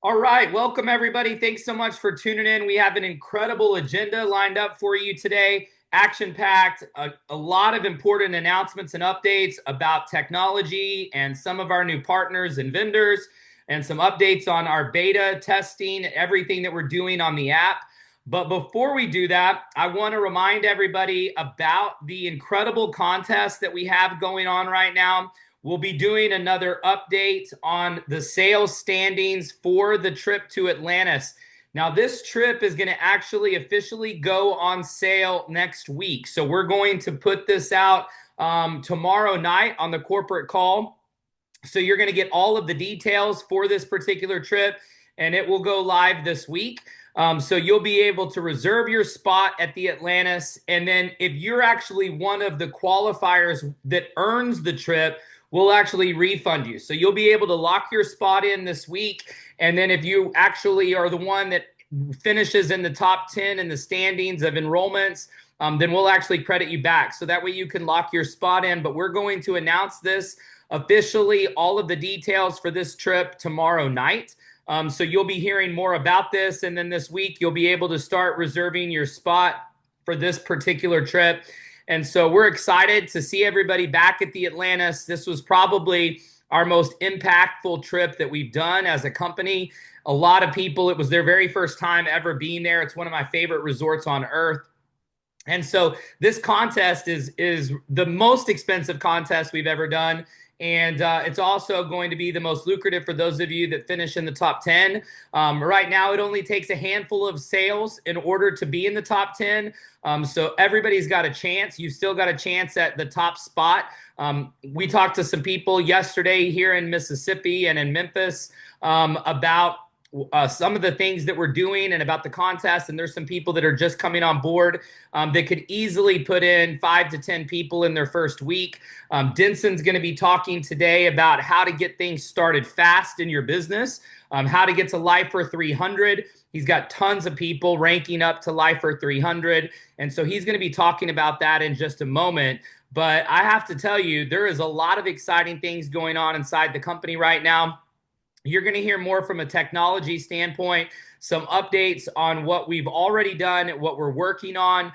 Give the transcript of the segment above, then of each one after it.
All right, welcome everybody. Thanks so much for tuning in. We have an incredible agenda lined up for you today. Action packed, a lot of important announcements and updates about technology and some of our new partners and vendors, and some updates on our beta testing, everything that we're doing on the app. But before we do that, I want to remind everybody about the incredible contest that we have going on right now. We'll be doing another update on the sales standings for the trip to Atlantis. Now, this trip is going to actually officially go on sale next week. So we're going to put this out tomorrow night on the corporate call. So you're going to get all of the details for this particular trip, and it will go live this week. So you'll be able to reserve your spot at the Atlantis. And then if you're actually one of the qualifiers that earns the trip, we'll actually refund you. So you'll be able to lock your spot in this week. And then if you actually are the one that finishes in the top 10 in the standings of enrollments, then we'll actually credit you back. So that way you can lock your spot in. But we're going to announce this officially, all of the details for this trip tomorrow night. So you'll be hearing more about this. And then this week, you'll be able to start reserving your spot for this particular trip. And so we're excited to see everybody back at the Atlantis. This was probably our most impactful trip that we've done as a company. A lot of people, it was their very first time ever being there. It's one of my favorite resorts on earth. And so this contest is the most expensive contest we've ever done. And it's also going to be the most lucrative for those of you that finish in the top 10. Right now, it only takes a handful of sales in order to be in the top 10. So everybody's got a chance. You've still got a chance at the top spot. We talked to some people yesterday here in Mississippi and in Memphis about some of the things that we're doing and about the contest. And there's some people that are just coming on board that could easily put in 5 to 10 people in their first week. Denson's going to be talking today about how to get things started fast in your business, how to get to Lifer 300. He's got tons of people ranking up to Lifer 300. And so he's going to be talking about that in just a moment. But I have to tell you, there is a lot of exciting things going on inside the company right now. You're going to hear more from a technology standpoint, some updates on what we've already done, what we're working on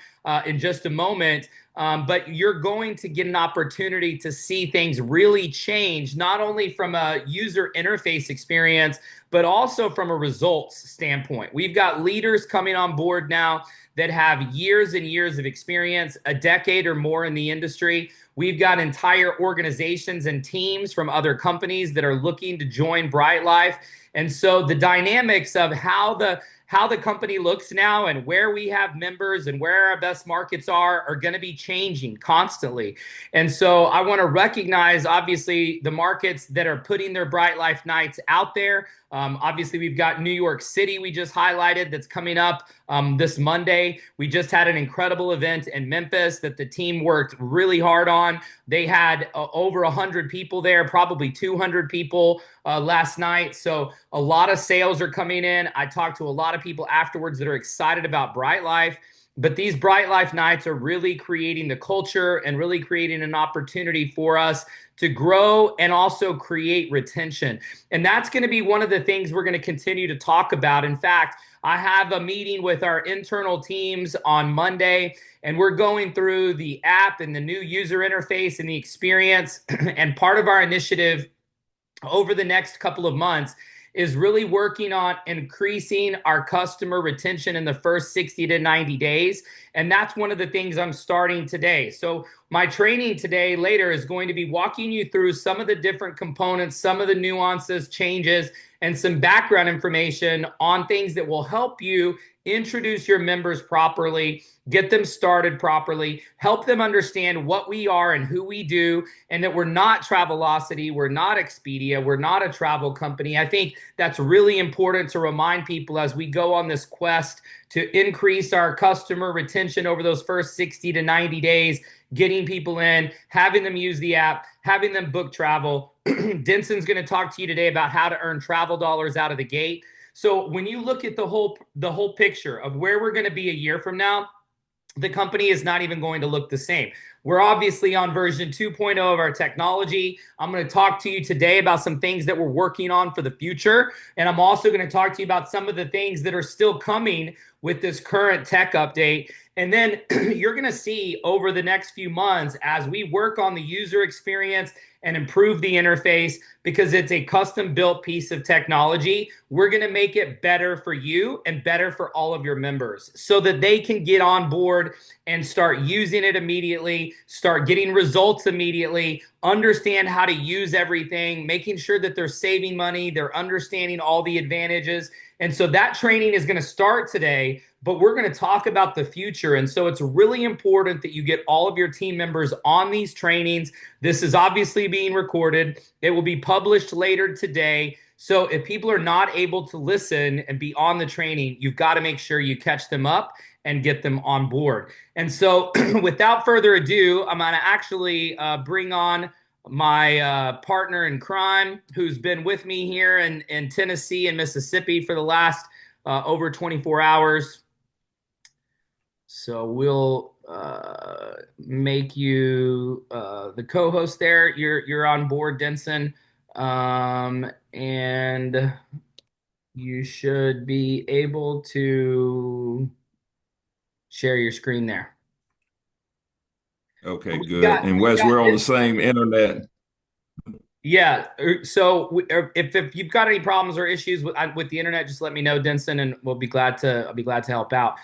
in just a moment. But you're going to get an opportunity to see things really change, not only from a user interface experience, but also from a results standpoint. We've got leaders coming on board now that have years and years of experience, a decade or more in the industry. We've got entire organizations and teams from other companies that are looking to join Bright Life. And so the dynamics of how the company looks now and where we have members and where our best markets are going to be changing constantly. And so I want to recognize, obviously, the markets that are putting their Bright Life nights out there. Obviously, we've got New York City we just highlighted that's coming up this Monday. We just had an incredible event in Memphis that the team worked really hard on. They had over 100 people there, probably 200 people last night. So a lot of sales are coming in. I talked to a lot of people afterwards that are excited about Bright Life. But these Bright Life nights are really creating the culture and really creating an opportunity for us to grow and also create retention. And that's going to be one of the things we're going to continue to talk about. In fact, I have a meeting with our internal teams on Monday, and we're going through the app and the new user interface and the experience. And part of our initiative over the next couple of months is really working on increasing our customer retention in the first 60 to 90 days. And that's one of the things I'm starting today. So my training today later is going to be walking you through some of the different components, some of the nuances, changes, and some background information on things that will help you introduce your members properly, get them started properly, help them understand what we are and who we do, and that we're not Travelocity, we're not Expedia, we're not a travel company. I think that's really important to remind people as we go on this quest to increase our customer retention over those first 60 to 90 days, getting people in, having them use the app, having them book travel. Denson's going to talk to you today about how to earn travel dollars out of the gate. So when you look at the whole picture of where we're going to be a year from now, the company is not even going to look the same. We're obviously on version 2.0 of our technology. I'm going to talk to you today about some things that we're working on for the future. And I'm also going to talk to you about some of the things that are still coming with this current tech update. And then you're going to see over the next few months as we work on the user experience and improve the interface, because it's a custom built piece of technology, we're going to make it better for you and better for all of your members so that they can get on board and start using it immediately, start getting results immediately, understand how to use everything, making sure that they're saving money, they're understanding all the advantages. And so that training is going to start today, but we're going to talk about the future. And so it's really important that you get all of your team members on these trainings. This is obviously being recorded. It will be published later today. So if people are not able to listen and be on the training, you've got to make sure you catch them up and get them on board. And so without further ado, I'm going to actually bring on my partner in crime, who's been with me here in Tennessee and Mississippi for the last over 24 hours. So we'll make you the co-host there. You're on board, Denson, and you should be able to share your screen there. Okay, good. And Wes, we're on the same internet. Yeah. So if you've got any problems or issues with the internet, just let me know, Denson, and I'll be glad to help out.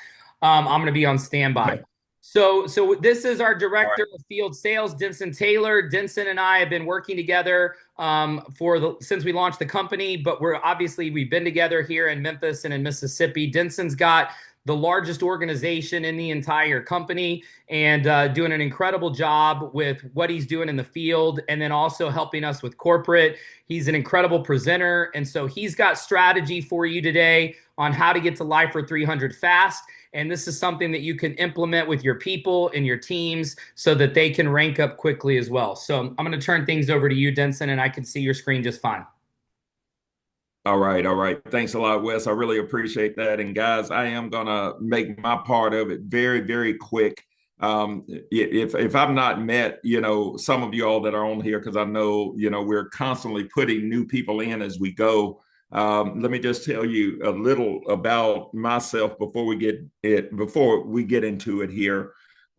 I'm going to be on standby. Okay. So this is our director of field sales, Denson Taylor. Denson and I have been working together since we launched the company, but we've been together here in Memphis and in Mississippi. Denson's got the largest organization in the entire company and doing an incredible job with what he's doing in the field, and then also helping us with corporate. He's an incredible presenter, and so he's got strategy for you today on how to get to Life for 300 fast. And this is something that you can implement with your people and your teams so that they can rank up quickly as well. So I'm going to turn things over to you, Denson, and I can see your screen just fine. All right. All right. Thanks a lot, Wes. I really appreciate that. And guys, I am going to make my part of it very, very quick. If I've not met, some of you all that are on here, because I know, we're constantly putting new people in as we go. Let me just tell you a little about myself before we get into it here.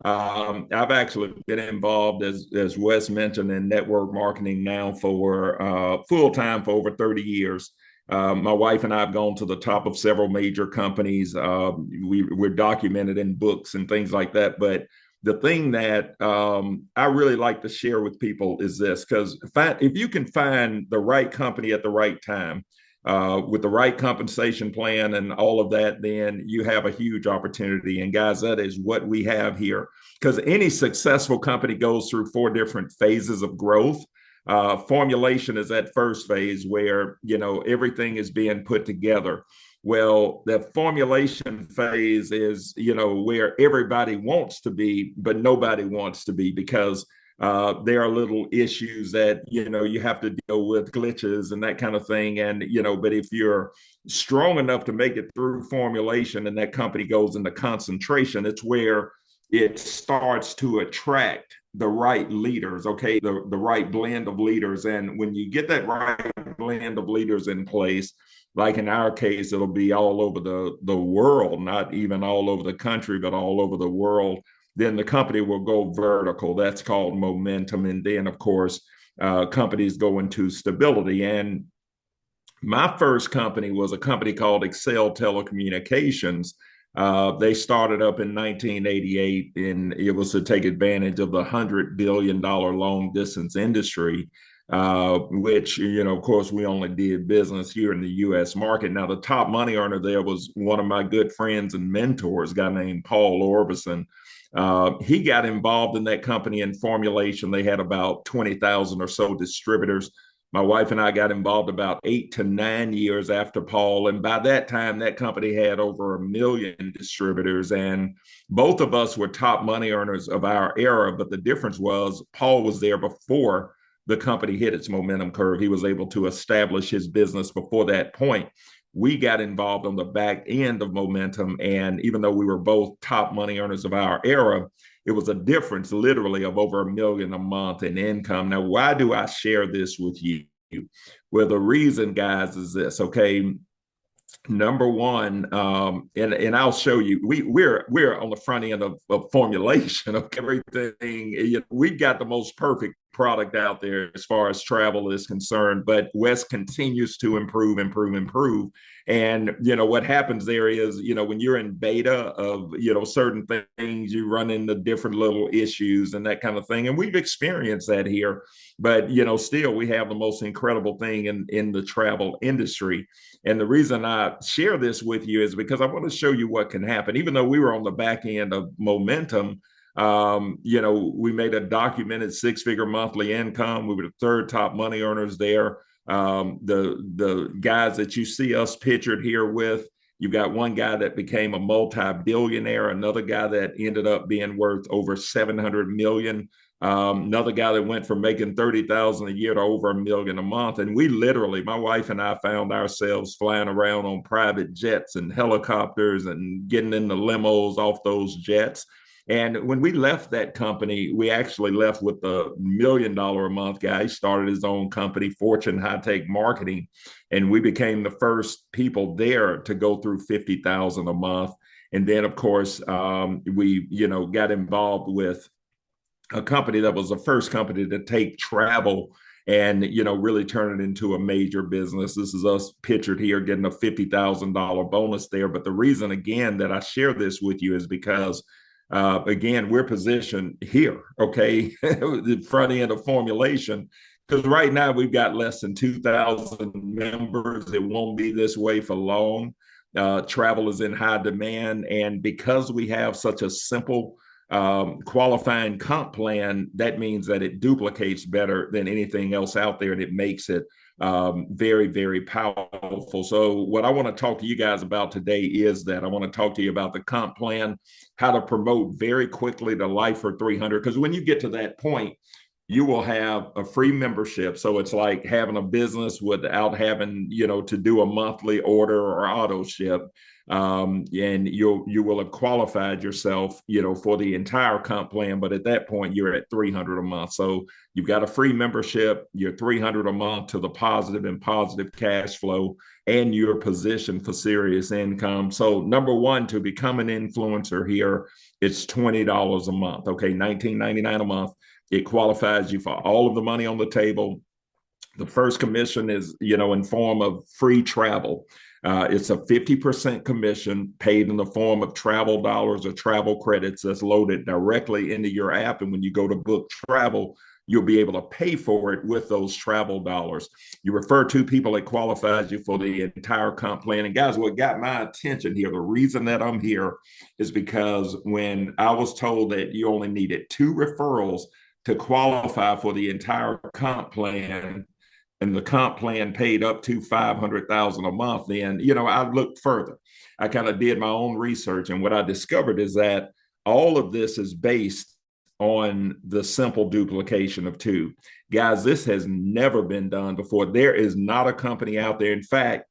I've actually been involved, as Wes mentioned, in network marketing now for full time for over 30 years. My wife and I have gone to the top of several major companies. We're documented in books and things like that. But the thing that I really like to share with people is this, because if you can find the right company at the right time, with the right compensation plan and all of that, then you have a huge opportunity. And guys, that is what we have here, because any successful company goes through 4 different phases of growth. Formulation is that first phase where, everything is being put together. Well, the formulation phase is, where everybody wants to be, but nobody wants to be, because there are little issues that, you have to deal with, glitches and that kind of thing. And, but if you're strong enough to make it through formulation and that company goes into concentration, it's where it starts to attract the right leaders, okay, the right blend of leaders. And when you get that right blend of leaders in place, like in our case, it'll be all over the world, not even all over the country, but all over the world, then the company will go vertical. That's called momentum. And then, of course, companies go into stability. And my first company was a company called Excel Telecommunications. They started up in 1988, and it was to take advantage of the $100 billion long distance industry, which, of course, we only did business here in the U.S. market. Now, the top money earner there was one of my good friends and mentors, a guy named Paul Orbison. He got involved in that company in formulation. They had about 20,000 or so distributors. My wife and I got involved about 8 to 9 years after Paul. And by that time, that company had over 1 million distributors. And both of us were top money earners of our era. But the difference was Paul was there before the company hit its momentum curve. He was able to establish his business before that point. We got involved on the back end of momentum. And even though we were both top money earners of our era, it was a difference literally of over $1 million a month in income. Now, why do I share this with you? Well, the reason, guys, is this. Okay, number one, and I'll show you. We're on the front end of formulation of everything. We got the most perfect product out there as far as travel is concerned, but West continues to improve, improve, improve. And what happens there is, when you're in beta of certain things, you run into different little issues and that kind of thing. And we've experienced that here, but still we have the most incredible thing in the travel industry. And the reason I share this with you is because I want to show you what can happen. Even though we were on the back end of momentum, we made a documented six-figure monthly income. We were the third top money earners there. The guys that you see us pictured here with, you've got one guy that became a multi-billionaire, another guy that ended up being worth over 700 million. Another guy that went from making 30,000 a year to over $1 million a month. And we literally, my wife and I, found ourselves flying around on private jets and helicopters and getting in the limos off those jets. And when we left that company, we actually left with a $1 million a month guy. He started his own company, Fortune High Tech Marketing, and we became the first people there to go through 50,000 a month. And then, of course, we got involved with a company that was the first company to take travel and really turn it into a major business. This is us pictured here getting a $50,000 bonus there. But the reason, again, that I share this with you is because again, we're positioned here, okay, the front end of formulation, because right now we've got less than 2,000 members. It won't be this way for long. Travel is in high demand, and because we have such a simple qualifying comp plan, that means that it duplicates better than anything else out there, and it makes it very, very powerful. So what I want to talk to you guys about today is that I want to talk to you about the comp plan, how to promote very quickly to Life for 300. Because when you get to that point, you will have a free membership. So it's like having a business without having, to do a monthly order or auto ship. And you will have qualified yourself, for the entire comp plan. But at that point, you're at 300 a month. So you've got a free membership, you're 300 a month to the positive and positive cash flow, and you're positioned for serious income. So number one, to become an influencer here, it's $20 a month. Okay, $19.99 a month. It qualifies you for all of the money on the table. The first commission is, in form of free travel. It's a 50% commission paid in the form of travel dollars or travel credits that's loaded directly into your app. And when you go to book travel, you'll be able to pay for it with those travel dollars. You refer two people, it qualifies you for the entire comp plan. And guys, what got my attention here, the reason that I'm here is because when I was told that you only needed 2 referrals to qualify for the entire comp plan, and the comp plan paid up to 500,000 a month, then I looked further. I kind of did my own research, and what I discovered is that all of this is based on the simple duplication of 2. Guys, this has never been done before. There is not a company out there. In fact,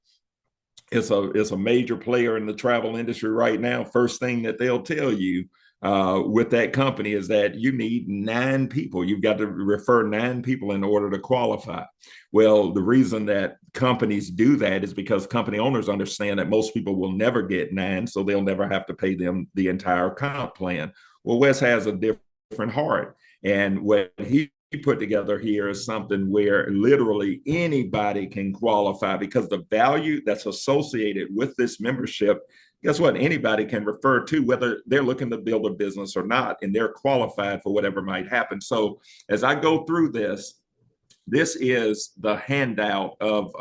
it's a major player in the travel industry right now. First thing that they'll tell you with that company is that you need 9 people. You've got to refer 9 people in order to qualify. Well, the reason that companies do that is because company owners understand that most people will never get 9, so they'll never have to pay them the entire comp plan. Well, Wes has a different heart, and what he put together here is something where literally anybody can qualify, because the value that's associated with this membership, guess what? Anybody can refer to, whether they're looking to build a business or not, and they're qualified for whatever might happen. So as I go through this, this is the handout of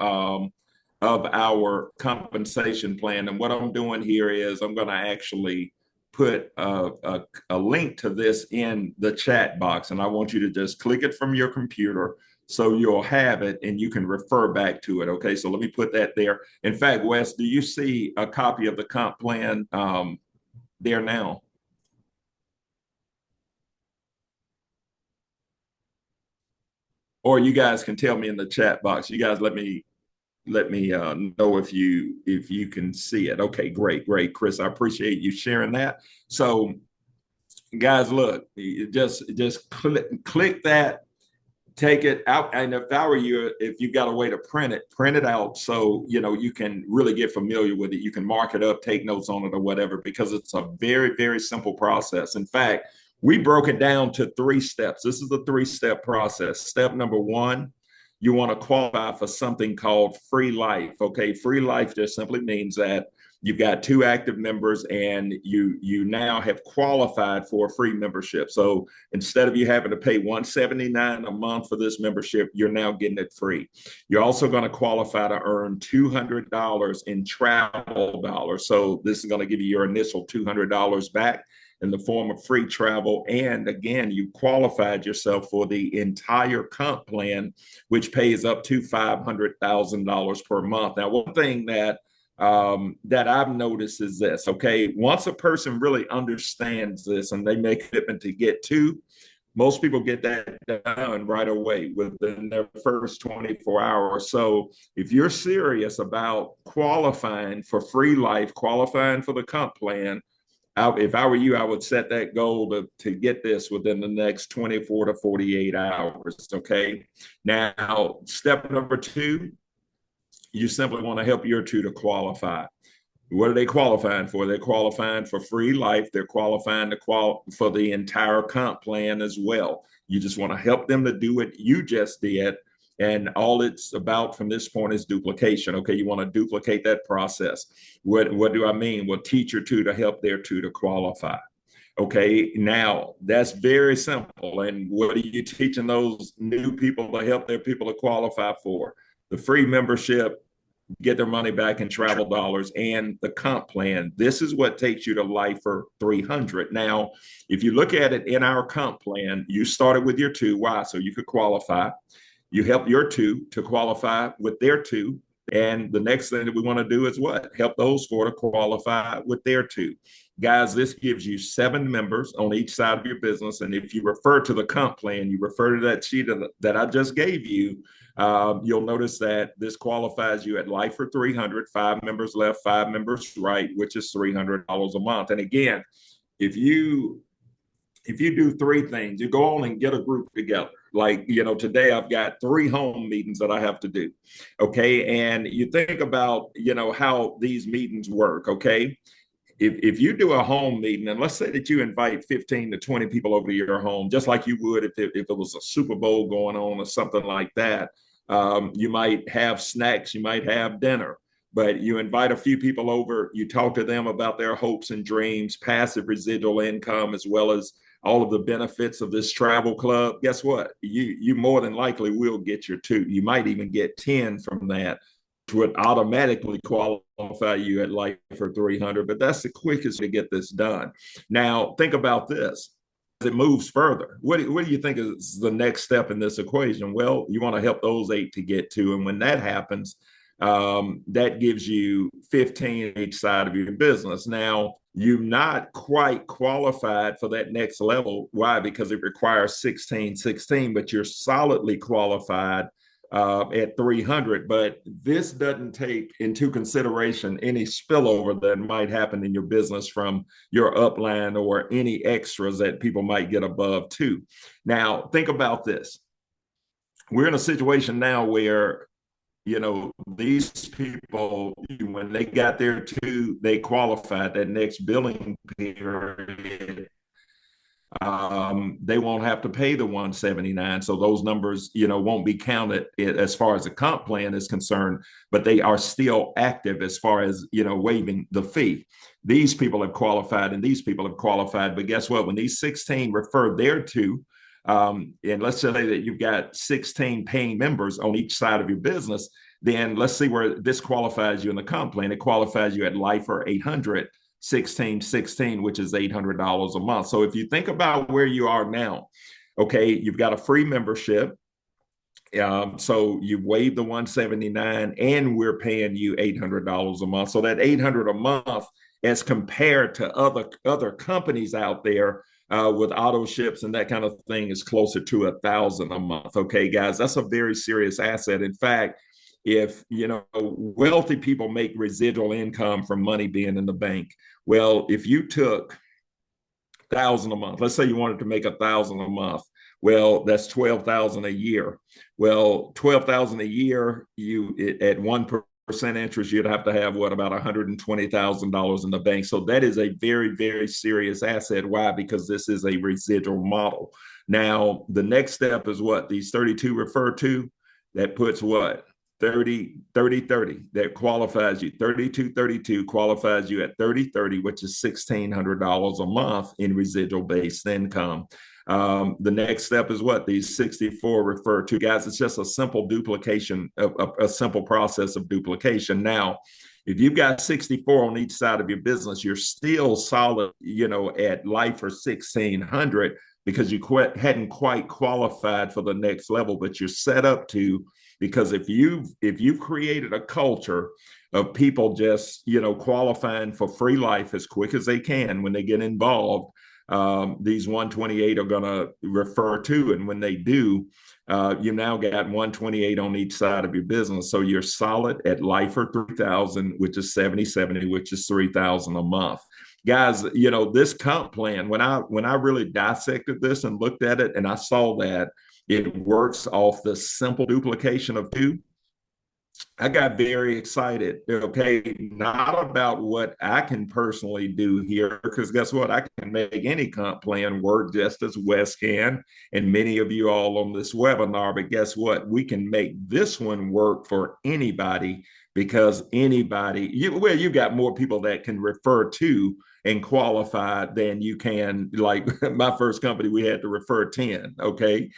our compensation plan. And what I'm doing here is I'm going to actually put a link to this in the chat box, and I want you to just click it from your computer so you'll have it and you can refer back to it. Okay, so let me put that there. In fact, Wes, do you see a copy of the comp plan there now? Or you guys can tell me in the chat box. You guys let me know if you can see it. Okay, great, Chris. I appreciate you sharing that. So Guys, look, just click that, take it out. And if I were you, if you got a way to print it out so you can really get familiar with it. You can mark it up, take notes on it or whatever, because it's a very, very simple process. In fact, we broke it down to 3 steps. This is a 3-step process. Step number 1, you want to qualify for something called free life. Okay, free life just simply means that you've got 2 active members and you now have qualified for a free membership. So instead of you having to pay $179 a month for this membership, you're now getting it free. You're also going to qualify to earn $200 in travel dollars. So this is going to give you your initial $200 back in the form of free travel. And again, you qualified yourself for the entire comp plan, which pays up to $500,000 per month. Now, one thing that I've noticed is this. Okay, once a person really understands this and they make a commitment to get to, most people get that done right away within their first 24 hours. So if you're serious about qualifying for free life, qualifying for the comp plan, if I were you, I would set that goal to get this within the next 24 to 48 hours. Okay. Now, step number 2, you simply want to help your 2 to qualify. What are they qualifying for? They're qualifying for free life. They're qualifying for the entire comp plan as well. You just want to help them to do what you just did. And all it's about from this point is duplication. Okay, you want to duplicate that process. What do I mean? Well, teach your 2 to help their 2 to qualify. Okay, now that's very simple. And what are you teaching those new people to help their people to qualify for? The free membership, get their money back in travel dollars, and the comp plan. This is what takes you to life for 300. Now, if you look at it in our comp plan, you started with your 2. Why? So you could qualify. You help your 2 to qualify with their 2. And the next thing that we want to do is what? Help those 4 to qualify with their 2. Guys, this gives you 7 members on each side of your business. And if you refer to the comp plan, you refer to that sheet that I just gave you, you'll notice that this qualifies you at life for 300, 5 members left, 5 members right, which is $300 a month. And again, if you do 3 things, you go on and get a group together. Like, today I've got 3 home meetings that I have to do. Okay. And you think about, how these meetings work. Okay. If you do a home meeting, and let's say that you invite 15 to 20 people over to your home, just like you would if it was a Super Bowl going on or something like that, you might have snacks, you might have dinner, but you invite a few people over, you talk to them about their hopes and dreams, passive residual income, as well as all of the benefits of this travel club. Guess what? You more than likely will get your 2. You might even get 10 from that, which would automatically qualify you at life for 300. But that's the quickest to get this done. Now, think about this. As it moves further, what do you think is the next step in this equation? Well, you want to help those 8 to get to. And when that happens, that gives you 15 each side of your business. Now, you're not quite qualified for that next level. Why? Because it requires 16, but you're solidly qualified at 300. But this doesn't take into consideration any spillover that might happen in your business from your upline or any extras that people might get above 2. Now, think about this. We're in a situation now where these people, when they got there 2, they qualified that next billing period. They won't have to pay the 179. So those numbers, won't be counted as far as the comp plan is concerned, but they are still active as far as, waiving the fee. These people have qualified and these people have qualified. But guess what? When these 16 refer there to, and let's say that you've got 16 paying members on each side of your business, then let's see where this qualifies you in the comp plan. It qualifies you at life or 800, 16, which is $800 a month. So if you think about where you are now, okay, you've got a free membership. So you waive the 179 and we're paying you $800 a month. So that 800 a month as compared to other companies out there with auto ships and that kind of thing is closer to 1,000 a month. Okay, guys, that's a very serious asset. In fact, if wealthy people make residual income from money being in the bank, well, if you took 1,000 a month. Let's say you wanted to make 1,000 a month. Well, that's 12,000 a year. Well, 12,000 a year, at 1% interest, you'd have to have what, about $120,000 in the bank. So that is a very, very serious asset. Why? Because this is a residual model. Now, the next step is what these 32 refer to. That puts what? 30, 30, 30. That qualifies you. 32, 32 qualifies you at 30, 30, which is $1,600 a month in residual based income. The next step is what these 64 refer to, guys. It's just a simple duplication, a simple process of duplication. Now, if you've got 64 on each side of your business, you're still solid, at life for 1,600 because you hadn't quite qualified for the next level, but you're set up to, because if you've created a culture of people just qualifying for free life as quick as they can when they get involved, these 128 are going to refer to, and when they do, you now got 128 on each side of your business. So you're solid at lifer 3,000, which is 70, which is 3,000 a month. Guys, this comp plan, when I really dissected this and looked at it, and I saw that it works off the simple duplication of two, I got very excited, okay, not about what I can personally do here, because guess what? I can make any comp plan work just as Wes can, and many of you all on this webinar. But guess what? We can make this one work for anybody, because anybody, you got more people that can refer to and qualify than you can. Like my first company, we had to refer 10, okay,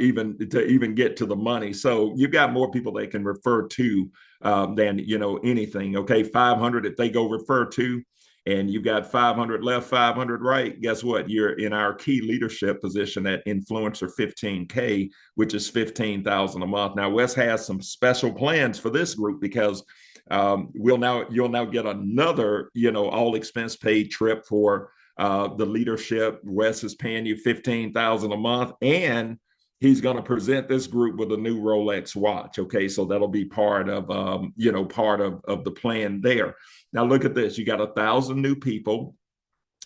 even get to the money. So you've got more people that can refer to than anything. Okay, 500 if they go refer to, and you've got 500 left, 500 right. Guess what? You're in our key leadership position at Influencer 15K, which is 15,000 a month. Now, Wes has some special plans for this group, because you'll now get another all expense paid trip for the leadership. Wes is paying you 15,000 a month, and he's going to present this group with a new Rolex watch. Okay, so that'll be part of the plan there. Now look at this: you got 1,000 new people.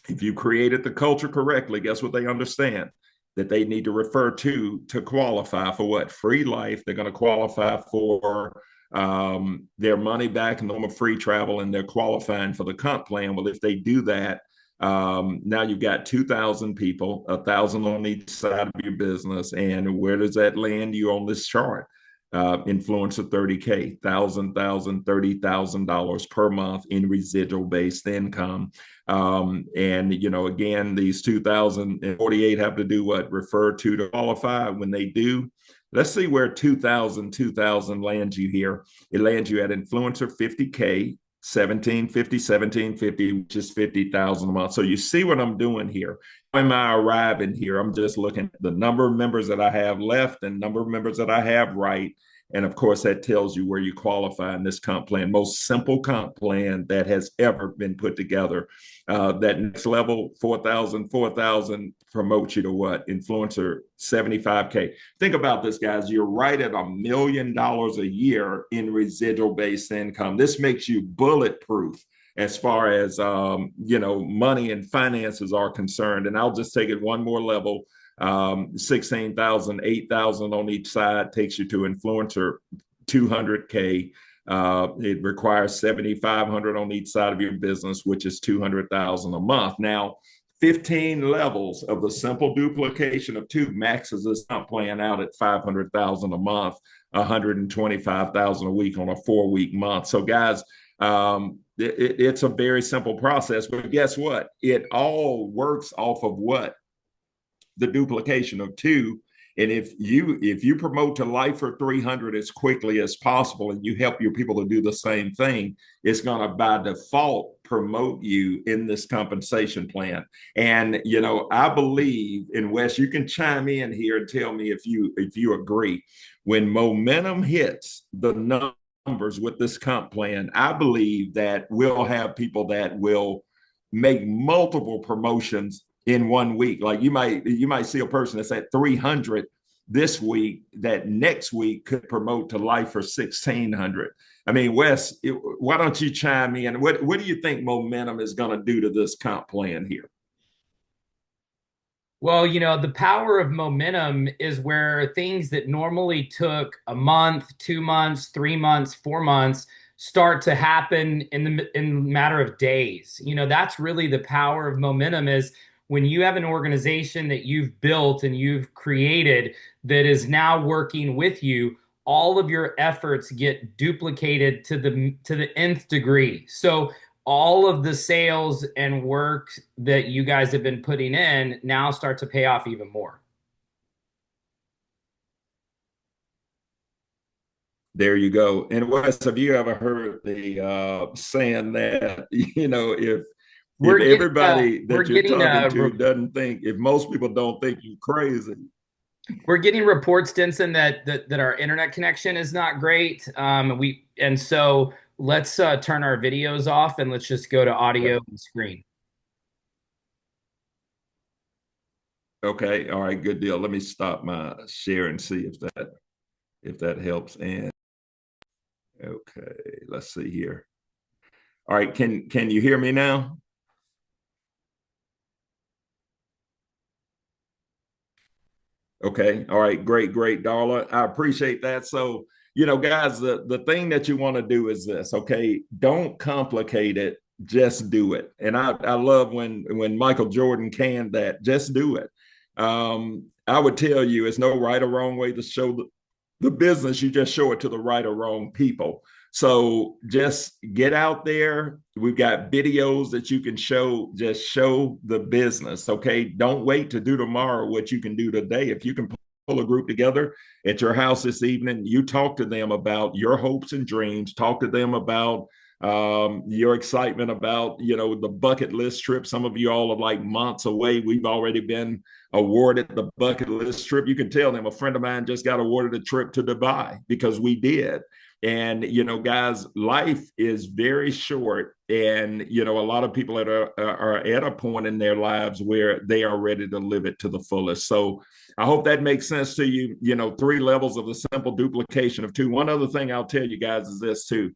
If you created the culture correctly, guess what they understand? That they need to refer to qualify for what? Free life. They're going to qualify for their money back, normal free travel, and they're qualifying for the comp plan. Well, if they do that, now you've got 2,000 people, 1,000 on each side of your business. And where does that land you on this chart? Influencer 30K, $30,000 per month in residual based income. And again, these 2,048 have to do what? Refer to qualify. When they do, let's see where 2,000 lands you here. It lands you at Influencer 50K, 1750, which is 50,000 a month. So you see what I'm doing here. How am I arriving here? I'm just looking at the number of members that I have left and number of members that I have right. And of course, that tells you where you qualify in this comp plan. Most simple comp plan that has ever been put together. That next level, 4,000 promotes you to what? Influencer 75K. Think about this, guys. You're right at $1 million a year in residual based income. This makes you bulletproof as far as money and finances are concerned. And I'll just take it one more level. 16,000, 8,000 on each side takes you to Influencer 200K. It requires 7,500 on each side of your business, which is 200,000 a month. Now, 15 levels of the simple duplication of two maxes this comp plan out at 500,000 a month, 125,000 a week on a 4-week month. So, guys, it's a very simple process. But guess what? It all works off of what? The duplication of two. And if you promote to life for 300 as quickly as possible, and you help your people to do the same thing, it's going to by default promote you in this compensation plan. And I believe, and Wes, you can chime in here and tell me if you agree. When momentum hits the numbers with this comp plan, I believe that we'll have people that will make multiple promotions in 1 week. Like you might see a person that's at 300 this week that next week could promote to life for 1,600. I mean, Wes, why don't you chime in? What do you think momentum is going to do to this comp plan here? Well, the power of momentum is where things that normally took a month, 2 months, 3 months, 4 months start to happen in a matter of days. That's really the power of momentum is when you have an organization that you've built and you've created that is now working with you, all of your efforts get duplicated to the nth degree. So all of the sales and work that you guys have been putting in now start to pay off even more. There you go. And Wes, have you ever heard the saying that if We're getting everybody we're that you're getting talking to doesn't think, if most people don't think you crazy. we're getting reports, Denson, that our internet connection is not great. So let's turn our videos off and let's just go to audio and screen. Okay, all right, good deal. Let me stop my share and see if that helps. And okay, let's see here. All right, can you hear me now? Okay. All right. Great, great, Darla. I appreciate that. So, guys, the thing that you want to do is this, okay? Don't complicate it, just do it. And I love when Michael Jordan canned that, just do it. I would tell you it's no right or wrong way to show the business, you just show it to the right or wrong people. So just get out there. We've got videos that you can show, just show the business. Okay. Don't wait to do tomorrow what you can do today. If you can pull a group together at your house this evening, you talk to them about your hopes and dreams, talk to them about your excitement about the bucket list trip. Some of you all are like months away. We've already been awarded the bucket list trip. You can tell them a friend of mine just got awarded a trip to Dubai because we did. And guys, life is very short, and a lot of people are at a point in their lives where they are ready to live it to the fullest. So I hope that makes sense to you. 3 levels of the simple duplication of 2. One other thing I'll tell you guys is this too: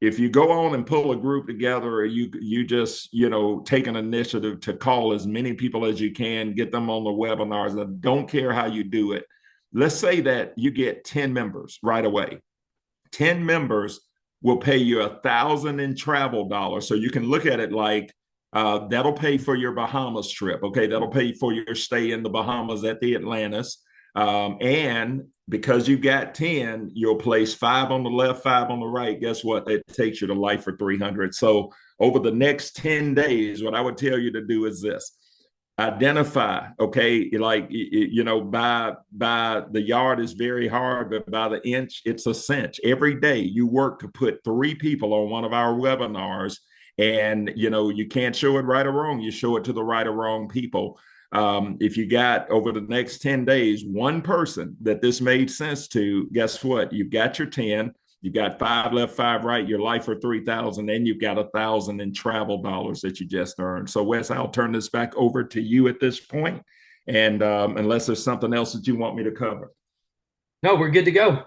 if you go on and pull a group together, or you just take an initiative to call as many people as you can, get them on the webinars, I don't care how you do it. Let's say that you get 10 members right away. 10 members will pay you $1,000 in travel dollars. So you can look at it like that'll pay for your Bahamas trip. Okay, that'll pay for your stay in the Bahamas at the Atlantis. And because you got 10, you'll place 5 on the left, 5 on the right. Guess what? It takes you to life for 300. So over the next 10 days, what I would tell you to do is this: identify, okay, like by the yard is very hard, but by the inch it's a cinch. Every day you work to put 3 people on one of our webinars, and you can't show it right or wrong, you show it to the right or wrong people. If you got over the next 10 days one person that this made sense to, guess what? You've got your 10. You got 5 left, 5 right, your life for 3,000, and you've got 1,000 in travel dollars that you just earned. So Wes, I'll turn this back over to you at this point. And unless there's something else that you want me to cover. No, we're good to go.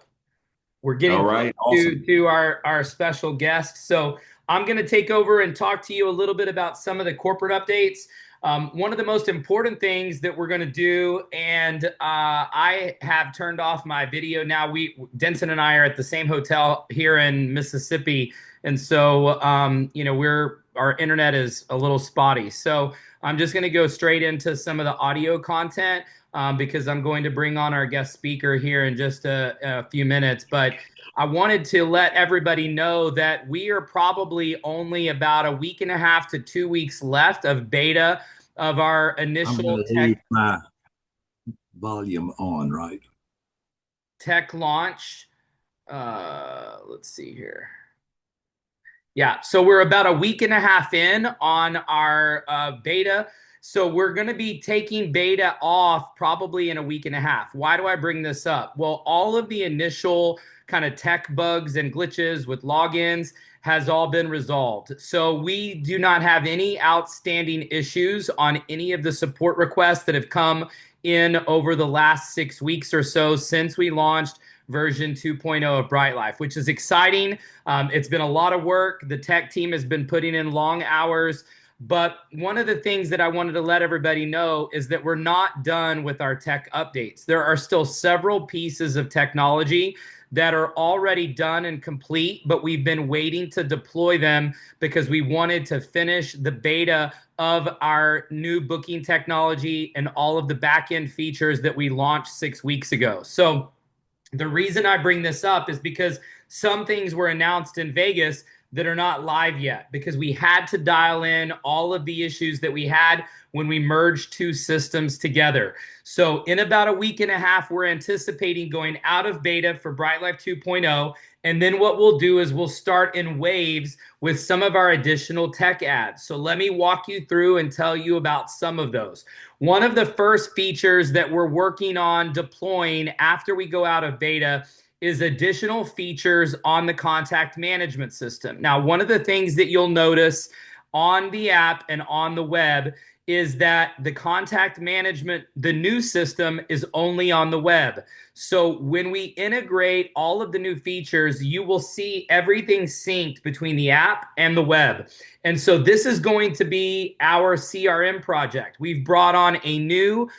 We're All getting right, to awesome. our special guest. So I'm going to take over and talk to you a little bit about some of the corporate updates. One of the most important things that we're going to do, and I have turned off my video now. Denson and I are at the same hotel here in Mississippi, and so our internet is a little spotty. So I'm just going to go straight into some of the audio content because I'm going to bring on our guest speaker here in just a few minutes. But I wanted to let everybody know that we are probably only about a week and a half to 2 weeks left of beta of our I'm initial going to leave my volume on, right? tech launch. Let's see here. Yeah, so we're about a week and a half in on our beta. So we're going to be taking beta off probably in a week and a half. Why do I bring this up? Well, all of the initial kind of tech bugs and glitches with logins has all been resolved. So we do not have any outstanding issues on any of the support requests that have come in over the last 6 weeks or so since we launched version 2.0 of Bright Life, which is exciting. It's been a lot of work. The tech team has been putting in long hours But one of the things that I wanted to let everybody know is that we're not done with our tech updates. There are still several pieces of technology that are already done and complete, but we've been waiting to deploy them because we wanted to finish the beta of our new booking technology and all of the back-end features that we launched 6 weeks ago. So the reason I bring this up is because some things were announced in Vegas that are not live yet because we had to dial in all of the issues that we had when we merged two systems together. So in about a week and a half, we're anticipating going out of beta for Bright Life 2.0. And then what we'll do is we'll start in waves with some of our additional tech ads. So let me walk you through and tell you about some of those. One of the first features that we're working on deploying after we go out of beta is additional features on the contact management system. Now, one of the things that you'll notice on the app and on the web is that the contact management, the new system, is only on the web. So when we integrate all of the new features, you will see everything synced between the app and the web. And so this is going to be our CRM project. We've brought on a new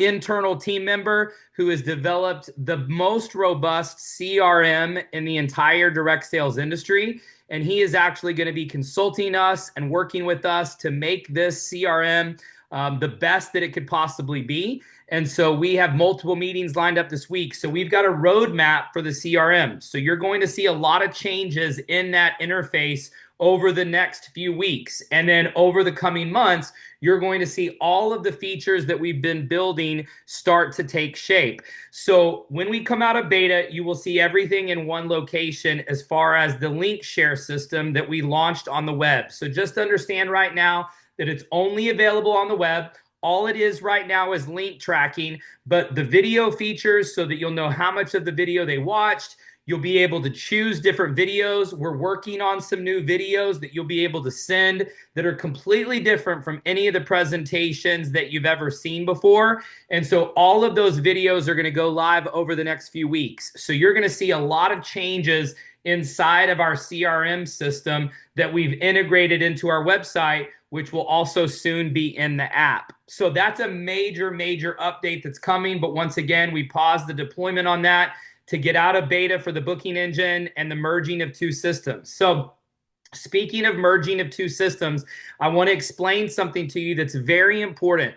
internal team member who has developed the most robust CRM in the entire direct sales industry. And he is actually going to be consulting us and working with us to make this CRM the best that it could possibly be. And so we have multiple meetings lined up this week. So we've got a roadmap for the CRM. So you're going to see a lot of changes in that interface over the next few weeks. And then over the coming months, you're going to see all of the features that we've been building start to take shape. So when we come out of beta, you will see everything in one location as far as the link share system that we launched on the web. So just understand right now that it's only available on the web. All it is right now is link tracking, but the video features so that you'll know how much of the video they watched. You'll be able to choose different videos. We're working on some new videos that you'll be able to send that are completely different from any of the presentations that you've ever seen before. And so all of those videos are going to go live over the next few weeks. So you're going to see a lot of changes inside of our CRM system that we've integrated into our website, which will also soon be in the app. So that's a major, major update that's coming. But once again, we paused the deployment on that to get out of beta for the booking engine and the merging of two systems. So speaking of merging of two systems, I want to explain something to you that's very important.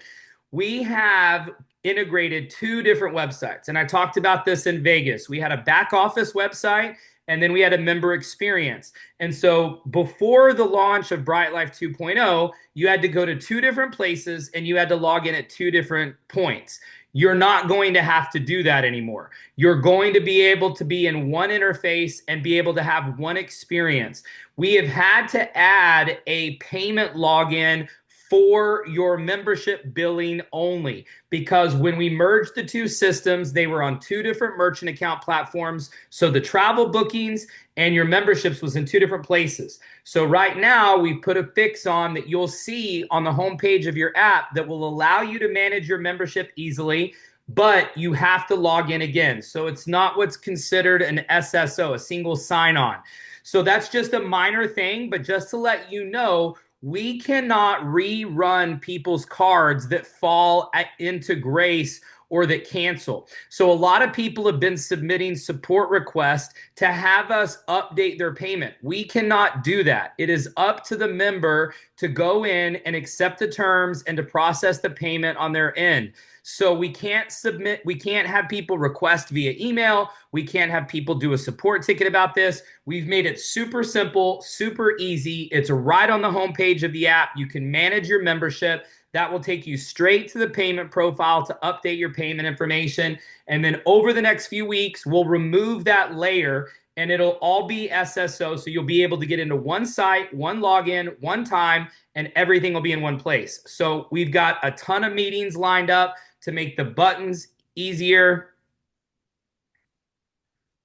We have integrated two different websites, and I talked about this in Vegas. We had a back office website, and then we had a member experience. And so before the launch of Bright Life 2.0, you had to go to two different places and you had to log in at two different points. You're not going to have to do that anymore. You're going to be able to be in one interface and be able to have one experience. We have had to add a payment login for your membership billing only, because when we merged the two systems, they were on two different merchant account platforms. So the travel bookings and your memberships was in two different places. So right now we put a fix on that you'll see on the homepage of your app that will allow you to manage your membership easily, but you have to log in again. So it's not what's considered an SSO, a single sign-on. So that's just a minor thing, but just to let you know, we cannot rerun people's cards that fall into grace or that cancel. So a lot of people have been submitting support requests to have us update their payment. We cannot do that. It is up to the member to go in and accept the terms and to process the payment on their end. So we can't have people request via email. We can't have people do a support ticket about this. We've made it super simple, super easy. It's right on the homepage of the app. You can manage your membership. That will take you straight to the payment profile to update your payment information. And then over the next few weeks, we'll remove that layer and it'll all be SSO. So you'll be able to get into one site, one login, one time, and everything will be in one place. So we've got a ton of meetings lined up to make the buttons easier.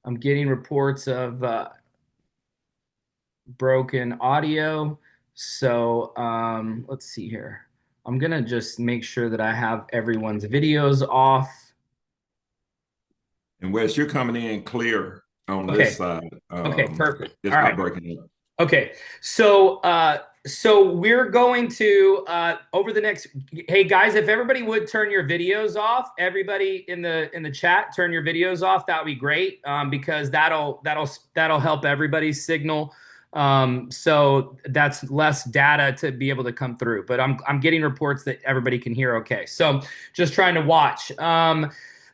I'm getting reports of broken audio. So let's see here. I'm going to just make sure that I have everyone's videos off. And Wes, you're coming in clear on this side. Okay, perfect. It's All not right. breaking up. Okay, so So we're going to over the next. Hey guys, if everybody would turn your videos off, everybody in the chat, turn your videos off. That would be great, because that'll help everybody's signal. So that's less data to be able to come through. But I'm getting reports that everybody can hear okay. So just trying to watch.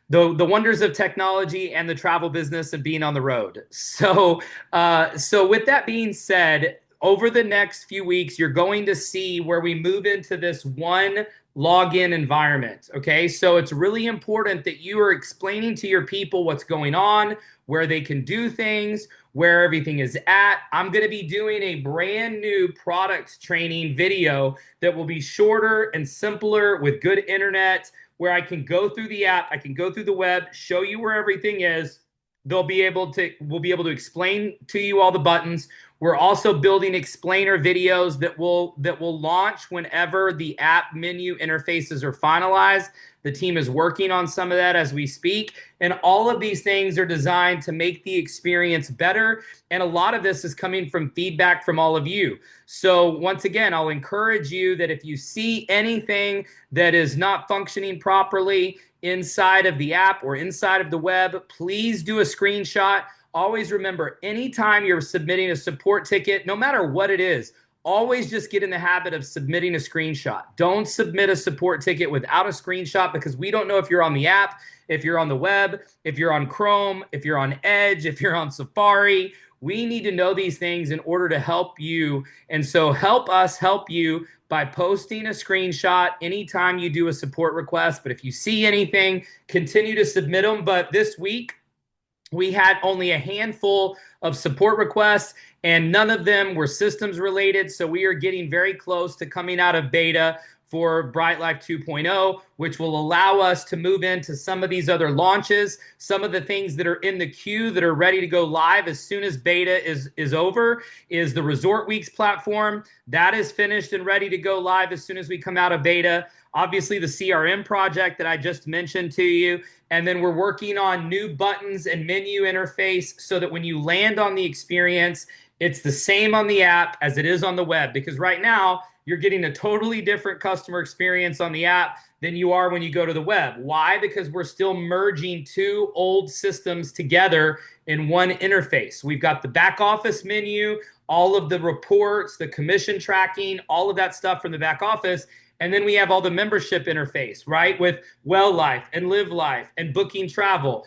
The wonders of technology and the travel business and being on the road. So with that being said, over the next few weeks, you're going to see where we move into this one login environment. Okay, so it's really important that you are explaining to your people what's going on, where they can do things, where everything is at. I'm going to be doing a brand new product training video that will be shorter and simpler with good internet, where I can go through the app, I can go through the web, show you where everything is. We'll be able to explain to you all the buttons. We're also building explainer videos that will launch whenever the app menu interfaces are finalized. The team is working on some of that as we speak. And all of these things are designed to make the experience better. And a lot of this is coming from feedback from all of you. So once again, I'll encourage you that if you see anything that is not functioning properly inside of the app or inside of the web, please do a screenshot. Always remember, anytime you're submitting a support ticket, no matter what it is, always just get in the habit of submitting a screenshot. Don't submit a support ticket without a screenshot, because we don't know if you're on the app, if you're on the web, if you're on Chrome, if you're on Edge, if you're on Safari. We need to know these things in order to help you. And so help us help you by posting a screenshot anytime you do a support request. But if you see anything, continue to submit them. But this week, we had only a handful of support requests, and none of them were systems related. So we are getting very close to coming out of beta for Bright Life 2.0, which will allow us to move into some of these other launches, some of the things that are in the queue that are ready to go live as soon as beta is over, is the Resort Weeks platform. That is finished and ready to go live as soon as we come out of beta. Obviously, the CRM project that I just mentioned to you. And then we're working on new buttons and menu interface so that when you land on the experience, it's the same on the app as it is on the web. Because right now, you're getting a totally different customer experience on the app than you are when you go to the web. Why? Because we're still merging two old systems together in one interface. We've got the back office menu, all of the reports, the commission tracking, all of that stuff from the back office. And then we have all the membership interface, right? With Well Life and Live Life and booking travel.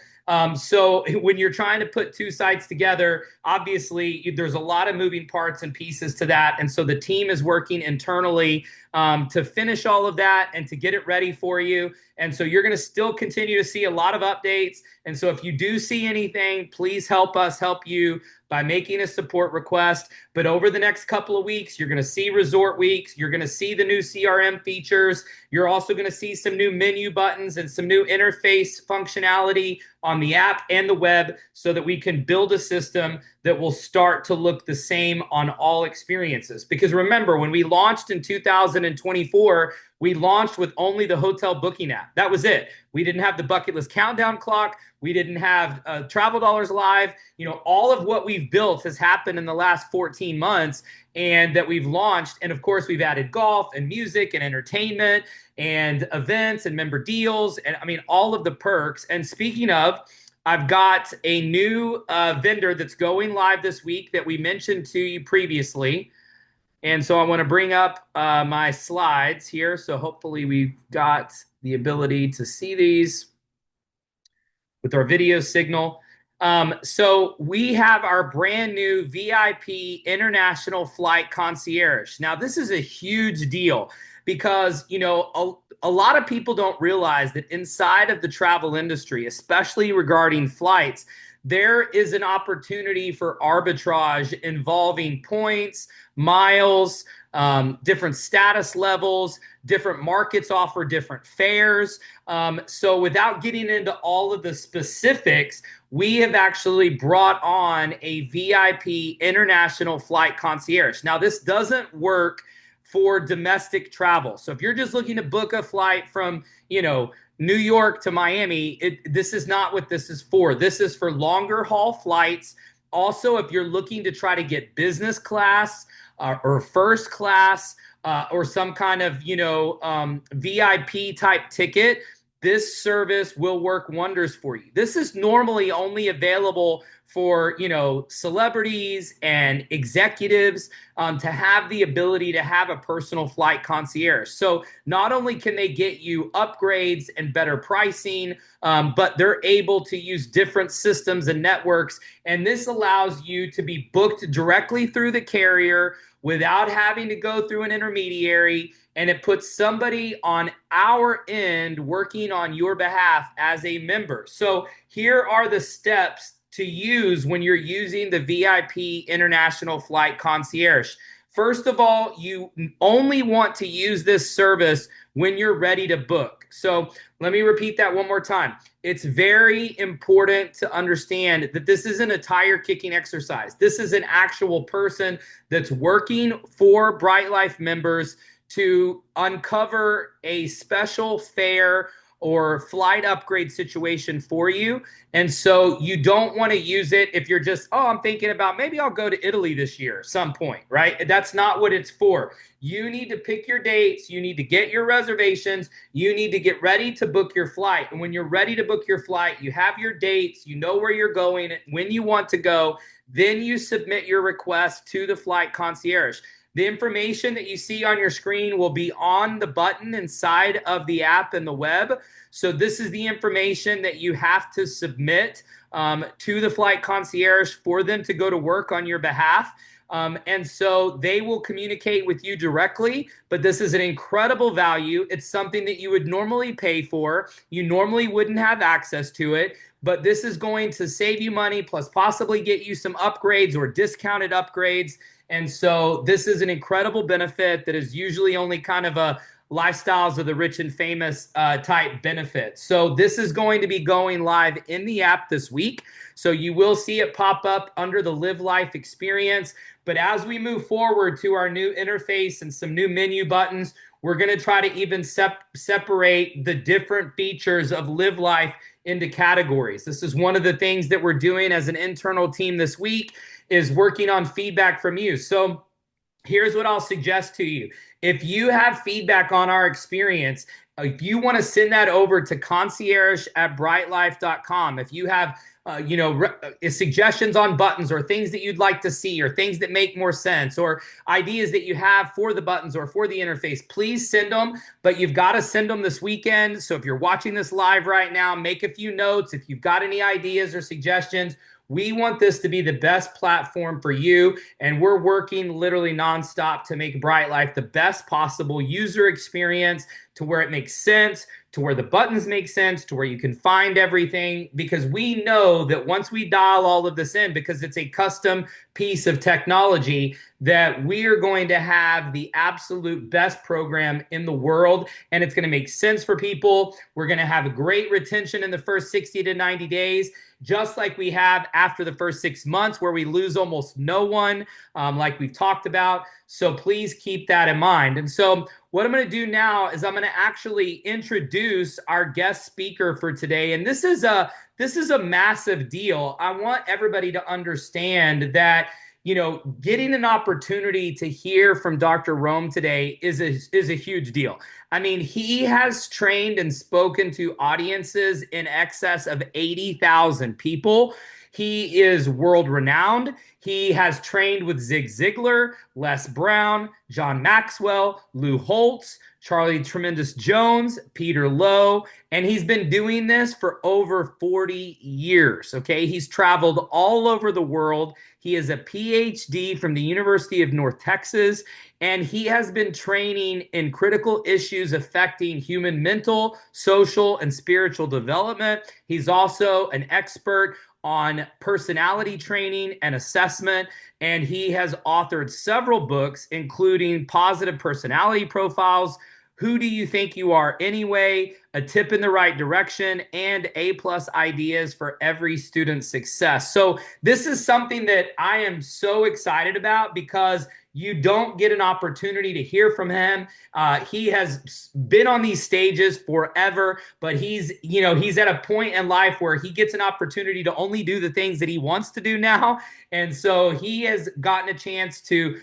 So when you're trying to put two sites together, obviously there's a lot of moving parts and pieces to that. And so the team is working internally to finish all of that and to get it ready for you. And so you're going to still continue to see a lot of updates. And so if you do see anything, please help us help you by making a support request. But over the next couple of weeks, you're going to see Resort Weeks. You're going to see the new CRM features. You're also going to see some new menu buttons and some new interface functionality on the app and the web so that we can build a system that will start to look the same on all experiences. Because remember, when we launched in 2024, we launched with only the hotel booking app. That was it. We didn't have the bucket list countdown clock. We didn't have Travel Dollars Live. You know, all of what we've built has happened in the last 14 months and that we've launched. And of course, we've added golf and music and entertainment and events and member deals. And I mean, all of the perks. And speaking of, I've got a new vendor that's going live this week that we mentioned to you previously. And so I want to bring up my slides here. So hopefully we've got the ability to see these with our video signal. So we have our brand new VIP International Flight Concierge. Now, this is a huge deal because, you know, a lot of people don't realize that inside of the travel industry, especially regarding flights, there is an opportunity for arbitrage involving points, miles, different status levels, different markets offer different fares. So without getting into all of the specifics, we have actually brought on a VIP International Flight Concierge. Now, this doesn't work for domestic travel. So if you're just looking to book a flight from, you know, New York to Miami, this is not what this is for. This is for longer haul flights Also, if you're looking to try to get business class or first class or some kind of, VIP type ticket, this service will work wonders for you. This is normally only available for, celebrities and executives to have the ability to have a personal flight concierge. So not only can they get you upgrades and better pricing, but they're able to use different systems and networks. And this allows you to be booked directly through the carrier without having to go through an intermediary. And it puts somebody on our end working on your behalf as a member. So here are the steps to use when you're using the VIP International Flight Concierge. First of all, you only want to use this service when you're ready to book. So let me repeat that one more time. It's very important to understand that this isn't a tire kicking exercise. This is an actual person that's working for Bright Life members to uncover a special fare or flight upgrade situation for you. And so you don't want to use it if you're just, I'm thinking about maybe I'll go to Italy this year at some point, right? That's not what it's for. You need to pick your dates. You need to get your reservations. You need to get ready to book your flight. And when you're ready to book your flight, you have your dates, you know where you're going, when you want to go, then you submit your request to the flight concierge. The information that you see on your screen will be on the button inside of the app and the web. So this is the information that you have to submit to the flight concierge for them to go to work on your behalf. And so they will communicate with you directly, but this is an incredible value. It's something that you would normally pay for. You normally wouldn't have access to it, but this is going to save you money, plus possibly get you some upgrades or discounted upgrades. And so this is an incredible benefit that is usually only kind of a lifestyles of the rich and famous type benefit. So this is going to be going live in the app this week. So you will see it pop up under the Live Life experience. But as we move forward to our new interface and some new menu buttons, we're going to try to even separate the different features of Live Life into categories. This is one of the things that we're doing as an internal team this week, is working on feedback from you. So here's what I'll suggest to you. If you have feedback on our experience, if you want to send that over to concierge@brightlife.com, if you have suggestions on buttons or things that you'd like to see or things that make more sense or ideas that you have for the buttons or for the interface, please send them, but you've got to send them this weekend. So if you're watching this live right now, make a few notes. If you've got any ideas or suggestions, we want this to be the best platform for you, and we're working literally nonstop to make Bright Life the best possible user experience, to where it makes sense, to where the buttons make sense, to where you can find everything, because we know that once we dial all of this in, because it's a custom piece of technology, that we are going to have the absolute best program in the world, and it's going to make sense for people. We're going to have a great retention in the first 60 to 90 days, just like we have after the first 6 months, where we lose almost no one, like we've talked about. So please keep that in mind. And so what I'm going to do now is I'm going to actually introduce our guest speaker for today. And this is a massive deal. I want everybody to understand that, getting an opportunity to hear from Dr. Rohm today is a huge deal. I mean, he has trained and spoken to audiences in excess of 80,000 people. He is world renowned. He has trained with Zig Ziglar, Les Brown, John Maxwell, Lou Holtz, Charlie Tremendous Jones, Peter Lowe, and he's been doing this for over 40 years, okay? He's traveled all over the world. He is a PhD from the University of North Texas, and he has been training in critical issues affecting human mental, social, and spiritual development. He's also an expert on personality training and assessment, and he has authored several books, including Positive Personality Profiles, Who Do You Think You Are Anyway, a tip in the right direction, and A-plus ideas for every student's success. So this is something that I am so excited about because you don't get an opportunity to hear from him. He has been on these stages forever, but he's at a point in life where he gets an opportunity to only do the things that he wants to do now. And so he has gotten a chance to,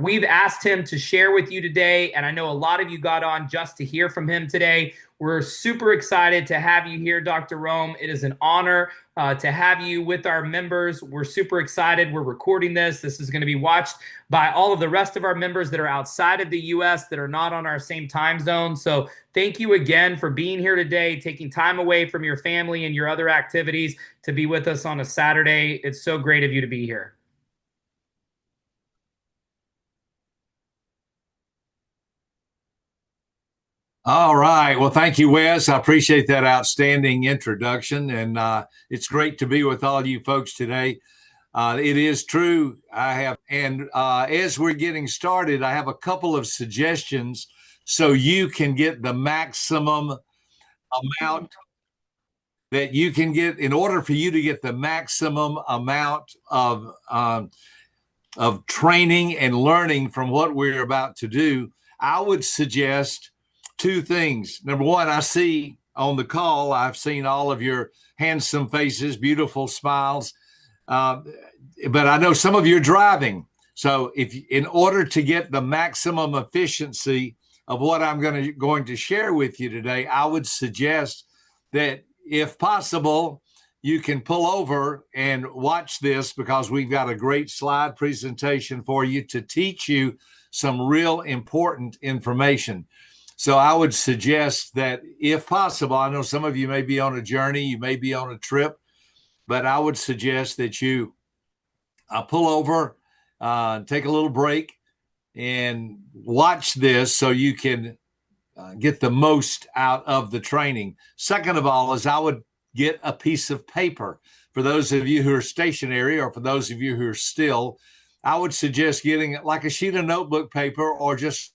we've asked him to share with you today. And I know a lot of you got on just to hear from him today. We're super excited to have you here, Dr. Rohm. It is an honor to have you with our members. We're super excited. We're recording this. This is going to be watched by all of the rest of our members that are outside of the U.S. that are not on our same time zone. So thank you again for being here today, taking time away from your family and your other activities to be with us on a Saturday. It's so great of you to be here. All right. Well, thank you, Wes. I appreciate that outstanding introduction. And it's great to be with all you folks today. It is true. As we're getting started, I have a couple of suggestions so you can get the maximum amount that you can get. In order for you to get the maximum amount of training and learning from what we're about to do, I would suggest two things. Number one, I see on the call, I've seen all of your handsome faces, beautiful smiles, but I know some of you are driving. So in order to get the maximum efficiency of what I'm going to share with you today, I would suggest that if possible, you can pull over and watch this, because we've got a great slide presentation for you to teach you some real important information. So I would suggest that if possible, I know some of you may be on a journey, you may be on a trip, but I would suggest that you pull over, take a little break, and watch this so you can get the most out of the training. Second of all, is I would get a piece of paper. For those of you who are stationary, or for those of you who are still, I would suggest getting like a sheet of notebook paper, or just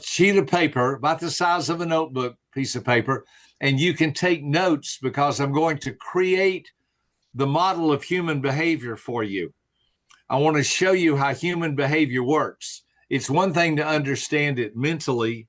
sheet of paper about the size of a notebook piece of paper, and you can take notes, because I'm going to create the model of human behavior for you. I want to show you how human behavior works. It's one thing to understand it mentally.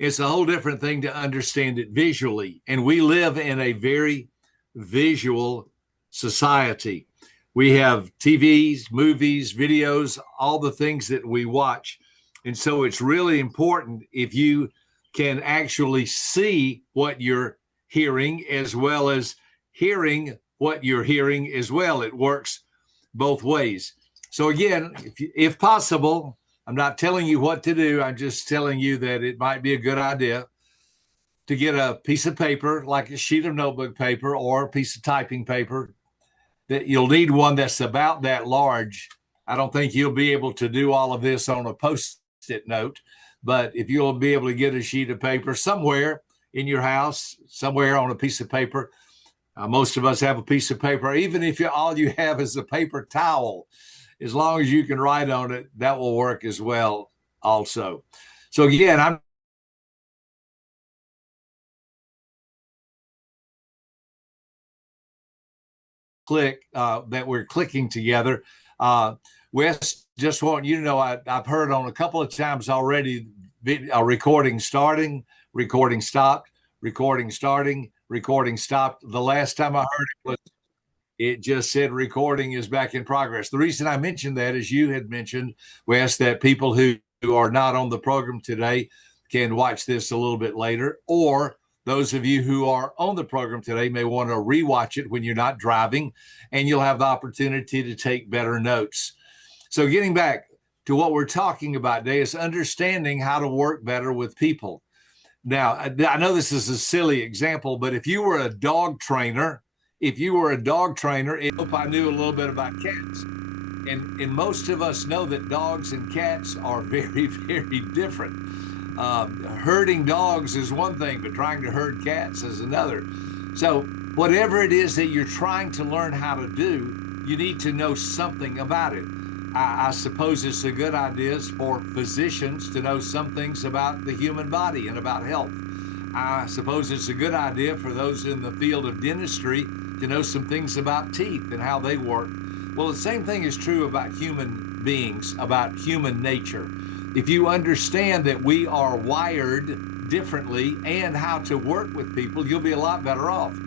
It's a whole different thing to understand it visually. And we live in a very visual society. We have TVs, movies, videos, all the things that we watch. And so it's really important if you can actually see what you're hearing, as well as hearing what you're hearing as well. It works both ways. So again, if possible, I'm not telling you what to do. I'm just telling you that it might be a good idea to get a piece of paper, like a sheet of notebook paper or a piece of typing paper. That you'll need one that's about that large. I don't think you'll be able to do all of this on a Post-it note, but if you'll be able to get a sheet of paper somewhere in your house, somewhere on a piece of paper. Most of us have a piece of paper. Even if all you have is a paper towel, as long as you can write on it, that will work as well also. So again, I'm that we're clicking together. Wes, just want you to know, I've heard on a couple of times already, recording starting, recording stopped, recording starting, recording stopped. The last time I heard it just said recording is back in progress. The reason I mentioned that is you had mentioned, Wes, that people who are not on the program today can watch this a little bit later, or those of you who are on the program today may want to rewatch it when you're not driving, and you'll have the opportunity to take better notes. So getting back to what we're talking about today is understanding how to work better with people. Now, I know this is a silly example, but if you were a dog trainer, I hope I knew a little bit about cats. And most of us know that dogs and cats are very, very different. Herding dogs is one thing, but trying to herd cats is another. So whatever it is that you're trying to learn how to do, you need to know something about it. I suppose it's a good idea for physicians to know some things about the human body and about health. I suppose it's a good idea for those in the field of dentistry to know some things about teeth and how they work. Well, the same thing is true about human beings, about human nature. If you understand that we are wired differently and how to work with people, you'll be a lot better off.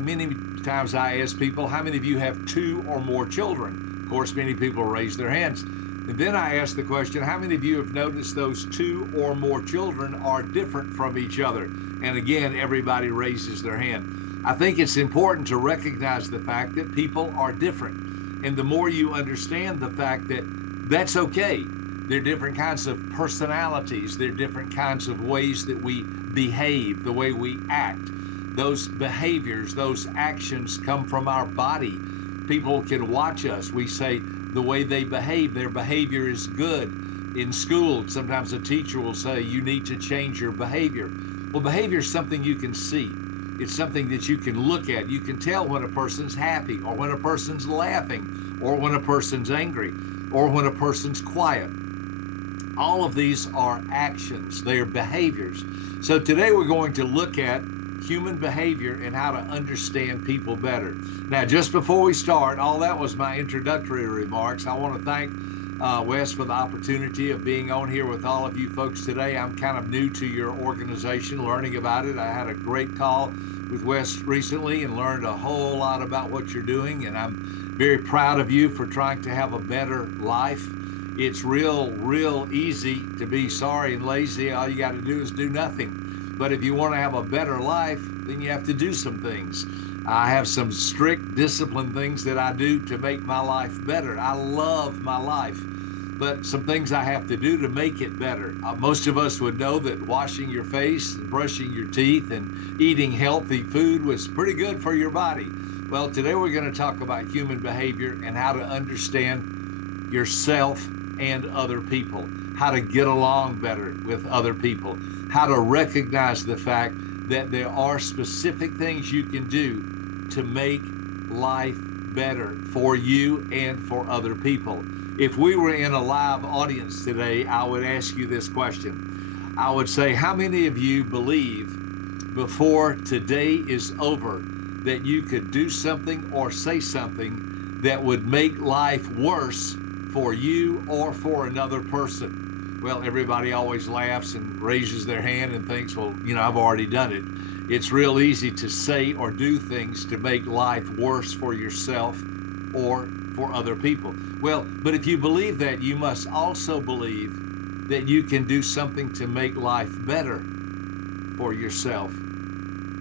Many times I ask people, how many of you have 2 or more children? Of course, many people raise their hands. And then I ask the question, how many of you have noticed those 2 or more children are different from each other? And again, everybody raises their hand. I think it's important to recognize the fact that people are different. And the more you understand the fact that that's okay, there are different kinds of personalities, there are different kinds of ways that we behave, the way we act. Those behaviors, those actions come from our body. People can watch us. We say the way they behave, their behavior is good. In school, sometimes a teacher will say, you need to change your behavior. Well, behavior is something you can see. It's something that you can look at. You can tell when a person's happy or when a person's laughing or when a person's angry or when a person's quiet. All of these are actions. They are behaviors. So today we're going to look at human behavior and how to understand people better. Now, just before we start, all that was my introductory remarks. I want to thank Wes for the opportunity of being on here with all of you folks today. I'm kind of new to your organization, learning about it. I had a great call with Wes recently and learned a whole lot about what you're doing, and I'm very proud of you for trying to have a better life. It's real easy to be sorry and lazy. All you got to do is do nothing. But if you want to have a better life, then you have to do some things. I have some strict discipline things that I do to make my life better. I love my life, but some things I have to do to make it better. Most of us would know that washing your face and brushing your teeth and eating healthy food was pretty good for your body. Well, today we're going to talk about human behavior and how to understand yourself and other people, how to get along better with other people, how to recognize the fact that there are specific things you can do to make life better for you and for other people. If we were in a live audience today, I would ask you this question. I would say, how many of you believe before today is over that you could do something or say something that would make life worse for you or for another person? Well, everybody always laughs and raises their hand and thinks, well, I've already done it. It's real easy to say or do things to make life worse for yourself or for other people. Well, but if you believe that, you must also believe that you can do something to make life better for yourself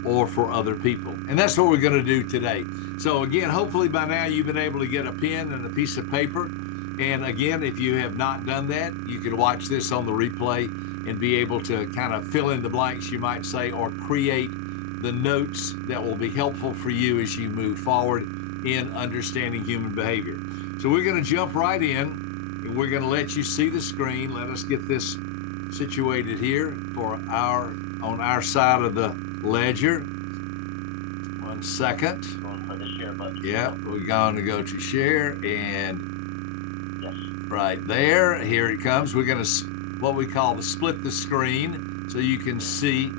or for other people. And that's what we're going to do today. So again, hopefully by now you've been able to get a pen and a piece of paper. And again, if you have not done that, you can watch this on the replay and be able to kind of fill in the blanks, you might say, or create the notes that will be helpful for you as you move forward in understanding human behavior. So we're going to jump right in and we're going to let you see the screen. Let us get this situated here on our side of the ledger. 1 second. Going for the share button. Yeah, we're going to go to share and right there, here it comes. We're going to what we call the split the screen so you can see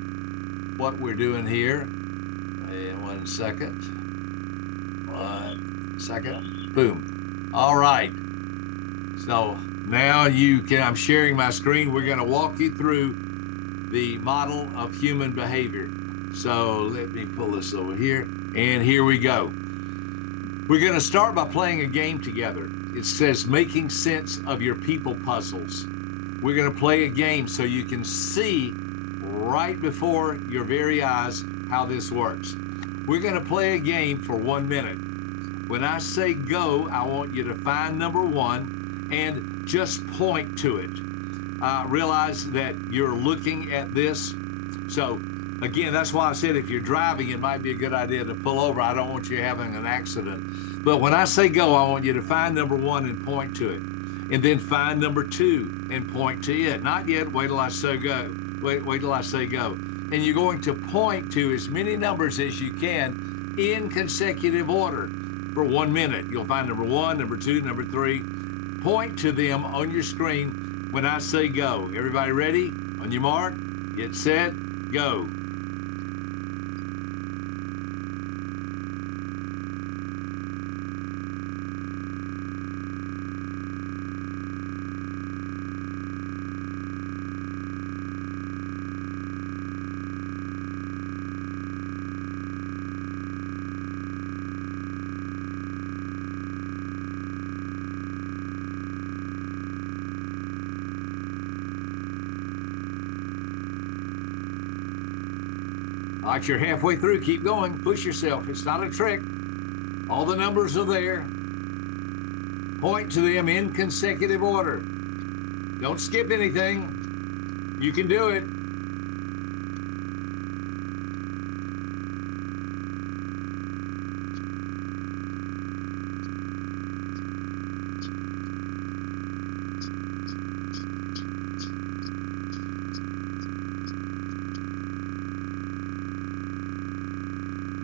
what we're doing here. And 1 second. 1 second. Boom. All right. So now I'm sharing my screen. We're going to walk you through the model of human behavior. So let me pull this over here. And here we go. We're going to start by playing a game together. It says making sense of your people puzzles. We're going to play a game so you can see right before your very eyes how this works. We're going to play a game for 1 minute. When I say go, I want you to find number 1 and just point to it. Realize that you're looking at this. So again, that's why I said if you're driving, it might be a good idea to pull over. I don't want you having an accident. But when I say go, I want you to find number 1 and point to it. And then find number 2 and point to it. Not yet, wait till I say go. Wait till I say go. And you're going to point to as many numbers as you can in consecutive order for 1 minute. You'll find number 1, number 2, number 3. point to them on your screen when I say go. Everybody ready? On your mark, get set, go. All right, you're halfway through. Keep going. Push yourself. It's not a trick. All the numbers are there. Point to them in consecutive order. Don't skip anything. You can do it.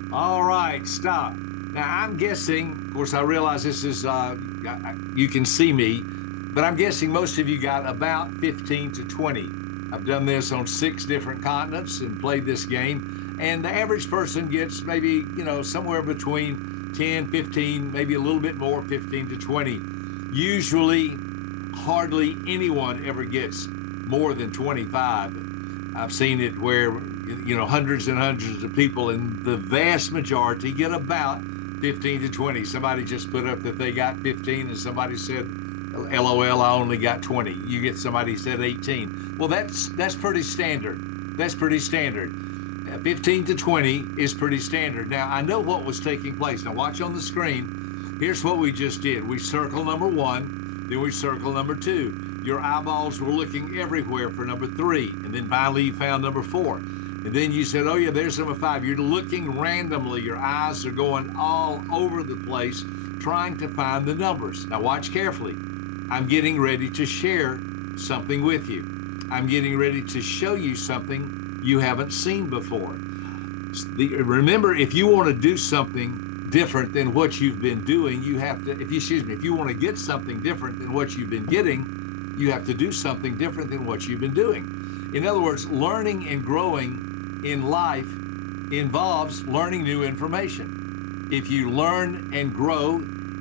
All right, stop. Now, I'm guessing, of course, I realize this is, you can see me, but I'm guessing most of you got about 15 to 20. I've done this on 6 different continents and played this game, and the average person gets maybe, somewhere between 10, 15, maybe a little bit more, 15 to 20. Usually, hardly anyone ever gets more than 25. I've seen it where, hundreds and hundreds of people, and the vast majority get about 15 to 20. Somebody just put up that they got 15, and somebody said, LOL, I only got 20. You get somebody said 18. Well, that's pretty standard. That's pretty standard. 15 to 20 is pretty standard. Now, I know what was taking place. Now, watch on the screen. Here's what we just did. We circle number 1, then we circle number 2. Your eyeballs were looking everywhere for number 3, and then finally you found number 4. And then you said, oh yeah, there's number 5. You're looking randomly. Your eyes are going all over the place trying to find the numbers. Now watch carefully. I'm getting ready to share something with you. I'm getting ready to show you something you haven't seen before. Remember, if you want to do something different than what you've been doing, you have to, if you want to get something different than what you've been getting, you have to do something different than what you've been doing. In other words, learning and growing in life involves learning new information. If you learn and grow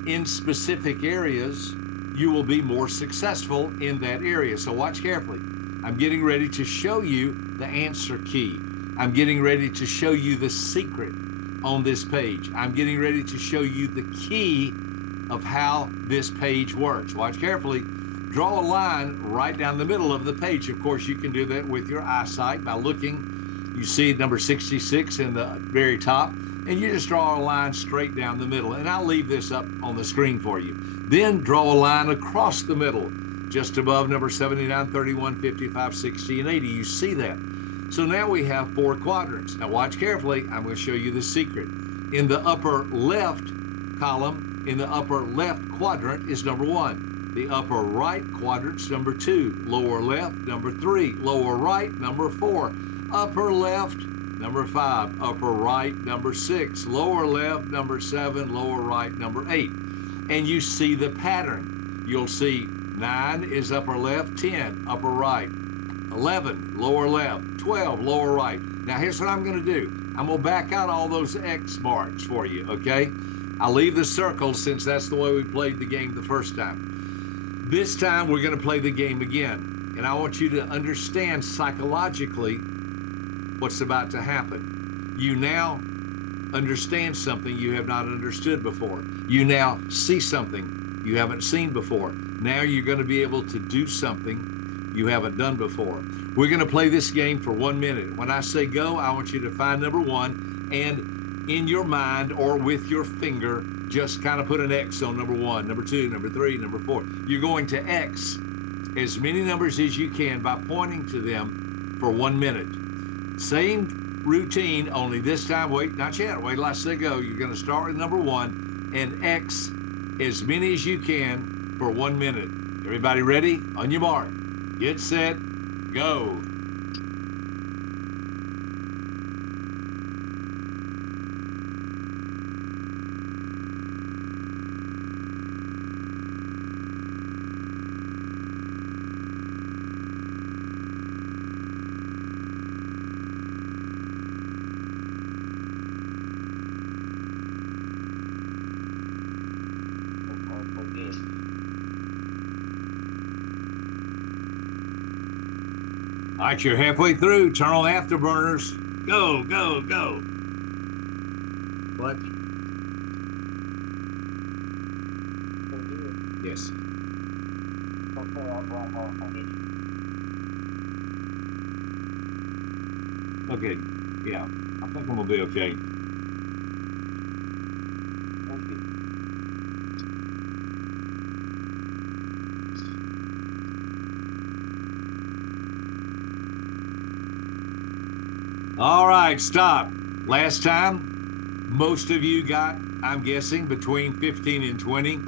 in specific areas, you will be more successful in that area. So watch carefully. I'm getting ready to show you the answer key. I'm getting ready to show you the secret on this page. I'm getting ready to show you the key of how this page works. Watch carefully. Draw a line right down the middle of the page. Of course, you can do that with your eyesight by looking. You see number 66 in the very top, and you just draw a line straight down the middle. And I'll leave this up on the screen for you. Then draw a line across the middle, just above number 79, 31, 55, 60, and 80. You see that. So now we have 4 quadrants. Now watch carefully. I'm going to show you the secret. In the upper left column, in the upper left quadrant is number 1. The upper right quadrant's number 2. Lower left, number 3. Lower right, number 4. Upper left, number 5. Upper right, number 6. Lower left, number 7. Lower right, number 8. And you see the pattern. You'll see 9 is upper left, 10 upper right, 11 lower left, 12 lower right. Now here's what I'm going to do. I'm going to back out all those X marks for you, okay? I'll leave the circles since that's the way we played the game the first time. This time we're going to play the game again, and I want you to understand psychologically what's about to happen. You now understand something you have not understood before. You now see something you haven't seen before. Now you're going to be able to do something you haven't done before. We're going to play this game for 1 minute. When I say go, I want you to find number 1, and in your mind or with your finger, just kind of put an X on number 1, number 2, number 3, number 4. You're going to X as many numbers as you can by pointing to them for 1 minute. Same routine, only this time, wait, not yet. Wait till I say go. You're going to start with number 1 and X as many as you can for 1 minute. Everybody ready? On your mark, get set, go. All right, you're halfway through. Turn on afterburners. Go, go, go. What? Yes. Okay. Yeah. I think I'm gonna be okay. All right, stop. Last time, most of you got, I'm guessing, between 15 and 20.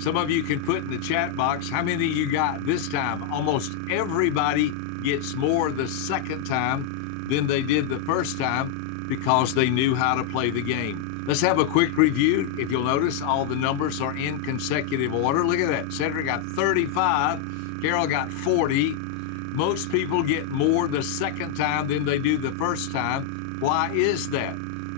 Some of you can put in the chat box how many you got this time. Almost everybody gets more the second time than they did the first time because they knew how to play the game. Let's have a quick review. If you'll notice, all the numbers are in consecutive order. Look at that. Cedric got 35. Carol got 40. Most people get more the second time than they do the first time. Why is that?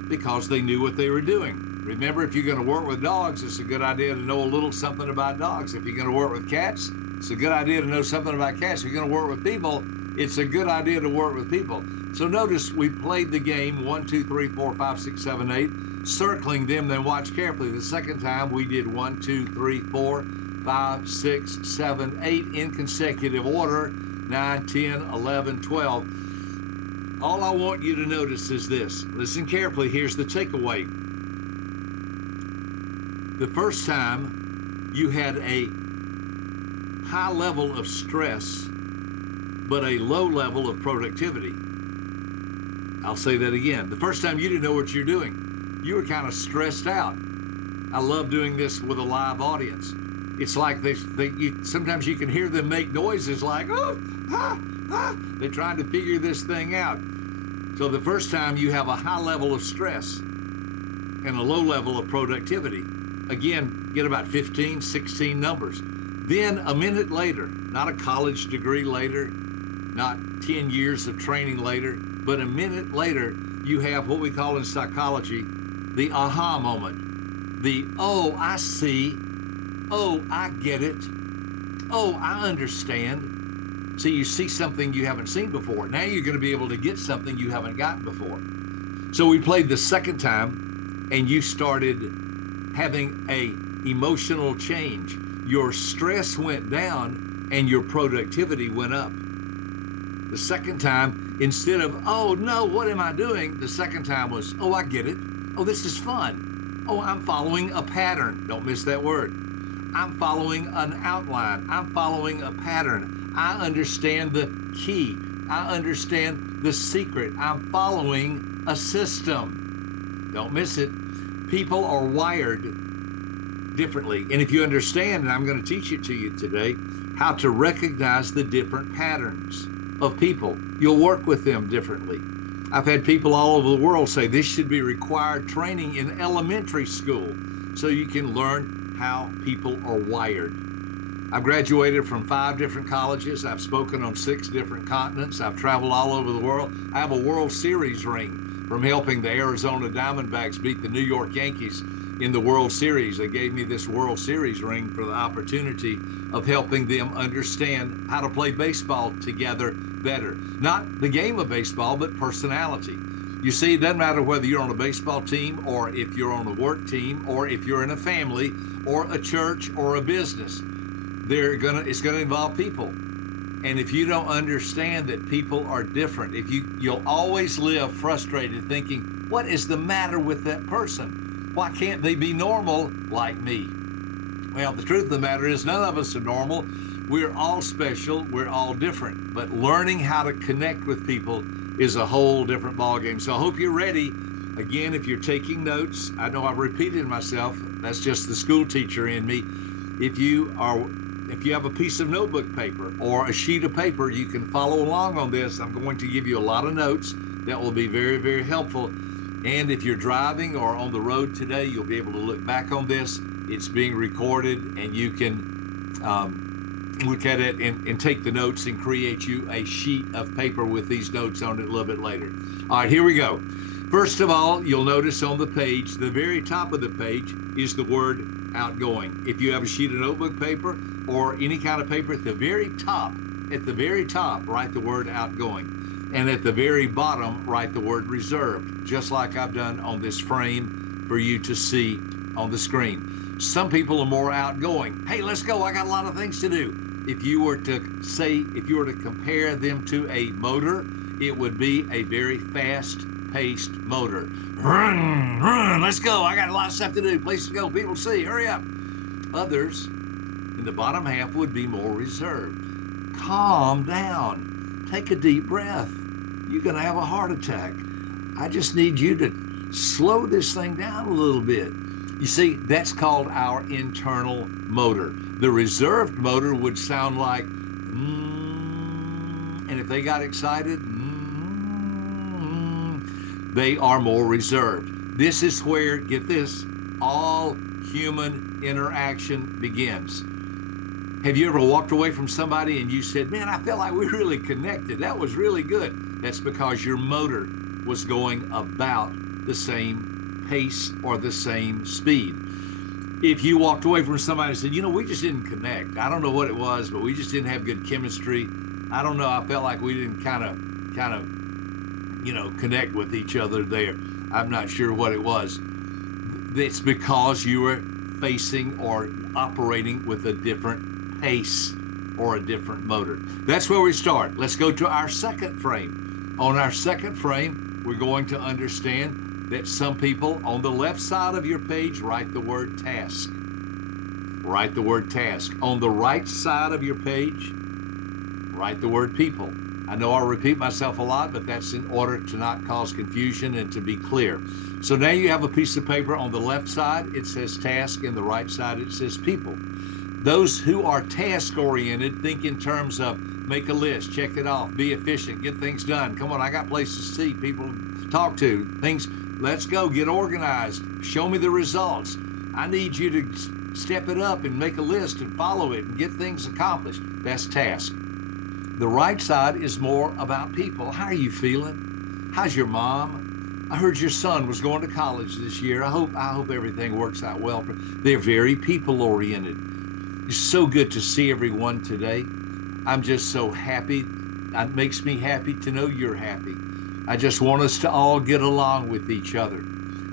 Because they knew what they were doing. Remember, if you're going to work with dogs, it's a good idea to know a little something about dogs. If you're going to work with cats, it's a good idea to know something about cats. If you're going to work with people, it's a good idea to work with people. So notice we played the game 1, 2, 3, 4, 5, 6, 7, 8, circling them, then watch carefully. The second time we did 1, 2, 3, 4, 5, 6, 7, 8 in consecutive order, 9, 10, 11, 12. All I want you to notice is this. Listen carefully. Here's the takeaway. The first time you had a high level of stress, but a low level of productivity. I'll say that again. The first time you didn't know what you're doing. You were kind of stressed out. I love doing this with a live audience. It's like sometimes you can hear them make noises like, oh, ah, ah. They're trying to figure this thing out. So the first time you have a high level of stress and a low level of productivity. Again, get about 15, 16 numbers. Then a minute later, not a college degree later, not 10 years of training later, but a minute later, you have what we call in psychology, the aha moment. The, oh, I see. Oh, I get it. Oh, I understand. See, you see something you haven't seen before. Now you're going to be able to get something you haven't gotten before. So we played the second time, and you started having a emotional change. Your stress went down, and your productivity went up. The second time, instead of, oh no, what am I doing? The second time was, oh, I get it. Oh, this is fun. Oh, I'm following a pattern. Don't miss that word. I'm following an outline. I'm following a pattern. I understand the key. I understand the secret. I'm following a system. Don't miss it. People are wired differently. And if you understand, and I'm going to teach it to you today, how to recognize the different patterns of people, you'll work with them differently. I've had people all over the world say this should be required training in elementary school so you can learn how people are wired. I've graduated from 5 different colleges. I've spoken on 6 different continents. I've traveled all over the world. I have a World Series ring from helping the Arizona Diamondbacks beat the New York Yankees in the World Series. They gave me this World Series ring for the opportunity of helping them understand how to play baseball together better. Not the game of baseball, but personality. You see, it doesn't matter whether you're on a baseball team or if you're on a work team or if you're in a family or a church or a business. It's gonna involve people. And if you don't understand that people are different, you'll always live frustrated thinking, what is the matter with that person? Why can't they be normal like me? Well, the truth of the matter is none of us are normal. We're all special. We're all different. But learning how to connect with people is a whole different ballgame. So I hope you're ready. Again, if you're taking notes, I know I've repeated myself. That's just the school teacher in me. If you have a piece of notebook paper or a sheet of paper, you can follow along on this. I'm going to give you a lot of notes that will be very, very helpful. And if you're driving or on the road today, you'll be able to look back on this. It's being recorded, and you can look at it and take the notes and create you a sheet of paper with these notes on it a little bit later. All right, here we go. First of all, you'll notice on the page, the very top of the page is the word outgoing. If you have a sheet of notebook paper or any kind of paper, at the very top, at the very top, write the word outgoing. And at the very bottom, write the word reserved, just like I've done on this frame for you to see on the screen. Some people are more outgoing. Hey, let's go. I got a lot of things to do. If you were to compare them to a motor, it would be a very fast-paced motor. Run, run, let's go. I got a lot of stuff to do. Places to go, people to see. Hurry up. Others in the bottom half would be more reserved. Calm down. Take a deep breath. You're going to have a heart attack. I just need you to slow this thing down a little bit. You see, that's called our internal motor. The reserved motor would sound like, and if they got excited, they are more reserved. This is where, get this, all human interaction begins. Have you ever walked away from somebody and you said, man, I felt like we really connected. That was really good. That's because your motor was going about the same pace or the same speed. If you walked away from somebody and said, we just didn't connect. I don't know what it was, but we just didn't have good chemistry. I don't know. I felt like we didn't kind of, connect with each other there. I'm not sure what it was. It's because you were facing or operating with a different pace or a different motor. That's where we start. Let's go to our second frame. On our second frame, we're going to understand that some people on the left side of your page write the word task. Write the word task. On the right side of your page, write the word people. I know I'll repeat myself a lot, but that's in order to not cause confusion and to be clear. So now you have a piece of paper. On the left side, it says task, and the right side, it says people. Those who are task-oriented think in terms of make a list, check it off, be efficient, get things done. Come on, I got places to see, people to talk to, things. Let's go, get organized, show me the results. I need you to step it up and make a list and follow it and get things accomplished. That's task. The right side is more about people. How are you feeling? How's your mom? I heard your son was going to college this year. I hope everything works out well for them. They're very people-oriented. It's so good to see everyone today. I'm just so happy. It makes me happy to know you're happy. I just want us to all get along with each other.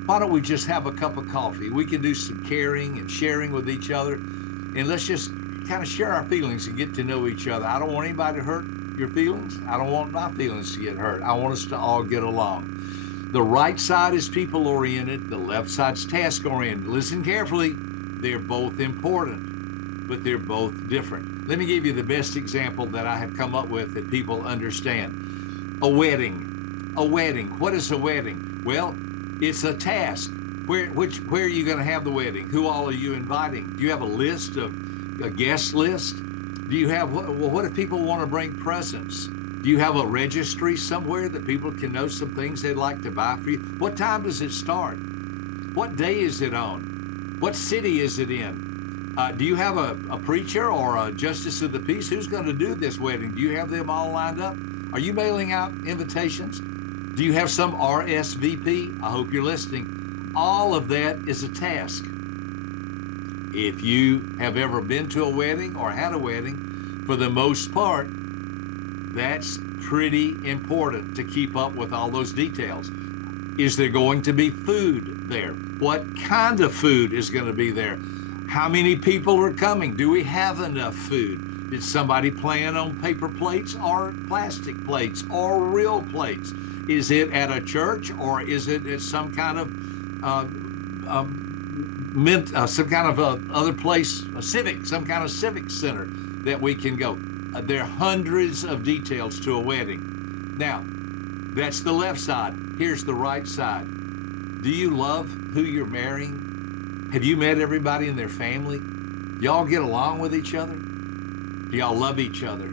Why don't we just have a cup of coffee? We can do some caring and sharing with each other, and let's just kind of share our feelings and get to know each other. I don't want anybody to hurt your feelings. I don't want my feelings to get hurt. I want us to all get along. The right side is people-oriented. The left side's task-oriented. Listen carefully. They're both important, but they're both different. Let me give you the best example that I have come up with that people understand. A wedding. A wedding. What is a wedding? Well, it's a task. Where are you going to have the wedding? Who all are you inviting? Do you have a guest list? Do you have, what if people want to bring presents? Do you have a registry somewhere that people can know some things they'd like to buy for you? What time does it start? What day is it on? What city is it in? Do you have a preacher or a justice of the peace? Who's going to do this wedding? Do you have them all lined up? Are you mailing out invitations? Do you have some RSVP? I hope you're listening. All of that is a task. If you have ever been to a wedding or had a wedding, for the most part, that's pretty important to keep up with all those details. Is there going to be food there? What kind of food is going to be there? How many people are coming? Do we have enough food? Did somebody plan on paper plates or plastic plates or real plates? Is it at a church or is it at some kind of other place, some kind of civic center that we can go? There are hundreds of details to a wedding. Now, that's the left side. Here's the right side. Do you love who you're marrying? Have you met everybody in their family? Y'all get along with each other? Do y'all love each other?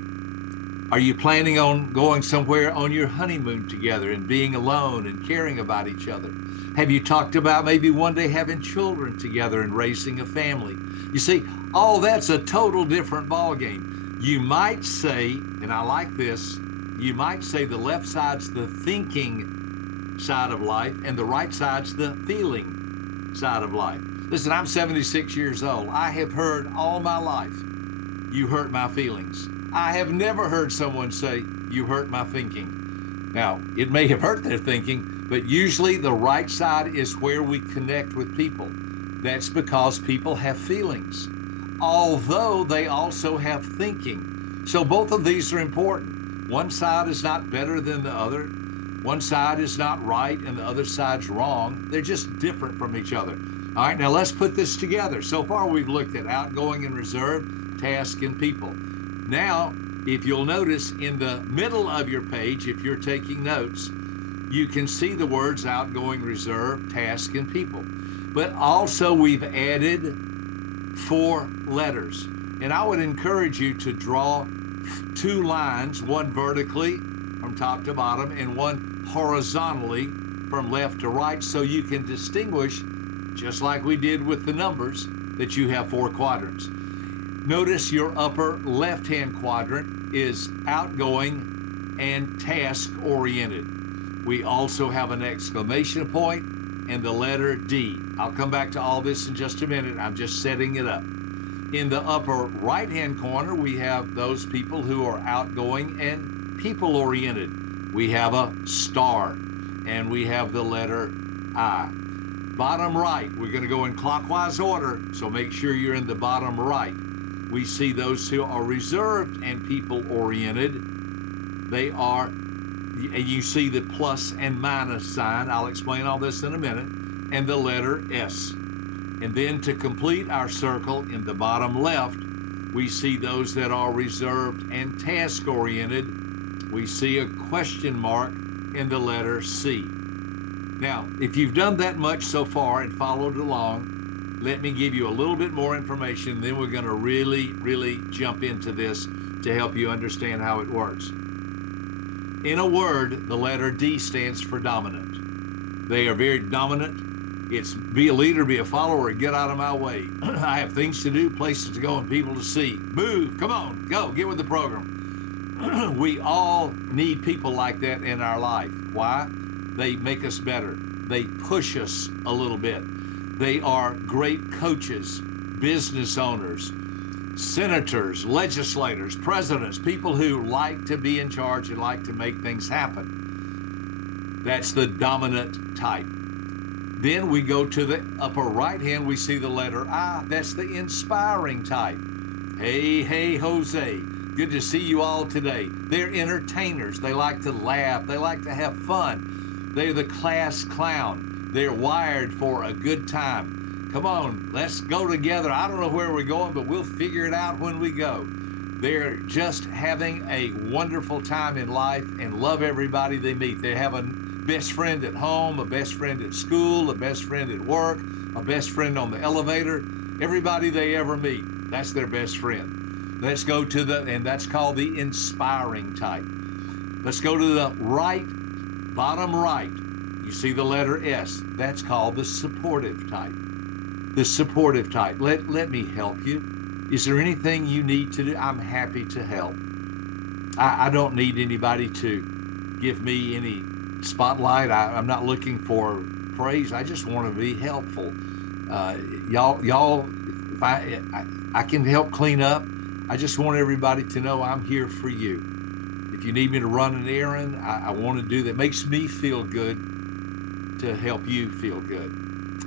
Are you planning on going somewhere on your honeymoon together and being alone and caring about each other? Have you talked about maybe one day having children together and raising a family? You see, all that's a total different ballgame. You might say, and I like this, you might say the left side's the thinking side of life and the right side's the feeling side of life. Listen, I'm 76 years old. I have heard all my life, you hurt my feelings. I have never heard someone say, "You hurt my thinking." Now, it may have hurt their thinking, but usually the right side is where we connect with people. That's because people have feelings, although they also have thinking. So both of these are important. One side is not better than the other. One side is not right and the other side's wrong. They're just different from each other. All right, now let's put this together. So far, we've looked at outgoing and reserved, task, and people. Now, if you'll notice in the middle of your page, if you're taking notes, you can see the words outgoing, reserved, task, and people. But also, we've added 4 letters. And I would encourage you to draw 2 lines, one vertically from top to bottom and one horizontally from left to right, so you can distinguish, just like we did with the numbers, that you have 4 quadrants. Notice your upper left-hand quadrant is outgoing and task-oriented. We also have an exclamation point and the letter D. I'll come back to all this in just a minute. I'm just setting it up. In the upper right-hand corner, we have those people who are outgoing and people-oriented. We have a star, and we have the letter I. Bottom right, we're going to go in clockwise order, so make sure you're in the bottom right. We see those who are reserved and people-oriented. They are, you see the plus and minus sign. I'll explain all this in a minute. And the letter S. And then to complete our circle in the bottom left, we see those that are reserved and task-oriented. We see a question mark in the letter C. Now, if you've done that much so far and followed along, let me give you a little bit more information. Then we're going to really jump into this to help you understand how it works. In a word, the letter D stands for dominant. They are very dominant. It's be a leader, be a follower, and get out of my way. I have things to do, places to go, and people to see. Move, come on, go, get with the program. We all need people like that in our life. Why? They make us better. They push us a little bit. They are great coaches, business owners, senators, legislators, presidents, people who like to be in charge and like to make things happen. That's the dominant type. Then we go to the upper right hand, we see the letter I. That's the inspiring type. Hey, Jose. Good to see you all today. They're entertainers. They like to laugh. They like to have fun. They're the class clown. They're wired for a good time. Come on, let's go together. I don't know where we're going, but we'll figure it out when we go. They're just having a wonderful time in life and love everybody they meet. They have a best friend at home, a best friend at school, a best friend at work, a best friend on the elevator. Everybody they ever meet, that's their best friend. Let's go to and that's called the inspiring type. Let's go to the right, bottom right. You see the letter S. That's called the supportive type. The supportive type. Let me help you. Is there anything you need to do? I'm happy to help. I don't need anybody to give me any spotlight. I'm not looking for praise. I just want to be helpful. Y'all, if I can help clean up, I just want everybody to know I'm here for you. If you need me to run an errand, I want to do that. It makes me feel good to help you feel good.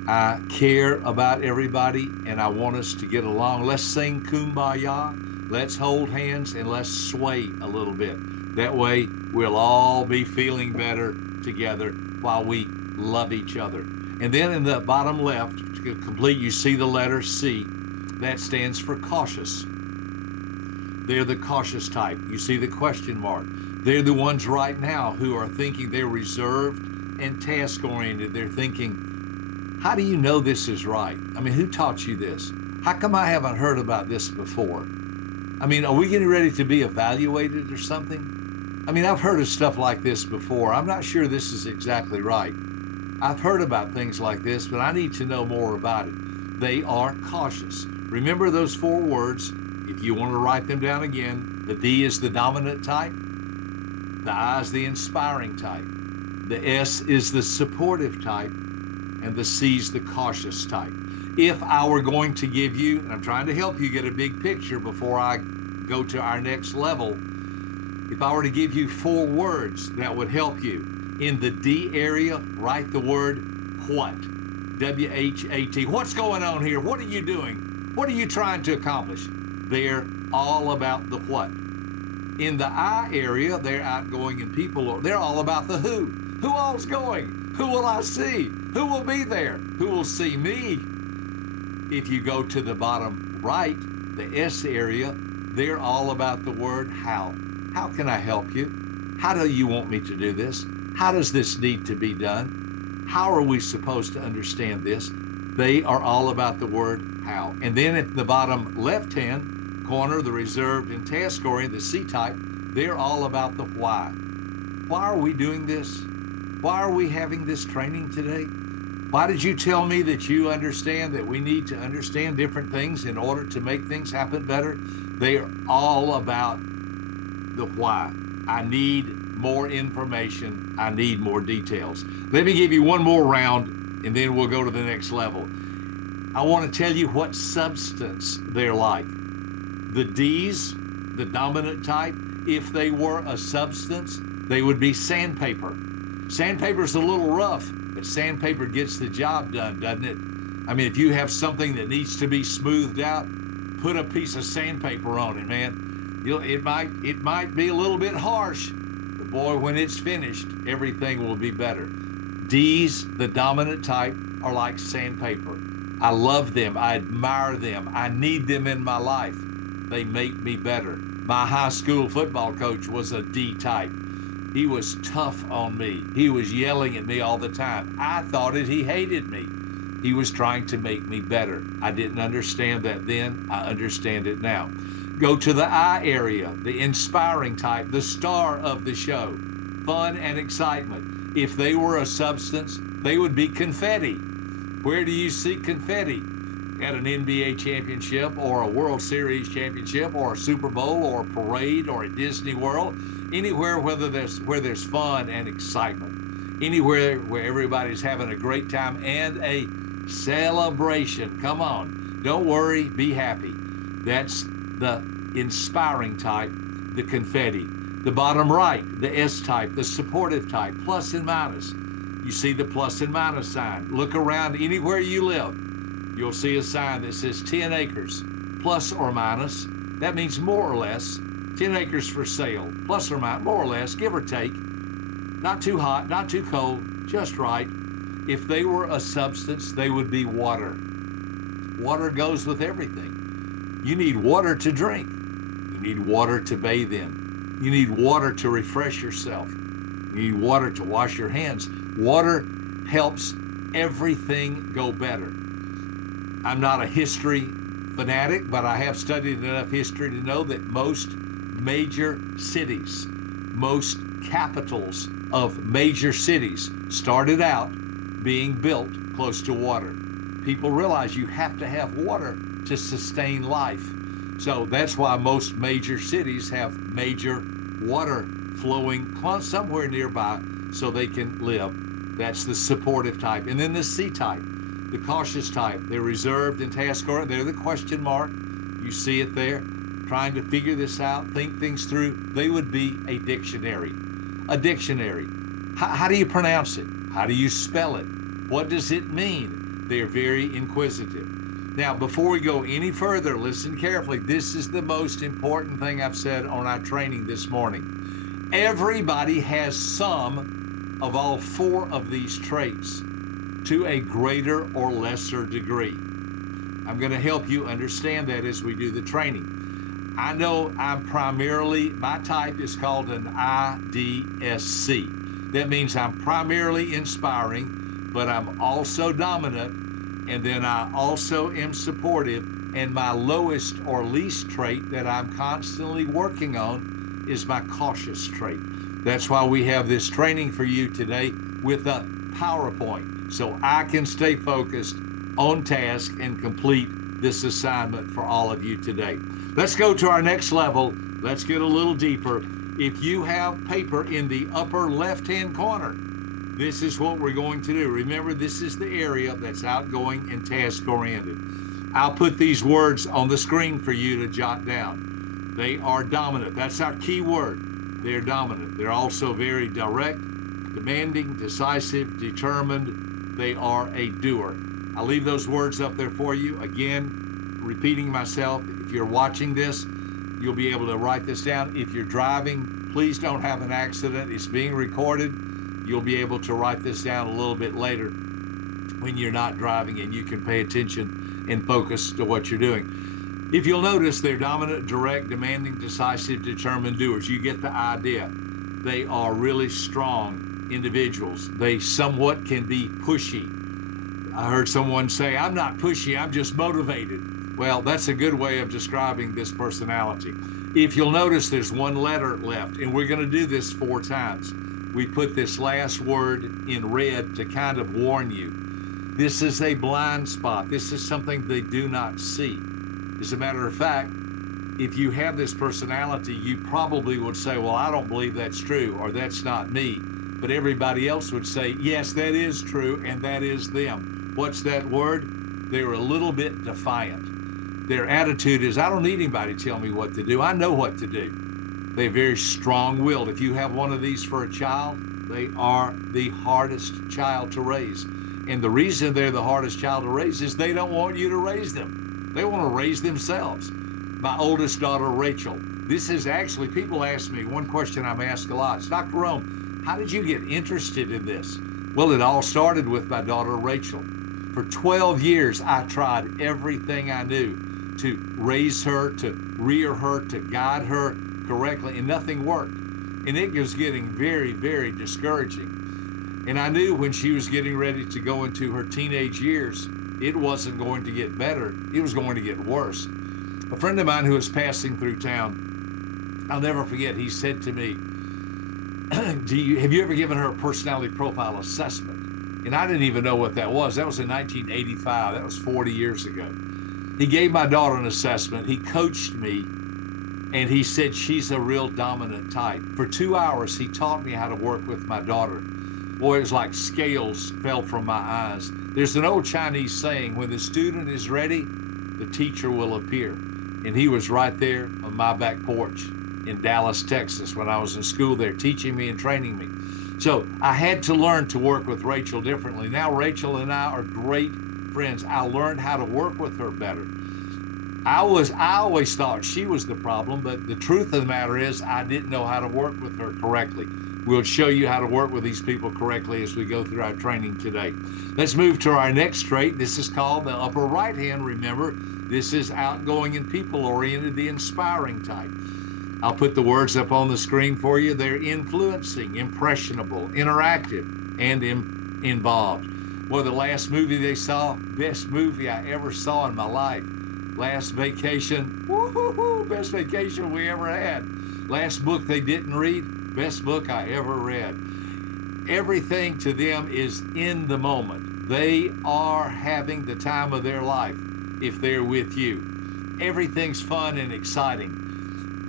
I care about everybody and I want us to get along. Let's sing Kumbaya. Let's hold hands and let's sway a little bit. That way we'll all be feeling better together while we love each other. And then in the bottom left, to complete, you see the letter C. That stands for cautious. They're the cautious type. You see the question mark. They're the ones right now who are thinking they're reserved and task-oriented. They're thinking, how do you know this is right? I mean, who taught you this? How come I haven't heard about this before? I mean, are we getting ready to be evaluated or something? I mean, I've heard of stuff like this before. I'm not sure this is exactly right. I've heard about things like this, but I need to know more about it. They are cautious. Remember those 4 words. If you want to write them down again, the D is the dominant type. The I is the inspiring type. The S is the supportive type. And the C is the cautious type. If I were going to give you, and I'm trying to help you get a big picture before I go to our next level, if I were to give you 4 words that would help you, in the D area, write the word what. W-H-A-T. What's going on here? What are you doing? What are you trying to accomplish? They're all about the what. In the I area, they're outgoing and people, they're all about the who. Who all's going? Who will I see? Who will be there? Who will see me? If you go to the bottom right, the S area, they're all about the word how. How can I help you? How do you want me to do this? How does this need to be done? How are we supposed to understand this? They are all about the word how. And then at the bottom left-hand corner, the reserved and task-oriented, the C type, they're all about the why. Why are we doing this? Why are we having this training today? Why did you tell me that you understand that we need to understand different things in order to make things happen better? They are all about the why. I need more information. I need more details. Let me give you one more round and then we'll go to the next level. I want to tell you what substance they're like. The D's, the dominant type, if they were a substance, they would be sandpaper. Sandpaper's a little rough, but sandpaper gets the job done, doesn't it? I mean, if you have something that needs to be smoothed out, put a piece of sandpaper on it, man. It might be a little bit harsh, but boy, when it's finished, everything will be better. D's, the dominant type, are like sandpaper. I love them. I admire them. I need them in my life. They make me better. My high school football coach was a D type. He was tough on me. He was yelling at me all the time. I thought he hated me. He was trying to make me better. I didn't understand that then. I understand it now. Go to the I area, the inspiring type, the star of the show. Fun and excitement. If they were a substance, they would be confetti. Where do you see confetti? At an NBA championship or a World Series championship or a Super Bowl or a parade or at Disney World. Anywhere where there's fun and excitement. Anywhere where everybody's having a great time and a celebration. Come on. Don't worry. Be happy. That's the inspiring type, the confetti. The bottom right, the S type, the supportive type, plus and minus. You see the plus and minus sign. Look around anywhere you live. You'll see a sign that says 10 acres, plus or minus. That means more or less. 10 acres for sale, plus or minus, more or less, give or take. Not too hot, not too cold, just right. If they were a substance, they would be water. Water goes with everything. You need water to drink. You need water to bathe in. You need water to refresh yourself. You need water to wash your hands. Water helps everything go better. I'm not a history fanatic, but I have studied enough history to know that most major cities, most capitals of major cities started out being built close to water. People realize you have to have water to sustain life. So that's why most major cities have major water flowing somewhere nearby so they can live. That's the supportive type. And then the C type, the cautious type. They're reserved and task-oriented. They're the question mark. You see it there. Trying to figure this out, think things through. They would be a dictionary. A dictionary. How do you pronounce it? How do you spell it? What does it mean? They're very inquisitive. Now, before we go any further, listen carefully. This is the most important thing I've said on our training this morning. Everybody has some of all 4 of these traits to a greater or lesser degree. I'm going to help you understand that as we do the training. I know my type is called an IDSC. That means I'm primarily inspiring, but I'm also dominant, and then I also am supportive, and my lowest or least trait that I'm constantly working on is my cautious trait. That's why we have this training for you today with a PowerPoint, so I can stay focused on task and complete this assignment for all of you today. Let's go to our next level. Let's get a little deeper. If you have paper in the upper left-hand corner, this is what we're going to do. Remember, this is the area that's outgoing and task-oriented. I'll put these words on the screen for you to jot down. They are dominant. That's our key word. They're dominant. They're also very direct, demanding, decisive, determined. They are a doer. I'll leave those words up there for you. Again, repeating myself, if you're watching this, you'll be able to write this down. If you're driving, please don't have an accident. It's being recorded. You'll be able to write this down a little bit later when you're not driving, and you can pay attention and focus to what you're doing. If you'll notice, they're dominant, direct, demanding, decisive, determined doers. You get the idea. They are really strong individuals. They somewhat can be pushy. I heard someone say, I'm not pushy, I'm just motivated. Well, that's a good way of describing this personality. If you'll notice, there's one letter left, and we're going to do this 4 times. We put this last word in red to kind of warn you. This is a blind spot. This is something they do not see. As a matter of fact, if you have this personality, you probably would say, well, I don't believe that's true, or that's not me. But everybody else would say, yes, that is true, and that is them. What's that word? They're a little bit defiant. Their attitude is, I don't need anybody to tell me what to do. I know what to do. They're very strong-willed. If you have one of these for a child, they are the hardest child to raise. And the reason they're the hardest child to raise is they don't want you to raise them. They want to raise themselves. My oldest daughter, Rachel, this is actually, people ask me, one question I'm asked a lot, is, Dr. Rohm, how did you get interested in this? Well, it all started with my daughter, Rachel. For 12 years, I tried everything I knew to raise her, to rear her, to guide her correctly, and nothing worked. And it was getting very, very discouraging. And I knew when she was getting ready to go into her teenage years, it wasn't going to get better. It was going to get worse. A friend of mine who was passing through town, I'll never forget, he said to me, have you ever given her a personality profile assessment? And I didn't even know what that was. That was in 1985. That was 40 years ago. He gave my daughter an assessment. He coached me, and he said she's a real dominant type. For 2 hours, he taught me how to work with my daughter. Boy, it was like scales fell from my eyes. There's an old Chinese saying, when the student is ready, the teacher will appear. And he was right there on my back porch in Dallas, Texas, when I was in school there, teaching me and training me. So I had to learn to work with Rachel differently. Now Rachel and I are great friends. I learned how to work with her better. I always thought she was the problem, but the truth of the matter is I didn't know how to work with her correctly. We'll show you how to work with these people correctly as we go through our training today. Let's move to our next trait. This is called the upper right hand. Remember, this is outgoing and people-oriented, the inspiring type. I'll put the words up on the screen for you. They're influencing, impressionable, interactive, and involved. Well, the last movie they saw, best movie I ever saw in my life. Last vacation, woo-hoo-hoo, best vacation we ever had. Last book they didn't read, best book I ever read. Everything to them is in the moment. They are having the time of their life if they're with you. Everything's fun and exciting.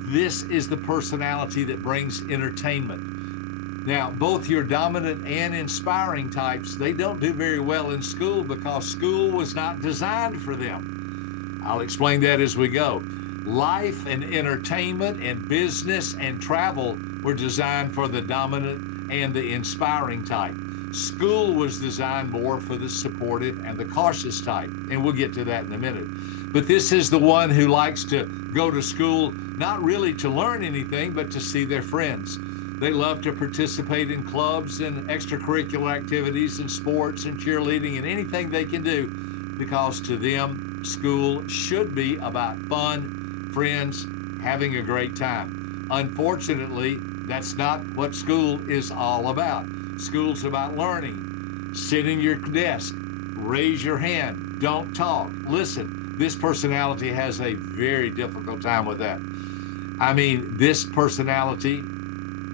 This is the personality that brings entertainment. Now, both your dominant and inspiring types, they don't do very well in school because school was not designed for them. I'll explain that as we go. Life and entertainment and business and travel were designed for the dominant and the inspiring type. School was designed more for the supportive and the cautious type, and we'll get to that in a minute. But this is the one who likes to go to school not really to learn anything, but to see their friends. They love to participate in clubs and extracurricular activities and sports and cheerleading and anything they can do, because to them, school should be about fun, friends, having a great time. Unfortunately, that's not what school is all about. School's about learning. Sit in your desk, raise your hand, don't talk, listen. This personality has a very difficult time with that. I mean, this personality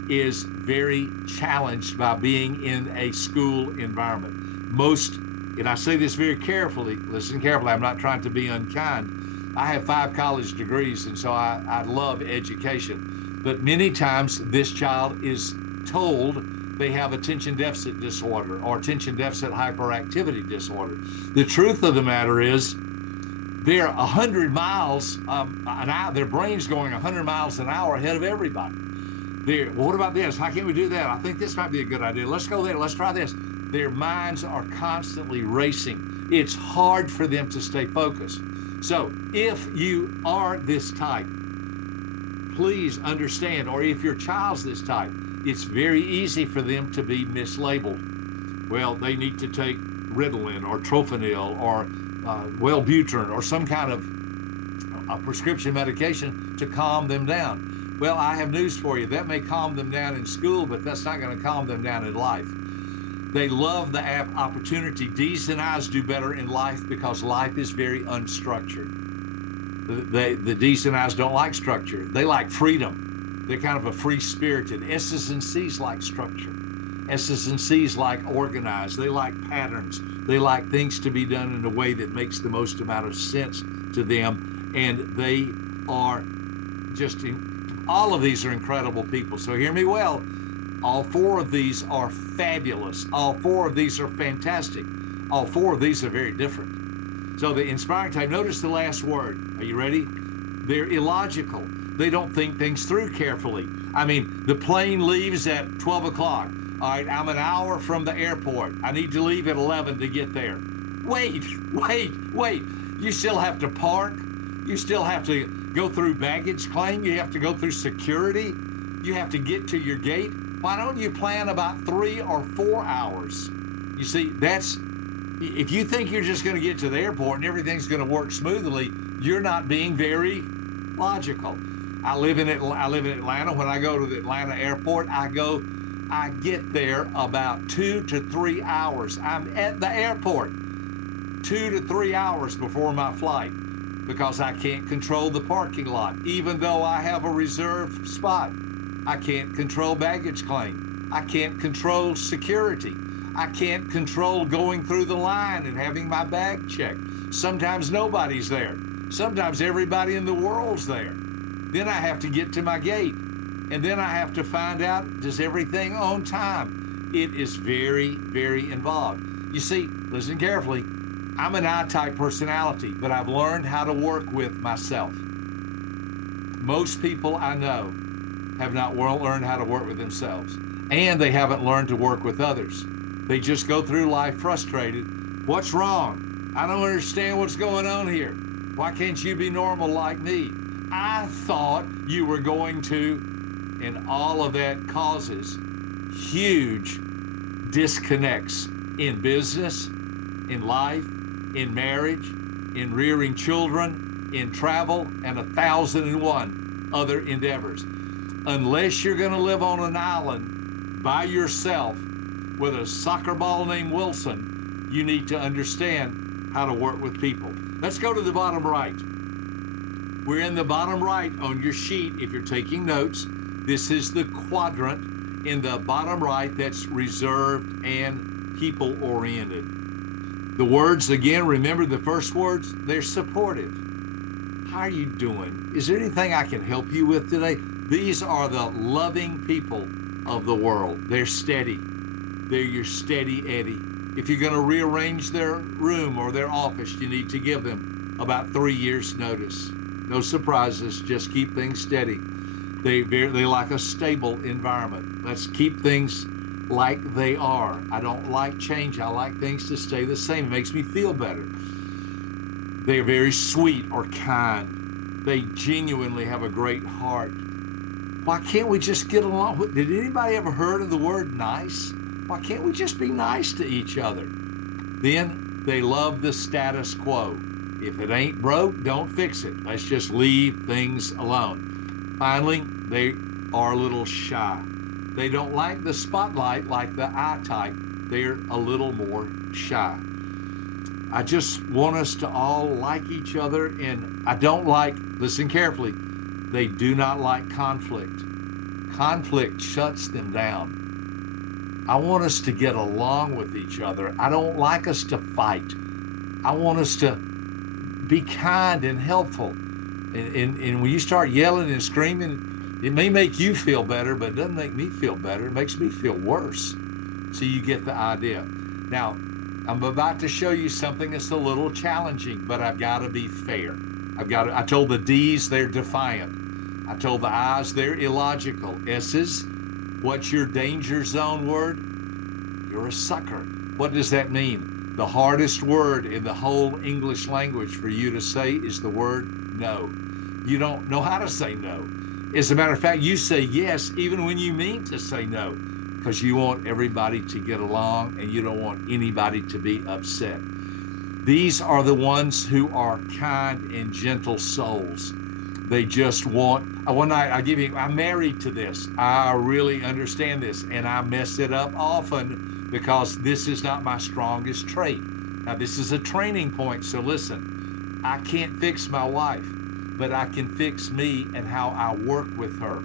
is very challenged by being in a school environment. Most, and I say this very carefully, listen carefully, I'm not trying to be unkind. I have 5 college degrees, and so I love education. But many times this child is told they have attention deficit disorder or attention deficit hyperactivity disorder. The truth of the matter is, they're 100 miles an hour. Their brain's going 100 miles an hour ahead of everybody. Well, what about this? How can we do that? I think this might be a good idea. Let's go there. Let's try this. Their minds are constantly racing. It's hard for them to stay focused. So if you are this type, please understand, or if your child's this type, it's very easy for them to be mislabeled. Well, they need to take Ritalin or Trophanil or Wellbutrin or some kind of a prescription medication to calm them down. Well, I have news for you. That may calm them down in school, but that's not going to calm them down in life. They love the opportunity. D's and I's do better in life because life is very unstructured. The D's and I's don't like structure. They like freedom. They're kind of a free-spirited. S's and C's like structure. S's and C's like organized. They like patterns. They like things to be done in a way that makes the most amount of sense to them. And they are just, all of these are incredible people. So hear me well. All four of these are fabulous. All four of these are fantastic. All four of these are very different. So the inspiring type, notice the last word. Are you ready? They're illogical. They don't think things through carefully. I mean, the plane leaves at 12 o'clock. All right, I'm an hour from the airport. I need to leave at 11 to get there. Wait. You still have to park. You still have to go through baggage claim. You have to go through security. You have to get to your gate. Why don't you plan about 3 or 4 hours? You see, if you think you're just going to get to the airport and everything's going to work smoothly, you're not being very logical. I live in Atlanta. When I go to the Atlanta airport, I get there about 2 to 3 hours. I'm at the airport 2 to 3 hours before my flight because I can't control the parking lot, even though I have a reserved spot. I can't control baggage claim. I can't control security. I can't control going through the line and having my bag checked. Sometimes nobody's there. Sometimes everybody in the world's there. Then I have to get to my gate. And then I have to find out, does everything on time? It is very, very involved. You see, listen carefully. I'm an I-type personality, but I've learned how to work with myself. Most people I know have not learned how to work with themselves, and they haven't learned to work with others. They just go through life frustrated. What's wrong? I don't understand what's going on here. Why can't you be normal like me? I thought you were going to, and all of that causes huge disconnects in business, in life, in marriage, in rearing children, in travel, and 1,001 other endeavors. Unless you're going to live on an island by yourself with a soccer ball named Wilson, you need to understand how to work with people. Let's go to the bottom right. We're in the bottom right on your sheet if you're taking notes. This is the quadrant in the bottom right that's reserved and people-oriented. The words, again, remember the first words, they're supportive. How are you doing? Is there anything I can help you with today? These are the loving people of the world. They're steady. They're your steady Eddie. If you're going to rearrange their room or their office, you need to give them about 3 years' notice. No surprises, just keep things steady. They like a stable environment. Let's keep things like they are. I don't like change. I like things to stay the same. It makes me feel better. They are very sweet or kind. They genuinely have a great heart. Why can't we just get along? Did anybody ever heard of the word nice? Why can't we just be nice to each other? Then they love the status quo. If it ain't broke, don't fix it. Let's just leave things alone. Finally, they are a little shy. They don't like the spotlight like the I-type. They're a little more shy. I just want us to all like each other, and I don't like, listen carefully, they do not like conflict. Conflict shuts them down. I want us to get along with each other. I don't like us to fight. I want us to be kind and helpful. And when you start yelling and screaming, it may make you feel better, but it doesn't make me feel better. It makes me feel worse. So you get the idea. Now, I'm about to show you something that's a little challenging, but I've got to be fair. I told the D's they're defiant. I told the I's they're illogical. S's, what's your danger zone word? You're a sucker. What does that mean? The hardest word in the whole English language for you to say is the word no. You don't know how to say no. As a matter of fact, you say yes even when you mean to say no, because you want everybody to get along and you don't want anybody to be upset. These are the ones who are kind and gentle souls. They just want, one night I'm married to this. I really understand this, and I mess it up often because this is not my strongest trait. Now, this is a training point, so listen, I can't fix my wife, but I can fix me and how I work with her,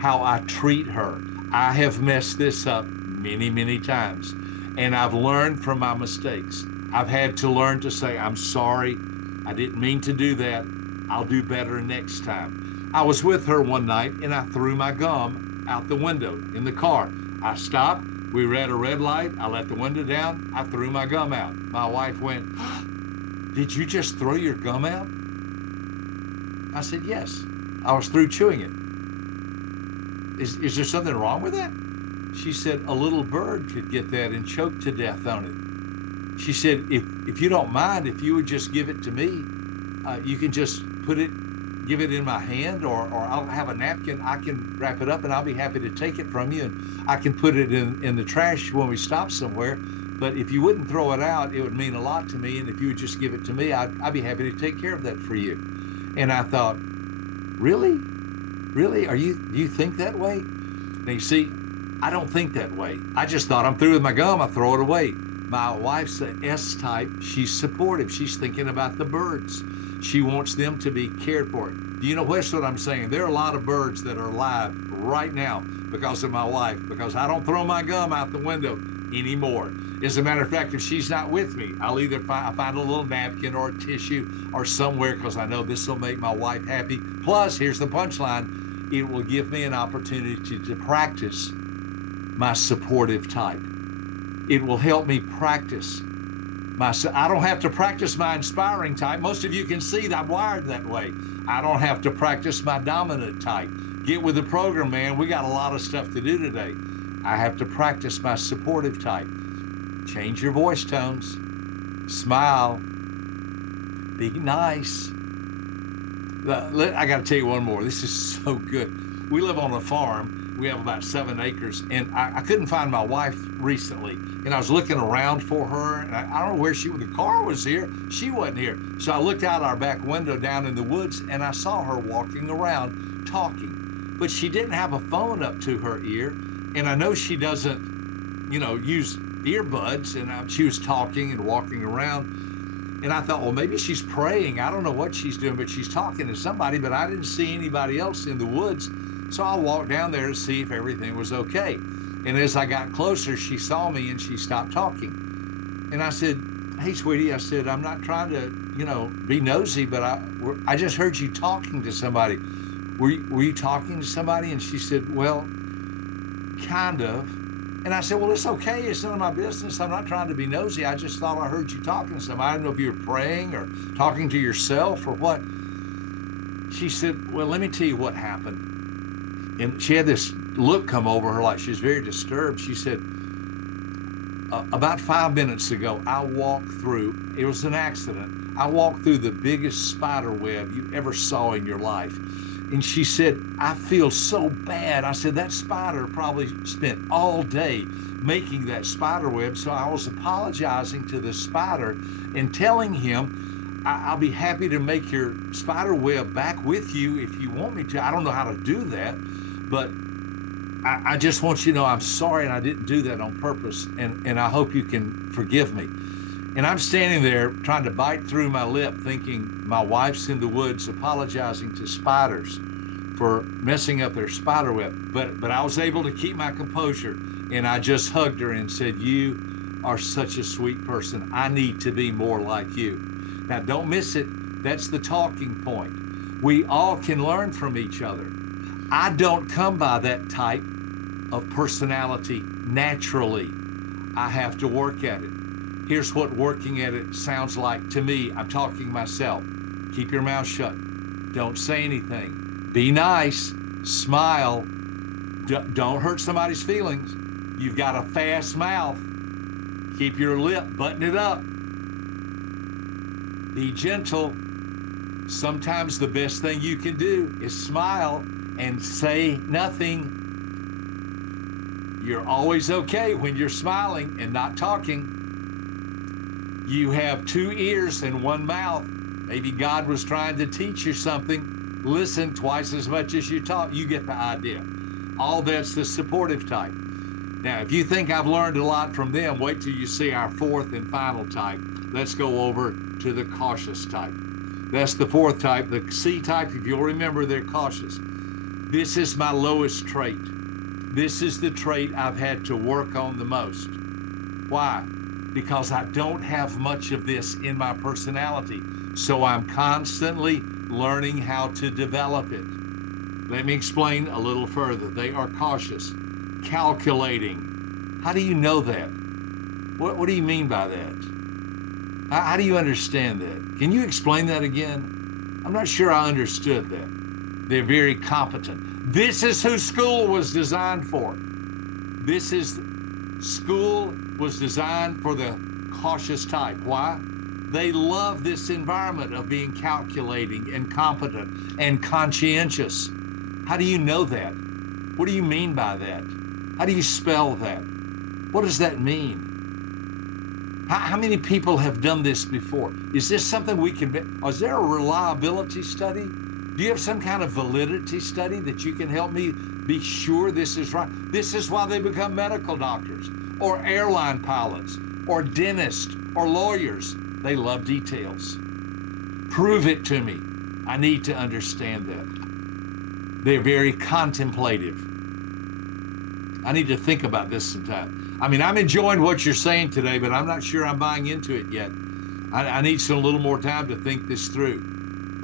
how I treat her. I have messed this up many, many times, and I've learned from my mistakes. I've had to learn to say, I'm sorry, I didn't mean to do that. I'll do better next time. I was with her one night and I threw my gum out the window in the car. I stopped, we were at a red light, I let the window down, I threw my gum out. My wife went, did you just throw your gum out? I said, yes, I was through chewing it. Is there something wrong with that? She said, a little bird could get that and choke to death on it. She said, if you don't mind, if you would just give it to me, you can just give it in my hand, or I'll have a napkin. I can wrap it up and I'll be happy to take it from you. And I can put it in the trash when we stop somewhere. But if you wouldn't throw it out, it would mean a lot to me. And if you would just give it to me, I'd be happy to take care of that for you. And I thought, really? Really? Do you think that way? Now you see, I don't think that way. I just thought, I'm through with my gum, I throw it away. My wife's the S type. She's supportive. She's thinking about the birds. She wants them to be cared for. Do you know what I'm saying? There are a lot of birds that are alive right now because of my wife, because I don't throw my gum out the window anymore. As a matter of fact, if she's not with me, I'll either find a little napkin or a tissue or somewhere, because I know this will make my wife happy. Plus, here's the punchline, it will give me an opportunity to practice my supportive type. It will help me practice I don't have to practice my inspiring type. Most of you can see that I'm wired that way. I don't have to practice my dominant type. Get with the program, man. We got a lot of stuff to do today. I have to practice my supportive type. Change your voice tones. Smile. Be nice. I got to tell you one more. This is so good. We live on a farm. We have about 7 acres, and I couldn't find my wife recently. And I was looking around for her, and I don't know where the car was here. She wasn't here. So I looked out our back window down in the woods, and I saw her walking around talking. But she didn't have a phone up to her ear, and I know she doesn't, use earbuds, and she was talking and walking around. And I thought, well, maybe she's praying. I don't know what she's doing, but she's talking to somebody, but I didn't see anybody else in the woods. So I walked down there to see if everything was okay. And as I got closer, she saw me and she stopped talking. And I said, hey, sweetie, I said, I'm not trying to, be nosy, but I just heard you talking to somebody. Were you talking to somebody? And she said, well, kind of. And I said, well, it's okay. It's none of my business. I'm not trying to be nosy. I just thought I heard you talking to somebody. I don't know if you were praying or talking to yourself or what. She said, well, let me tell you what happened. And she had this look come over her like she was very disturbed. She said, about 5 minutes ago, I walked through, it was an accident. I walked through the biggest spider web you ever saw in your life. And she said, I feel so bad. I said, that spider probably spent all day making that spider web. So I was apologizing to the spider and telling him, I'll be happy to make your spider web back with you if you want me to. I don't know how to do that, but I just want you to know I'm sorry and I didn't do that on purpose, and I hope you can forgive me. And I'm standing there trying to bite through my lip thinking my wife's in the woods apologizing to spiders for messing up their spider web. But I was able to keep my composure, and I just hugged her and said, you are such a sweet person. I need to be more like you. Now, don't miss it. That's the talking point. We all can learn from each other. I don't come by that type of personality naturally. I have to work at it. Here's what working at it sounds like to me. I'm talking to myself. Keep your mouth shut. Don't say anything. Be nice. Smile. Don't hurt somebody's feelings. You've got a fast mouth. Keep your lip, button it up. Be gentle. Sometimes the best thing you can do is smile and say nothing. You're always okay when you're smiling and not talking. You have 2 ears and 1 mouth. Maybe God was trying to teach you something. Listen twice as much as you talk. You get the idea. All that's the supportive type. Now, if you think I've learned a lot from them, wait till you see our 4th and final type. Let's go over to the cautious type. That's the 4th type. The C type, if you'll remember, they're cautious. This is my lowest trait. This is the trait I've had to work on the most. Why? Because I don't have much of this in my personality. So I'm constantly learning how to develop it. Let me explain a little further. They are cautious, calculating. How do you know that? What do you mean by that? How do you understand that? Can you explain that again? I'm not sure I understood that. They're very competent. This is who school was designed for. School was designed for the cautious type. Why? They love this environment of being calculating and competent and conscientious. How do you know that? What do you mean by that? How do you spell that? What does that mean? How many people have done this before? Is this something we can, is there a reliability study? Do you have some kind of validity study that you can help me be sure this is right? This is why they become medical doctors or airline pilots or dentists or lawyers. They love details. Prove it to me. I need to understand that. They're very contemplative. I need to think about this sometime. I mean, I'm enjoying what you're saying today, but I'm not sure I'm buying into it yet. I need a little more time to think this through.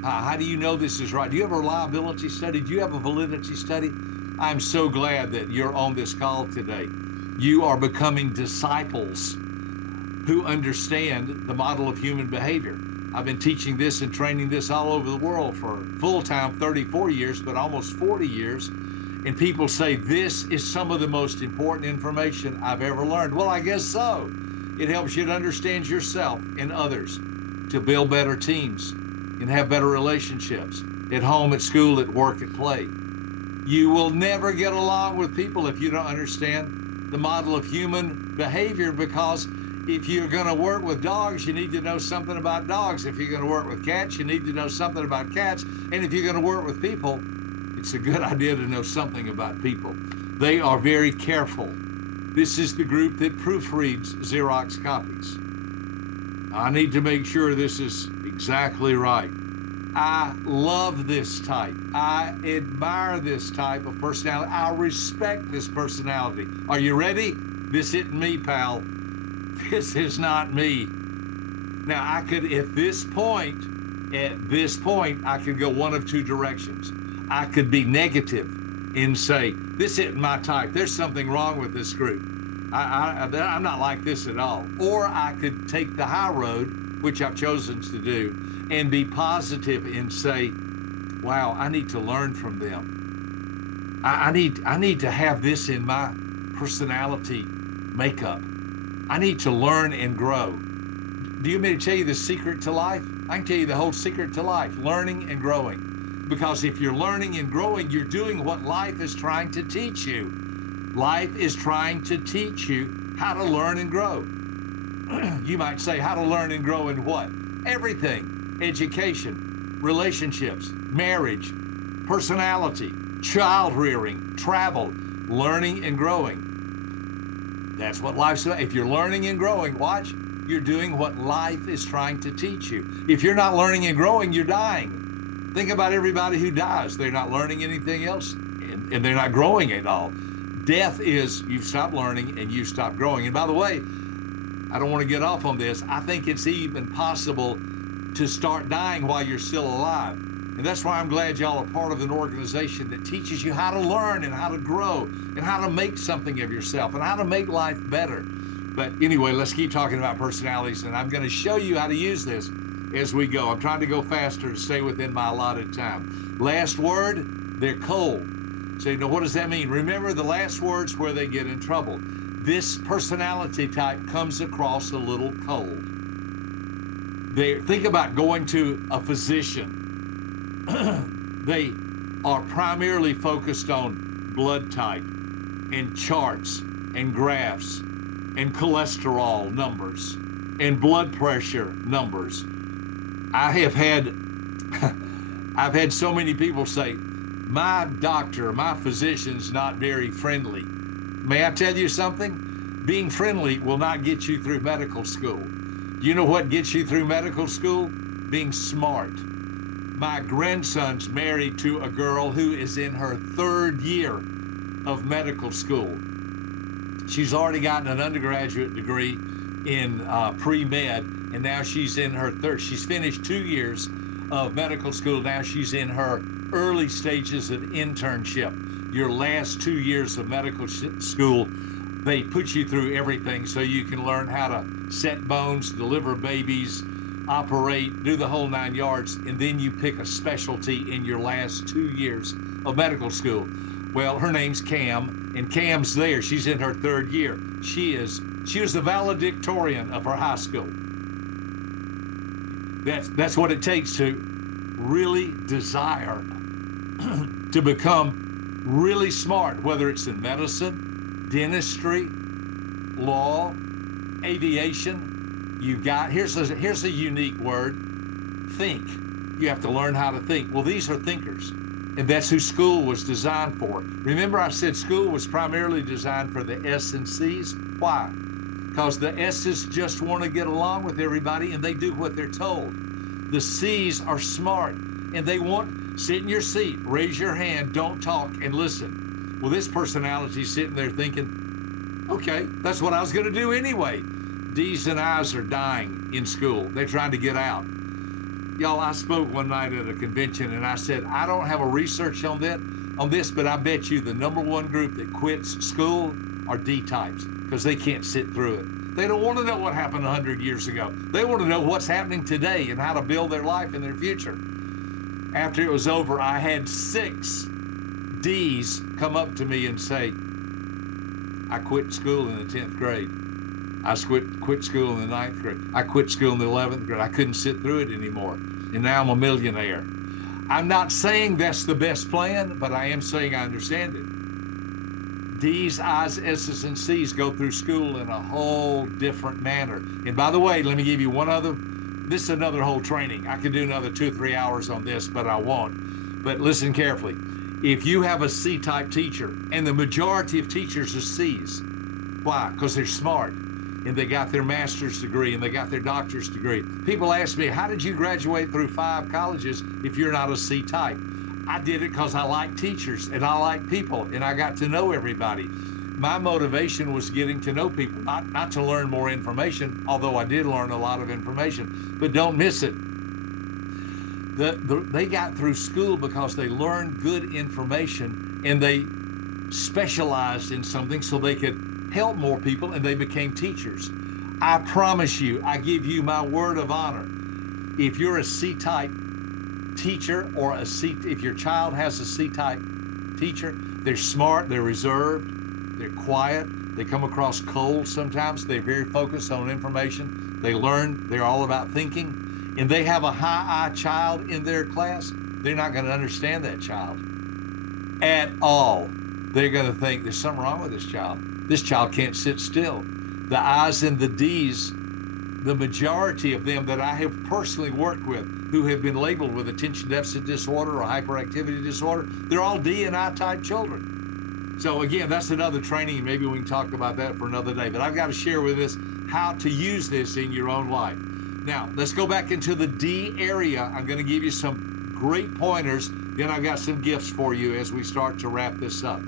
How do you know this is right? Do you have a reliability study? Do you have a validity study? I'm so glad that you're on this call today. You are becoming disciples who understand the model of human behavior. I've been teaching this and training this all over the world for full-time 34 years, but almost 40 years. And people say, this is some of the most important information I've ever learned. Well, I guess so. It helps you to understand yourself and others, to build better teams and have better relationships at home, at school, at work, at play. You will never get along with people if you don't understand the model of human behavior, because if you're going to work with dogs, you need to know something about dogs. If you're going to work with cats, you need to know something about cats. And if you're going to work with people, it's a good idea to know something about people. They are very careful. This is the group that proofreads Xerox copies. I need to make sure this is exactly right. I love this type. I admire this type of personality. I respect this personality. Are you ready? This isn't me, pal. This is not me. Now, I could, at this point, I could go one of two directions. I could be negative and say, this isn't my type. There's something wrong with this group. I'm not like this at all. Or I could take the high road, which I've chosen to do, and be positive and say, wow, I need to learn from them. I need to have this in my personality makeup. I need to learn and grow. Do you want me to tell you the secret to life? I can tell you the whole secret to life, learning and growing. Because if you're learning and growing, you're doing what life is trying to teach you. Life is trying to teach you how to learn and grow. You might say, how to learn and grow in what? Everything. Education, relationships, marriage, personality, child rearing, travel, learning and growing. That's what life's about. If you're learning and growing, watch, you're doing what life is trying to teach you. If you're not learning and growing, you're dying. Think about everybody who dies. They're not learning anything else, and they're not growing at all. Death is you've stopped learning and you stop growing. And by the way, I don't want to get off on this. I think it's even possible to start dying while you're still alive. And that's why I'm glad y'all are part of an organization that teaches you how to learn and how to grow and how to make something of yourself and how to make life better. But anyway, let's keep talking about personalities, and I'm going to show you how to use this as we go. I'm trying to go faster to stay within my allotted time. Last word, they're cold. So, what does that mean? Remember, the last word's where they get in trouble. This personality type comes across a little cold. Think about going to a physician. They are primarily focused on blood type and charts and graphs and cholesterol numbers and blood pressure numbers. I've had so many people say, my doctor, my physician's not very friendly. May I tell you something? Being friendly will not get you through medical school. You know what gets you through medical school? Being smart. My grandson's married to a girl who is in her 3rd year of medical school. She's already gotten an undergraduate degree in pre-med, and now she's in her 3rd. She's finished 2 years of medical school. Now she's in her early stages of internship. Your last 2 years of medical school, they put you through everything so you can learn how to set bones, deliver babies, operate, do the whole 9 yards, and then you pick a specialty in your last 2 years of medical school. Well, her name's Cam, and Cam's there. She's in her 3rd year. She was the valedictorian of her high school. That's what it takes to really desire to become really smart, whether it's in medicine, dentistry, law, aviation. Here's a unique word, think. You have to learn how to think. Well, these are thinkers, and that's who school was designed for. Remember, I said school was primarily designed for the S and C's. Why? Because the S's just want to get along with everybody, and they do what they're told. The C's are smart, and they want, sit in your seat, raise your hand, don't talk, and listen. Well, this personality's sitting there thinking, okay, that's what I was going to do anyway. D's and I's are dying in school. They're trying to get out. Y'all, I spoke one night at a convention, and I said, I don't have a research on this, but I bet you the #1 group that quits school are D types, because they can't sit through it. They don't want to know what happened 100 years ago. They want to know what's happening today and how to build their life and their future. After it was over, I had 6 D's come up to me and say, I quit school in the 10th grade. I quit school in the 9th grade. I quit school in the 11th grade. I couldn't sit through it anymore. And now I'm a millionaire. I'm not saying that's the best plan, but I am saying I understand it. D's, I's, S's, and C's go through school in a whole different manner. And by the way, let me give you this is another whole training. I could do another 2 or 3 hours on this, but I won't. But listen carefully. If you have a C-type teacher, and the majority of teachers are C's, why? Because they're smart, and they got their master's degree, and they got their doctor's degree. People ask me, how did you graduate through 5 colleges if you're not a C-type? I did it because I like teachers, and I like people, and I got to know everybody. My motivation was getting to know people, not to learn more information, although I did learn a lot of information, but don't miss it. They got through school because they learned good information, and they specialized in something so they could help more people, and they became teachers. I promise you, I give you my word of honor. If you're a C-type teacher, or if your child has a C-type teacher, they're smart, they're reserved, they're quiet, they come across cold sometimes, they're very focused on information, they learn, they're all about thinking, and they have a high I child in their class, they're not going to understand that child at all. They're going to think there's something wrong with this child. This child can't sit still. The I's and the D's, the majority of them that I have personally worked with who have been labeled with attention deficit disorder or hyperactivity disorder, they're all D and I type children. So again, that's another training. Maybe we can talk about that for another day, but I've got to share with us how to use this in your own life. Now, let's go back into the D area. I'm going to give you some great pointers. Then I've got some gifts for you as we start to wrap this up.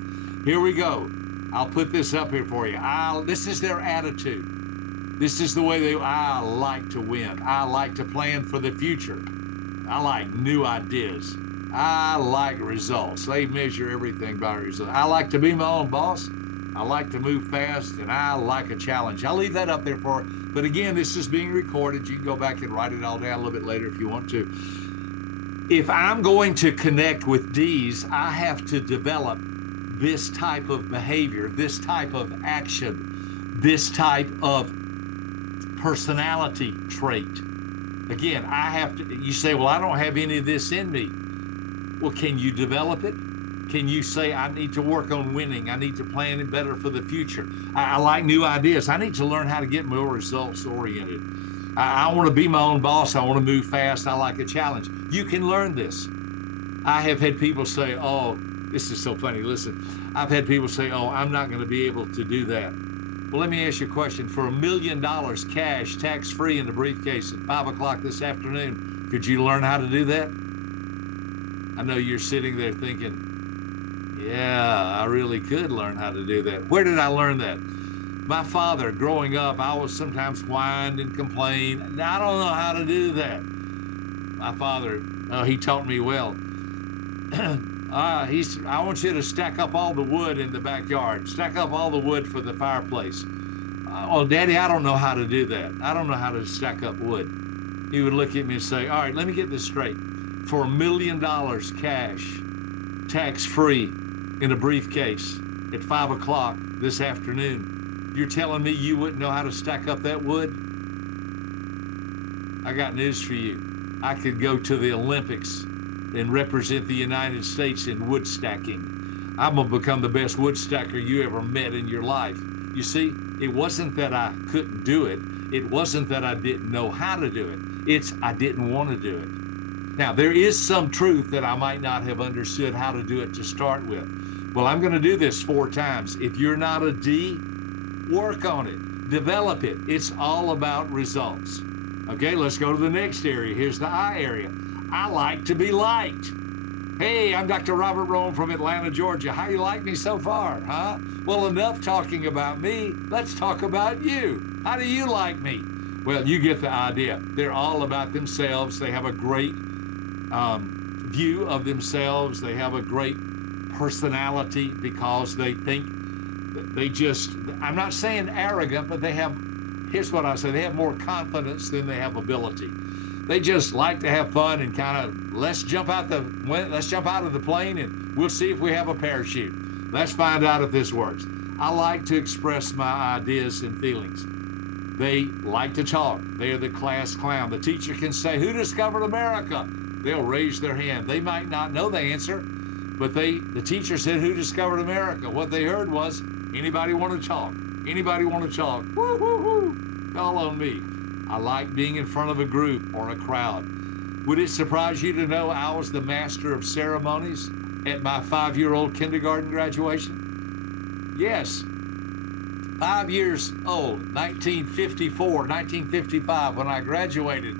Here we go. I'll put this up here for you. This is their attitude. This is the way I like to win. I like to plan for the future. I like new ideas. I like results. They measure everything by results. I like to be my own boss. I like to move fast, and I like a challenge. I'll leave that up there for, but again, this is being recorded. You can go back and write it all down a little bit later if you want to. If I'm going to connect with D's, I have to develop this type of behavior, this type of action, this type of personality trait. Again, I have to, you say, well, I don't have any of this in me. Well, can you develop it? Can you say, I need to work on winning? I need to plan it better for the future. I like new ideas. I need to learn how to get more results oriented. I want to be my own boss. I want to move fast. I like a challenge. You can learn this. I have had people say, oh, this is so funny. Listen, I've had people say, oh, I'm not going to be able to do that. Well, let me ask you a question. For $1 million cash, tax-free in the briefcase at 5 o'clock this afternoon, could you learn how to do that? I know you're sitting there thinking, yeah, I really could learn how to do that. Where did I learn that? My father, growing up, I was sometimes whined and complained. I don't know how to do that. My father, he taught me well. I want you to stack up all the wood in the backyard. Stack up all the wood for the fireplace. Oh, Daddy, I don't know how to do that. I don't know how to stack up wood. He would look at me and say, all right, let me get this straight. For $1 million cash, tax-free in a briefcase at 5 o'clock this afternoon, you're telling me you wouldn't know how to stack up that wood? I got news for you. I could go to the Olympics and represent the United States in wood stacking. I'm going to become the best wood stacker you ever met in your life. You see, it wasn't that I couldn't do it. It wasn't that I didn't know how to do it. It's I didn't want to do it. Now, there is some truth that I might not have understood how to do it to start with. Well, I'm going to do this 4 times. If you're not a D, work on it. Develop it. It's all about results. Okay, let's go to the next area. Here's the I area. I like to be liked. Hey, I'm Dr. Robert Rohm from Atlanta, Georgia. How you like me so far, huh? Well, enough talking about me. Let's talk about you. How do you like me? Well, you get the idea. They're all about themselves. They have a great view of themselves. They have a great personality because they think they just, I'm not saying arrogant, but they have, here's what I say, they have more confidence than they have ability. They just like to have fun and kind of, let's jump out of the plane and we'll see if we have a parachute. Let's find out if this works. I like to express my ideas and feelings. They like to talk. They're the class clown. The teacher can say, who discovered America? They'll raise their hand. They might not know the answer, but the teacher said, who discovered America? What they heard was, anybody want to talk? Anybody want to talk? Woo, woo, woo. Call on me. I like being in front of a group or a crowd. Would it surprise you to know I was the master of ceremonies at my 5-year-old kindergarten graduation? Yes. 5 years old, 1954, 1955, when I graduated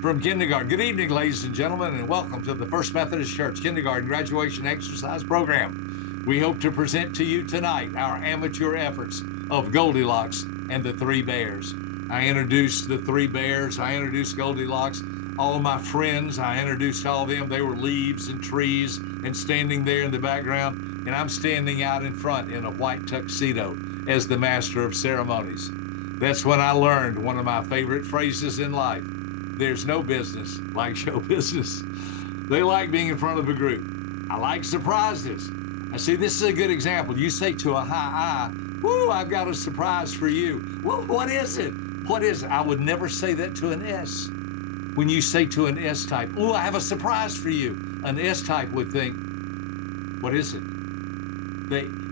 from kindergarten. Good evening, ladies and gentlemen, and welcome to the First Methodist Church Kindergarten Graduation Exercise Program. We hope to present to you tonight our amateur efforts of Goldilocks and the Three Bears. I introduced the Three Bears. I introduced Goldilocks. All of my friends, I introduced all of them. They were leaves and trees and standing there in the background. And I'm standing out in front in a white tuxedo as the master of ceremonies. That's when I learned one of my favorite phrases in life. There's no business like show business. They like being in front of a group. I like surprises. I see this is a good example. You say to a high I, woo, I've got a surprise for you. Well, what is it? What is it? I would never say that to an S. When you say to an S type, oh, I have a surprise for you. An S type would think, what is it?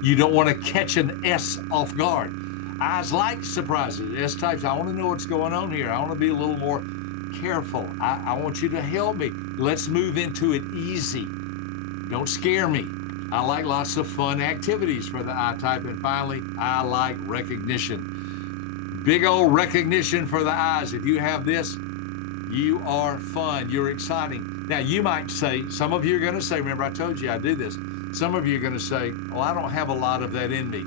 You don't want to catch an S off guard. I's like surprises. S types, I want to know what's going on here. I want to be a little more careful. I want you to help me. Let's move into it easy. Don't scare me. I like lots of fun activities for the I type. And finally, I like recognition. Big old recognition for the I's. If you have this, you are fun. You're exciting. Now, you might say, some of you are going to say, remember I told you I do this. Some of you are going to say, oh, I don't have a lot of that in me.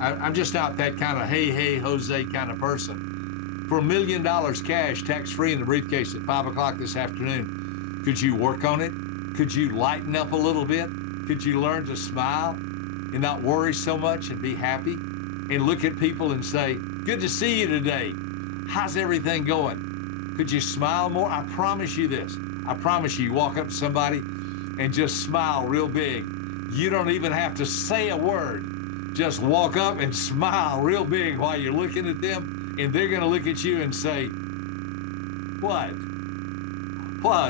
I'm just not that kind of hey, Jose kind of person. For $1 million cash, tax-free in the briefcase at 5 o'clock this afternoon, could you work on it? Could you lighten up a little bit? Could you learn to smile? and not worry so much and be happy and look at people and say, good to see you today. How's everything going? Could you smile more? I promise you this. I promise you walk up to somebody and just smile real big. You don't even have to say a word. Just walk up and smile real big while you're looking at them, and they're going to look at you and say, what?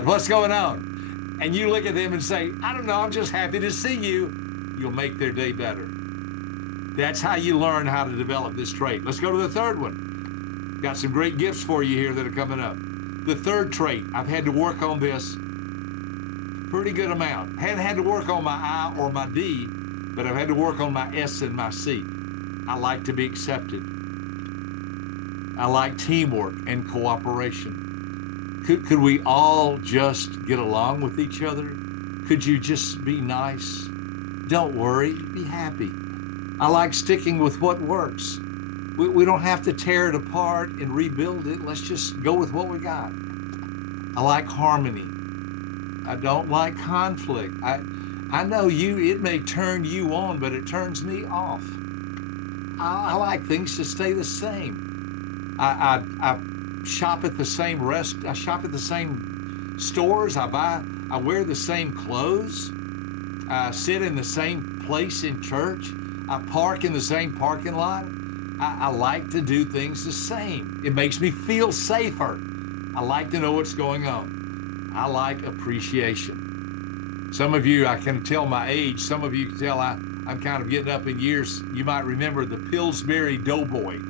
What's going on? And you look at them and say, I don't know, I'm just happy to see you. You'll make their day better. That's how you learn how to develop this trait. Let's go to the third one. Got some great gifts for you here that are coming up. The third trait, I've had to work on this pretty good amount. Hadn't had to work on my I or my D, but I've had to work on my S and my C. I like to be accepted. I like teamwork and cooperation. Could we all just get along with each other? Could you just be nice? Don't worry, be happy. I like sticking with what works. We don't have to tear it apart and rebuild it. Let's just go with what we got. I like harmony. I don't like conflict. I know it may turn you on, but it turns me off. I like things to stay the same. I shop at the same I shop at the same stores. I wear the same clothes. I sit in the same place in church. I park in the same parking lot. I like to do things the same. It makes me feel safer. I like to know what's going on. I like appreciation. Some of you, I can tell my age. Some of you can tell I'm kind of getting up in years. You might remember the Pillsbury Doughboy.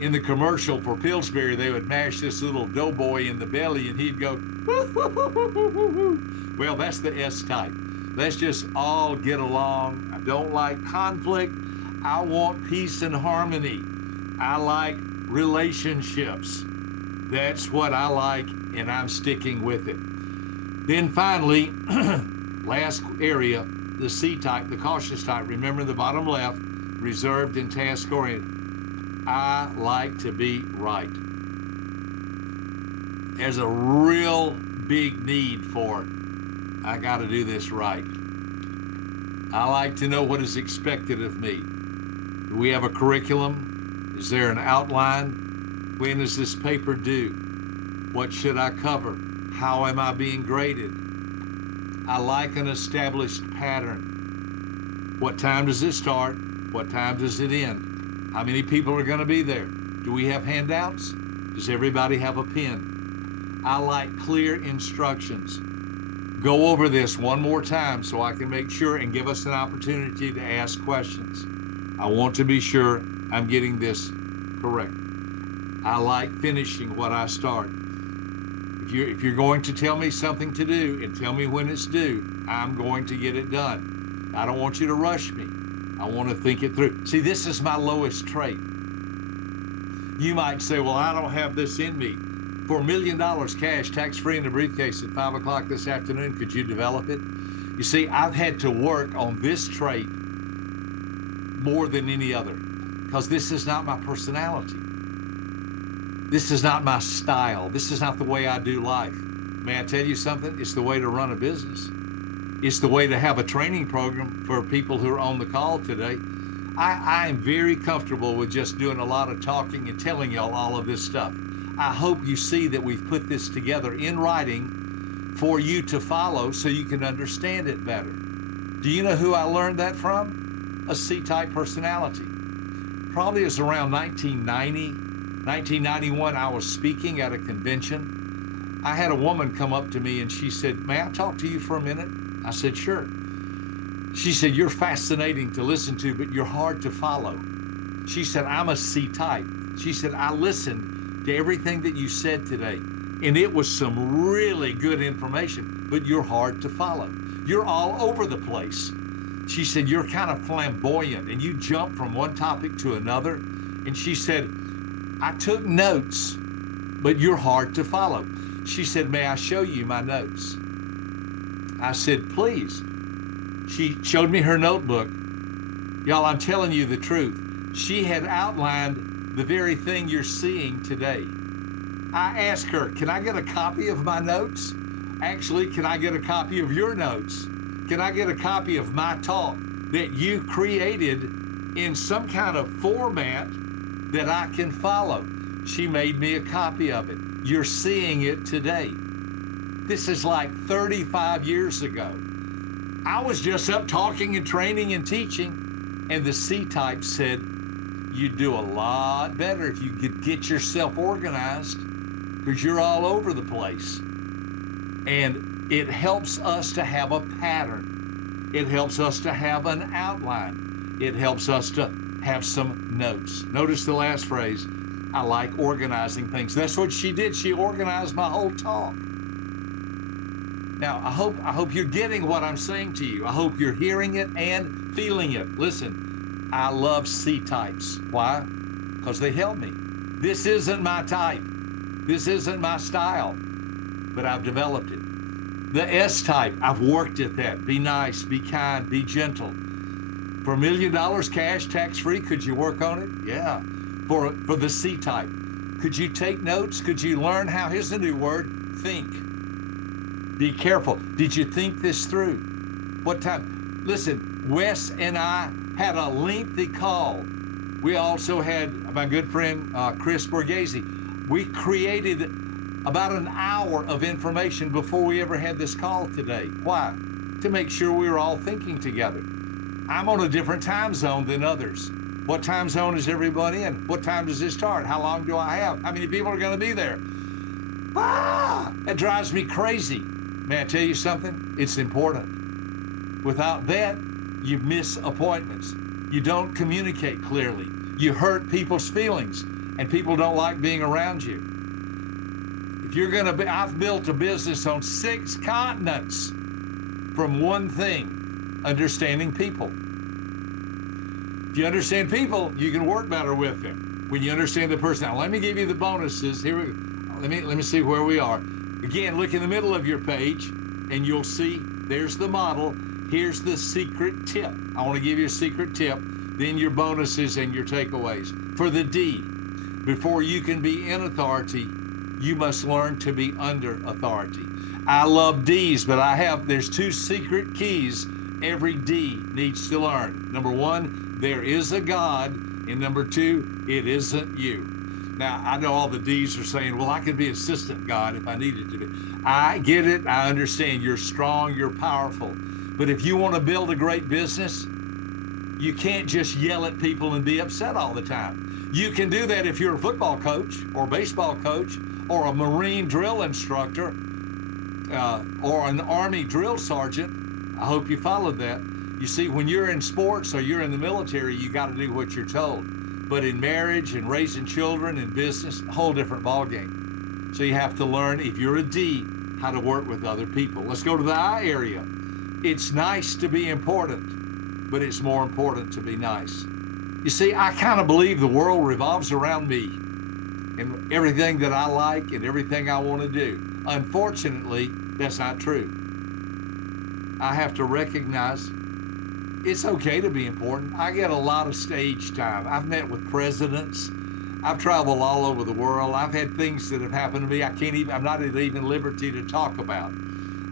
In the commercial for Pillsbury, they would mash this little doughboy in the belly and he'd go, woo, woo, woo, woo, woo, woo, woo. Well, that's the S type. Let's just all get along. I don't like conflict. I want peace and harmony. I like relationships. That's what I like, and I'm sticking with it. Then finally, last area, the C type, the cautious type. Remember the bottom left, reserved and task-oriented. I like to be right. There's a real big need for, I got to do this right. I like to know what is expected of me. Do we have a curriculum? Is there an outline? When is this paper due? What should I cover? How am I being graded? I like an established pattern. What time does it start? What time does it end? How many people are going to be there? Do we have handouts? Does everybody have a pen? I like clear instructions. Go over this one more time so I can make sure and give us an opportunity to ask questions. I want to be sure I'm getting this correct. I like finishing what I start. If you're going to tell me something to do and tell me when it's due, I'm going to get it done. I don't want you to rush me. I want to think it through. See, this is my lowest trait. You might say, well, I don't have this in me. For $1 million cash, tax-free in the briefcase at 5 o'clock this afternoon, could you develop it? You see, I've had to work on this trait more than any other because this is not my personality. This is not my style. This is not the way I do life. May I tell you something? It's the way to run a business. It's the way to have a training program for people who are on the call today. I am very comfortable with just doing a lot of talking and telling y'all all of this stuff. I hope you see that we've put this together in writing for you to follow so you can understand it better. Do you know who I learned that from? A C-type personality. Probably it was around 1991, I was speaking at a convention. I had a woman come up to me and she said, may I talk to you for a minute? I said, sure. She said, you're fascinating to listen to, but you're hard to follow. She said, I'm a C-type. She said, I listened to everything that you said today, and it was some really good information, but you're hard to follow. You're all over the place. She said, you're kind of flamboyant, and you jump from one topic to another. And she said, I took notes, but you're hard to follow. She said, may I show you my notes? I said, please. She showed me her notebook. Y'all, I'm telling you the truth. She had outlined the very thing you're seeing today. I asked her, can I get a copy of my notes? Actually, can I get a copy of your notes? Can I get a copy of my talk? that you created in some kind of format that I can follow. She made me a copy of it. You're seeing it today. This is like 35 years ago. I was just up talking and training and teaching, and the C-type said, you'd do a lot better if you could get yourself organized because you're all over the place. And it helps us to have a pattern. It helps us to have an outline. It helps us to have some notes. Notice the last phrase. I like organizing things. That's what she did. She organized my whole talk. Now, I hope you're getting what I'm saying to you. I hope you're hearing it and feeling it. Listen, I love C-types. Why? Because they help me. This isn't my type. This isn't my style, but I've developed it. The S-type, I've worked at that. Be nice, be kind, be gentle. For $1 million cash, tax-free, could you work on it? Yeah. For the C-type, could you take notes? Could you learn how, here's a new word, think. Be careful. Did you think this through? What time? Listen, Wes and I had a lengthy call. We also had my good friend, Chris Borghese. We created about an hour of information before we ever had this call today. Why? To make sure we were all thinking together. I'm on a different time zone than others. What time zone is everybody in? What time does this start? How long do I have? How many people are going to be there? That drives me crazy. May I tell you something? It's important. Without that, you miss appointments. You don't communicate clearly. You hurt people's feelings, and people don't like being around you. If you're going to be, I've built a business on 6 continents from one thing, understanding people. If you understand people, you can work better with them. When you understand the person. Now, let me give you the bonuses. Here we go. Let me see where we are. Again, look in the middle of your page, and you'll see there's the model. Here's the secret tip. I want to give you a secret tip, then your bonuses and your takeaways. For the D, before you can be in authority, you must learn to be under authority. I love D's, but there's 2 secret keys every D needs to learn. Number 1, there is a God, and number 2, it isn't you. Now, I know all the D's are saying, well, I could be assistant God if I needed to be. I get it. I understand. You're strong. You're powerful. But if you want to build a great business, you can't just yell at people and be upset all the time. You can do that if you're a football coach or baseball coach or a Marine drill instructor or an Army drill sergeant. I hope you followed that. You see, when you're in sports or you're in the military, you got to do what you're told. But in marriage and raising children and business, a whole different ballgame. So you have to learn, if you're a D, how to work with other people. Let's go to the I area. It's nice to be important, but it's more important to be nice. You see, I kind of believe the world revolves around me and everything that I like and everything I want to do. Unfortunately, that's not true. I have to recognize it's okay to be important. I get a lot of stage time. I've met with presidents. I've traveled all over the world. I've had things that have happened to me I'm not at even liberty to talk about.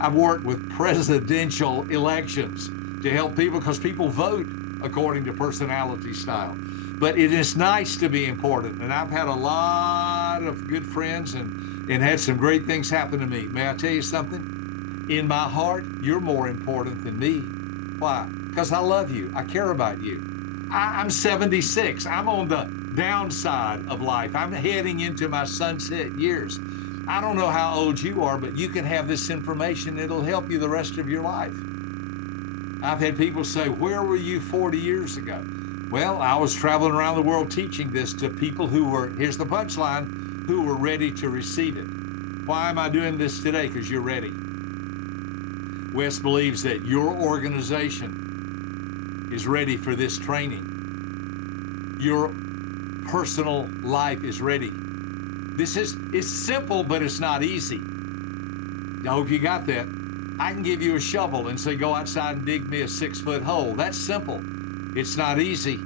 I've worked with presidential elections to help people because people vote according to personality style. But it is nice to be important. And I've had a lot of good friends and had some great things happen to me. May I tell you something? In my heart, you're more important than me. Why? Because I love you. I care about you. I'm 76. I'm on the downside of life. I'm heading into my sunset years. I don't know how old you are, but you can have this information. It'll help you the rest of your life. I've had people say, where were you 40 years ago? Well, I was traveling around the world teaching this to people who were, here's the punchline, who were ready to receive it. Why am I doing this today? Because you're ready. Wes believes that your organization is ready for this training. Your personal life is ready. It's simple, but it's not easy. I hope you got that. I can give you a shovel and say, go outside and dig me a 6-foot hole. That's simple. It's not easy.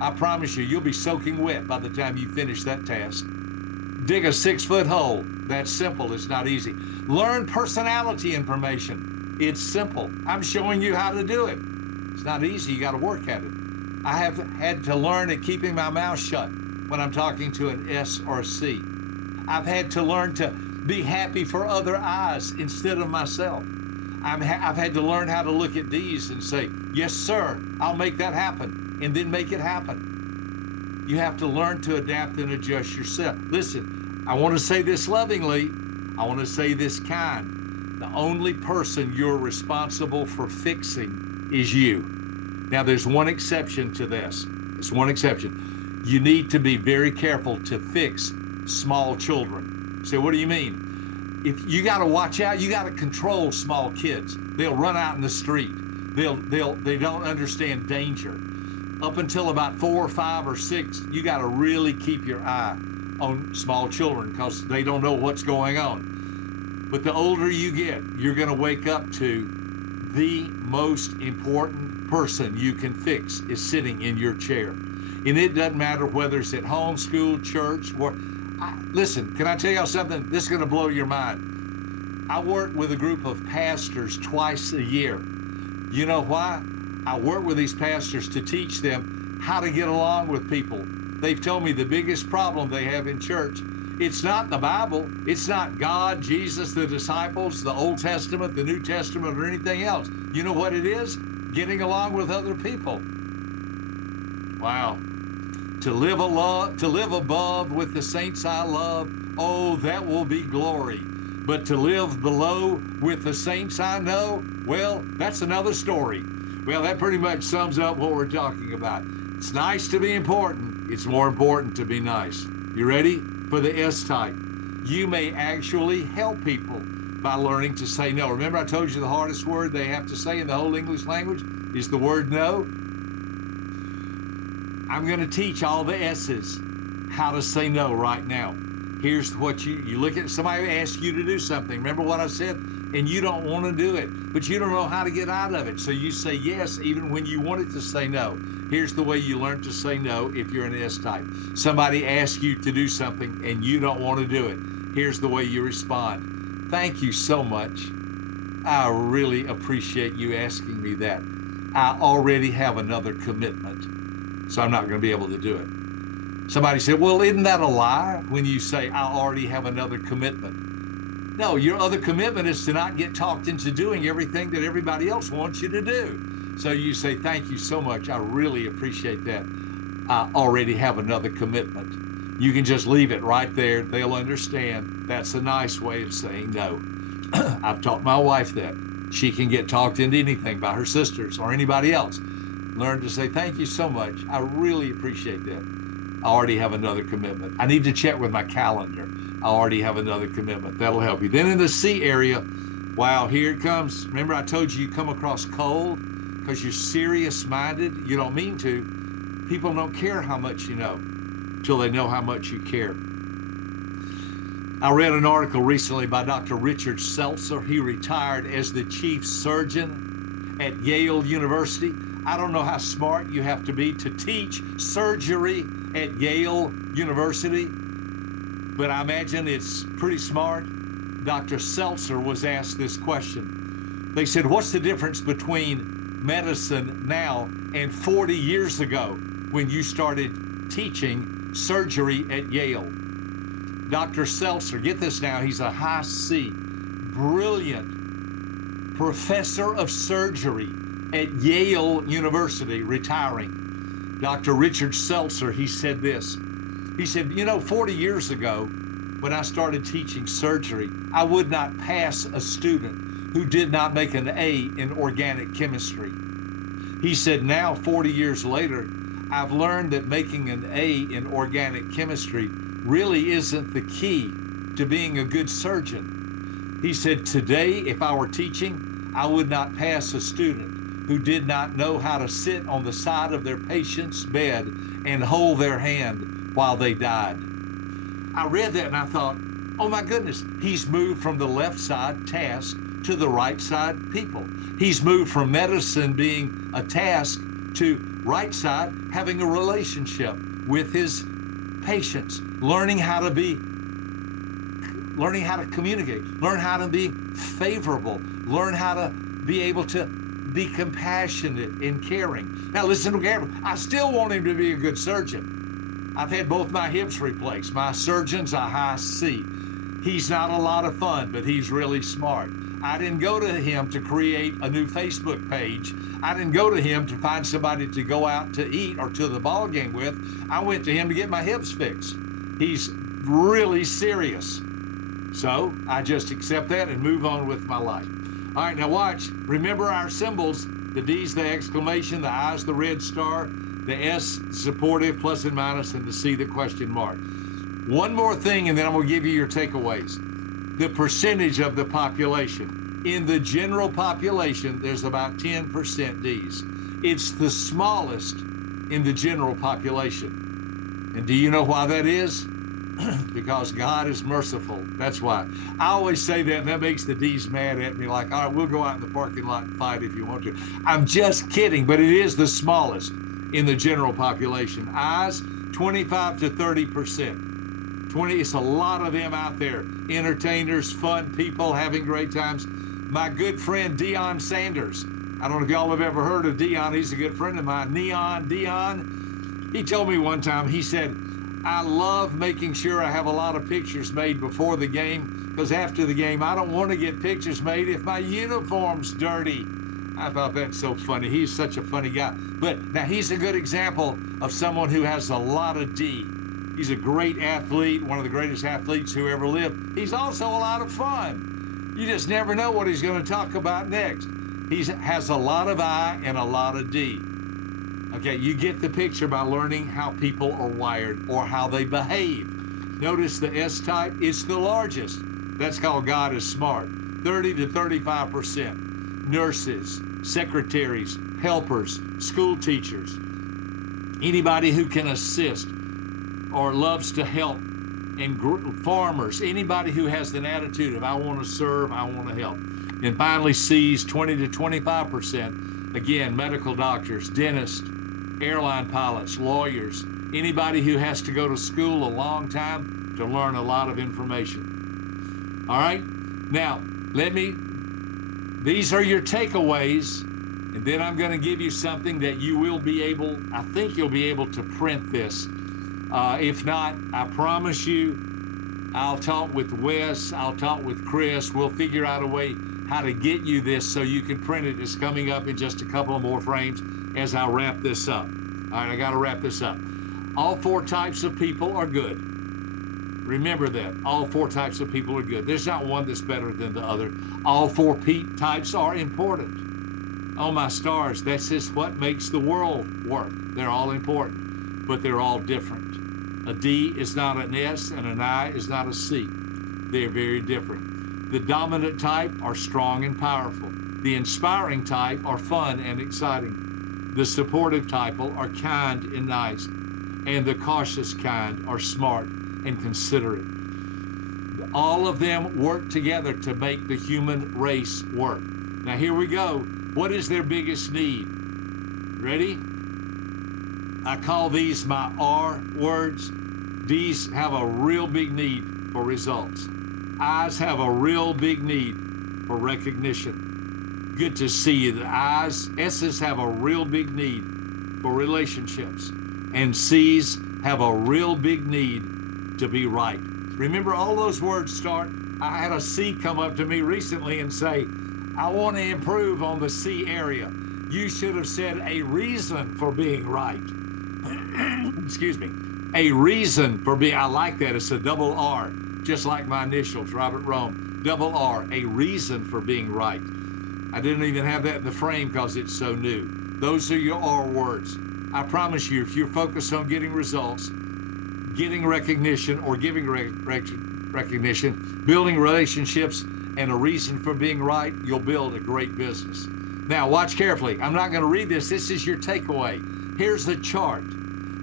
I promise you, you'll be soaking wet by the time you finish that task. Dig a 6-foot hole. That's simple. It's not easy. Learn personality information. It's simple. I'm showing you how to do it. It's not easy. You got to work at it. I have had to learn at keeping my mouth shut when I'm talking to an S or a C. I've had to learn to be happy for other eyes instead of myself. I've had to learn how to look at D's and say, yes, sir, I'll make that happen, and then make it happen. You have to learn to adapt and adjust yourself. Listen, I want to say this lovingly. I want to say this kind. The only person you're responsible for fixing is you. Now, there's one exception to this. There's one exception. You need to be very careful to fix small children. So what do you mean? If you got to watch out, you got to control small kids. They'll run out in the street. They don't understand danger. Up until about 4 or 5 or 6, you got to really keep your eye on small children because they don't know what's going on. But the older you get, you're going to wake up to the most important person you can fix is sitting in your chair. And it doesn't matter whether it's at home, school, church, or listen, can I tell y'all something? This is going to blow your mind. I work with a group of pastors twice a year. You know why? I work with these pastors to teach them how to get along with people. They've told me the biggest problem they have in church, it's not the Bible, it's not God, Jesus, the disciples, the Old Testament, the New Testament, or anything else. You know what it is? Getting along with other people. Wow. To live above with the saints I love, oh, that will be glory. But to live below with the saints I know, well, that's another story. Well, that pretty much sums up what we're talking about. It's nice to be important. It's more important to be nice. You ready for the S type? You may actually help people by learning to say no. Remember I told you the hardest word they have to say in the whole English language is the word no? I'm going to teach all the S's how to say no right now. Here's what you look at. Somebody asks you to do something. Remember what I said? And you don't want to do it, but you don't know how to get out of it. So you say yes even when you wanted to say no. Here's the way you learn to say no if you're an S type. Somebody asks you to do something and you don't want to do it. Here's the way you respond. Thank you so much. I really appreciate you asking me that. I already have another commitment, so I'm not going to be able to do it. Somebody said, well, isn't that a lie when you say, I already have another commitment? No, your other commitment is to not get talked into doing everything that everybody else wants you to do. So you say, thank you so much. I really appreciate that. I already have another commitment. You can just leave it right there. They'll understand. That's a nice way of saying no. I've taught my wife that. She can get talked into anything by her sisters or anybody else. Learn to say, thank you so much. I really appreciate that. I already have another commitment. I need to check with my calendar. I already have another commitment. That'll help you. Then in the C area, wow, here it comes. Remember I told you come across cold because you're serious-minded. You don't mean to. People don't care how much you know until they know how much you care. I read an article recently by Dr. Richard Seltzer. He retired as the chief surgeon at Yale University. I don't know how smart you have to be to teach surgery at Yale University, but I imagine it's pretty smart. Dr. Seltzer was asked this question. They said, what's the difference between medicine now and 40 years ago when you started teaching surgery at Yale? Dr. Seltzer, get this now, he's a high C, brilliant professor of surgery at Yale University, retiring. Dr. Richard Seltzer, he said this. He said, 40 years ago, when I started teaching surgery, I would not pass a student who did not make an A in organic chemistry. He said, now, 40 years later, I've learned that making an A in organic chemistry really isn't the key to being a good surgeon. He said, today, if I were teaching, I would not pass a student who did not know how to sit on the side of their patient's bed and hold their hand while they died. I read that and I thought, oh my goodness, he's moved from the left side task to the right side people. He's moved from medicine being a task to right side having a relationship with his patients, learning how to communicate, learn how to be favorable, learn how to be able to be compassionate and caring. Now listen carefully. I still want him to be a good surgeon. I've had both my hips replaced. My surgeon's a high C. He's not a lot of fun, but he's really smart. I didn't go to him to create a new Facebook page. I didn't go to him to find somebody to go out to eat or to the ball game with. I went to him to get my hips fixed. He's really serious. So I just accept that and move on with my life. All right, now watch. Remember our symbols. The D's the exclamation, the I's the red star, the S supportive, plus and minus, and the C the question mark. One more thing, and then I'm going to give you your takeaways. The percentage of the population. In the general population, there's about 10% D's. It's the smallest in the general population. And do you know why that is? Because God is merciful. That's why. I always say that, and that makes the D's mad at me, like, all right, we'll go out in the parking lot and fight if you want to. I'm just kidding, but it is the smallest in the general population. I's, 25 to 30%. It's a lot of them out there. Entertainers, fun people, having great times. My good friend, Deion Sanders. I don't know if y'all have ever heard of Deion. He's a good friend of mine. Deion. He told me one time, he said, I love making sure I have a lot of pictures made before the game, because after the game, I don't want to get pictures made if my uniform's dirty. I thought that's so funny. He's such a funny guy. But now he's a good example of someone who has a lot of D. He's a great athlete, one of the greatest athletes who ever lived. He's also a lot of fun. You just never know what he's going to talk about next. He has a lot of I and a lot of D. Okay, you get the picture by learning how people are wired or how they behave. Notice the S type, it's the largest. That's called God is smart. 30 to 35%. Nurses, secretaries, helpers, school teachers, anybody who can assist or loves to help, and farmers, anybody who has an attitude of I want to serve, I want to help. And finally, C's, 20 to 25%. Again, medical doctors, dentists, airline pilots, lawyers, anybody who has to go to school a long time to learn a lot of information. All right? Now, these are your takeaways, and then I'm going to give you something that you will be able, I think you'll be able to print this. If not, I promise you, I'll talk with Wes, I'll talk with Chris, we'll figure out a way how to get you this so you can print it. It's coming up in just a couple of more frames as I wrap this up. All right, I got to wrap this up. All four types of people are good. Remember that. All four types of people are good. There's not one that's better than the other. All four types are important. Oh, my stars, that's just what makes the world work. They're all important, but they're all different. A D is not an S, and an I is not a C. They're very different. The dominant type are strong and powerful. The inspiring type are fun and exciting. The supportive type are kind and nice. And the cautious kind are smart and considerate. All of them work together to make the human race work. Now here we go. What is their biggest need? Ready? I call these my R words. D's have a real big need for results. I's have a real big need for recognition. Good to see you. The I's, S's have a real big need for relationships. And C's have a real big need to be right. Remember, all those words start. I had a C come up to me recently and say, I want to improve on the C area. You should have said a reason for being right. Excuse me. A reason for being, I like that. It's a double R, just like my initials, Robert Rohm. Double R, a reason for being right. I didn't even have that in the frame because it's so new. Those are your R words. I promise you, if you're focused on getting results, getting recognition or giving recognition, building relationships, and a reason for being right, you'll build a great business. Now, watch carefully. I'm not going to read this. This is your takeaway. Here's the chart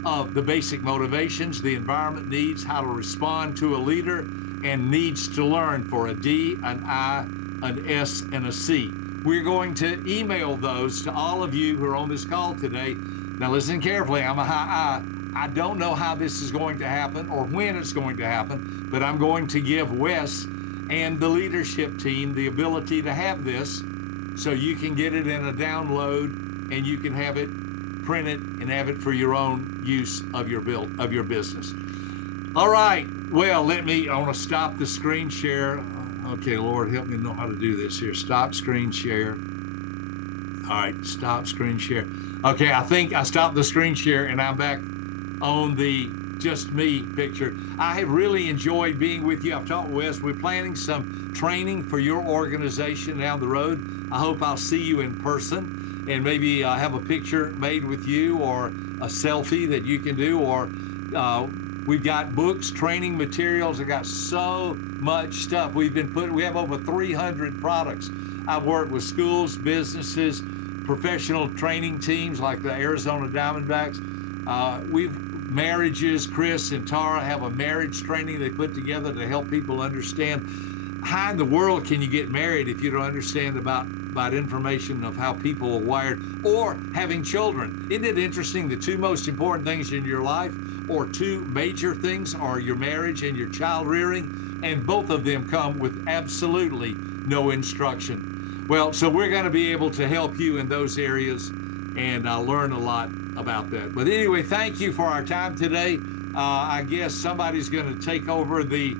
of the basic motivations, the environment needs, how to respond to a leader, and needs to learn for a D, an I, an S, and a C. We're going to email those to all of you who are on this call today. Now listen carefully, I'm a high I. I don't know how this is going to happen or when it's going to happen, but I'm going to give Wes and the leadership team the ability to have this so you can get it in a download and you can have it printed and have it for your own use of your business. All right. Well, I want to stop the screen share. Okay, Lord, help me know how to do this here. Stop screen share. All right, stop screen share. Okay, I think I stopped the screen share and I'm back on the just me picture. I have really enjoyed being with you. I've talked with Wes. We're planning some training for your organization down the road. I hope I'll see you in person and maybe have a picture made with you or a selfie that you can do. Or we've got books, training materials. I've got so much stuff. We have over 300 products. I've worked with schools, businesses, professional training teams like the Arizona Diamondbacks. Marriages, Chris and Tara have a marriage training they put together to help people understand how in the world can you get married if you don't understand about information of how people are wired, or having children. Isn't it interesting? The two most important things in your life, or two major things, are your marriage and your child rearing, and both of them come with absolutely no instruction. Well, so we're going to be able to help you in those areas and learn a lot about that. But anyway, thank you for our time today. I guess somebody's going to take over the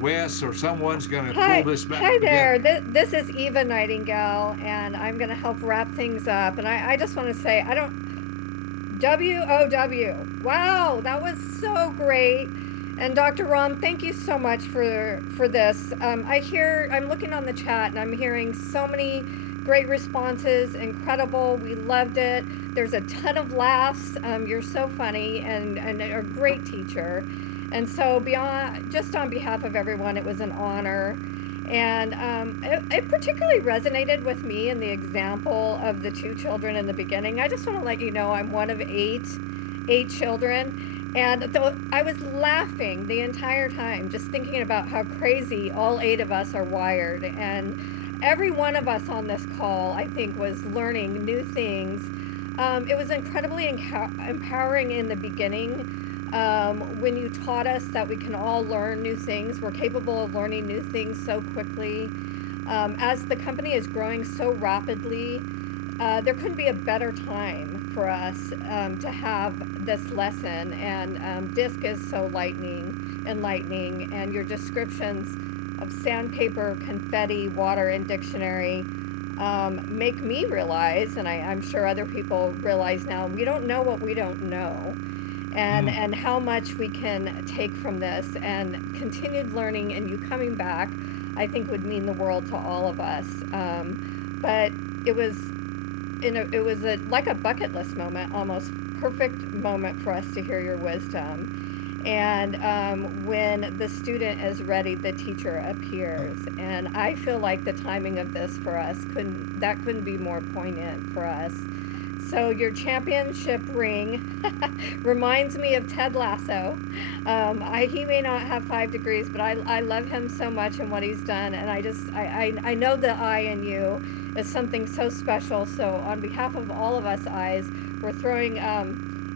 Wes, or someone's going to pull this back. Hi there. This is Eva Nightingale, and I'm going to help wrap things up. And I just want to say, WOW. Wow, that was so great. And Dr. Rohm, thank you so much for this. I'm looking on the chat and I'm hearing so many great responses. Incredible. We loved it. There's a ton of laughs. You're so funny and a great teacher. And so just on behalf of everyone, it was an honor. And it particularly resonated with me in the example of the two children in the beginning. I just want to let you know I'm one of eight children. And I was laughing the entire time, just thinking about how crazy all 8 of us are wired. And every one of us on this call, I think, was learning new things. It was incredibly empowering in the beginning when you taught us that we can all learn new things. We're capable of learning new things so quickly. As the company is growing so rapidly, there couldn't be a better time for us to have this lesson. And DISC is so enlightening, and your descriptions of sandpaper, confetti, water, and dictionary make me realize, and I'm sure other people realize now, we don't know what we don't know. And how much we can take from this, and continued learning and you coming back, I think would mean the world to all of us. But it was like a bucket list moment, almost perfect moment for us to hear your wisdom. And when the student is ready, the teacher appears. And I feel like the timing of this for us couldn't be more poignant for us. So your championship ring reminds me of Ted Lasso. He may not have 5 degrees, but I love him so much and what he's done. And I know the I in you is something so special. So on behalf of all of us eyes, we're throwing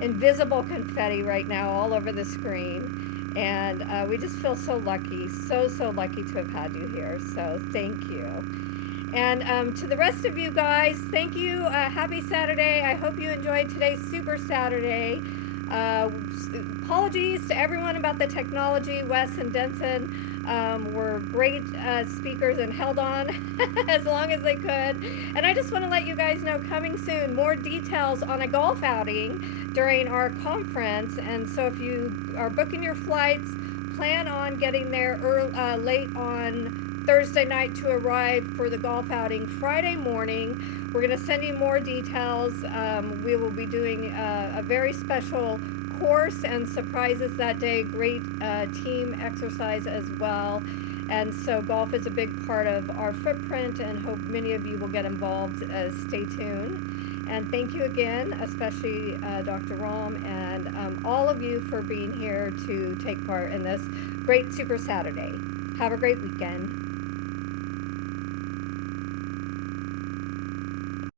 invisible confetti right now all over the screen. And we just feel so lucky, so lucky to have had you here. So thank you. And to the rest of you guys, thank you. Happy Saturday. I hope you enjoyed today's Super Saturday. Apologies to everyone about the technology. Wes and Denson were great speakers and held on as long as they could. And I just want to let you guys know, coming soon, more details on a golf outing during our conference. And so if you are booking your flights, plan on getting there late on Thursday night to arrive for the golf outing Friday morning. We're going to send you more details. We will be doing a very special course and surprises that day. Great team exercise as well. And so golf is a big part of our footprint, and hope many of you will get involved. Stay tuned. And thank you again, especially Dr. Rohm and all of you for being here to take part in this great Super Saturday. Have a great weekend.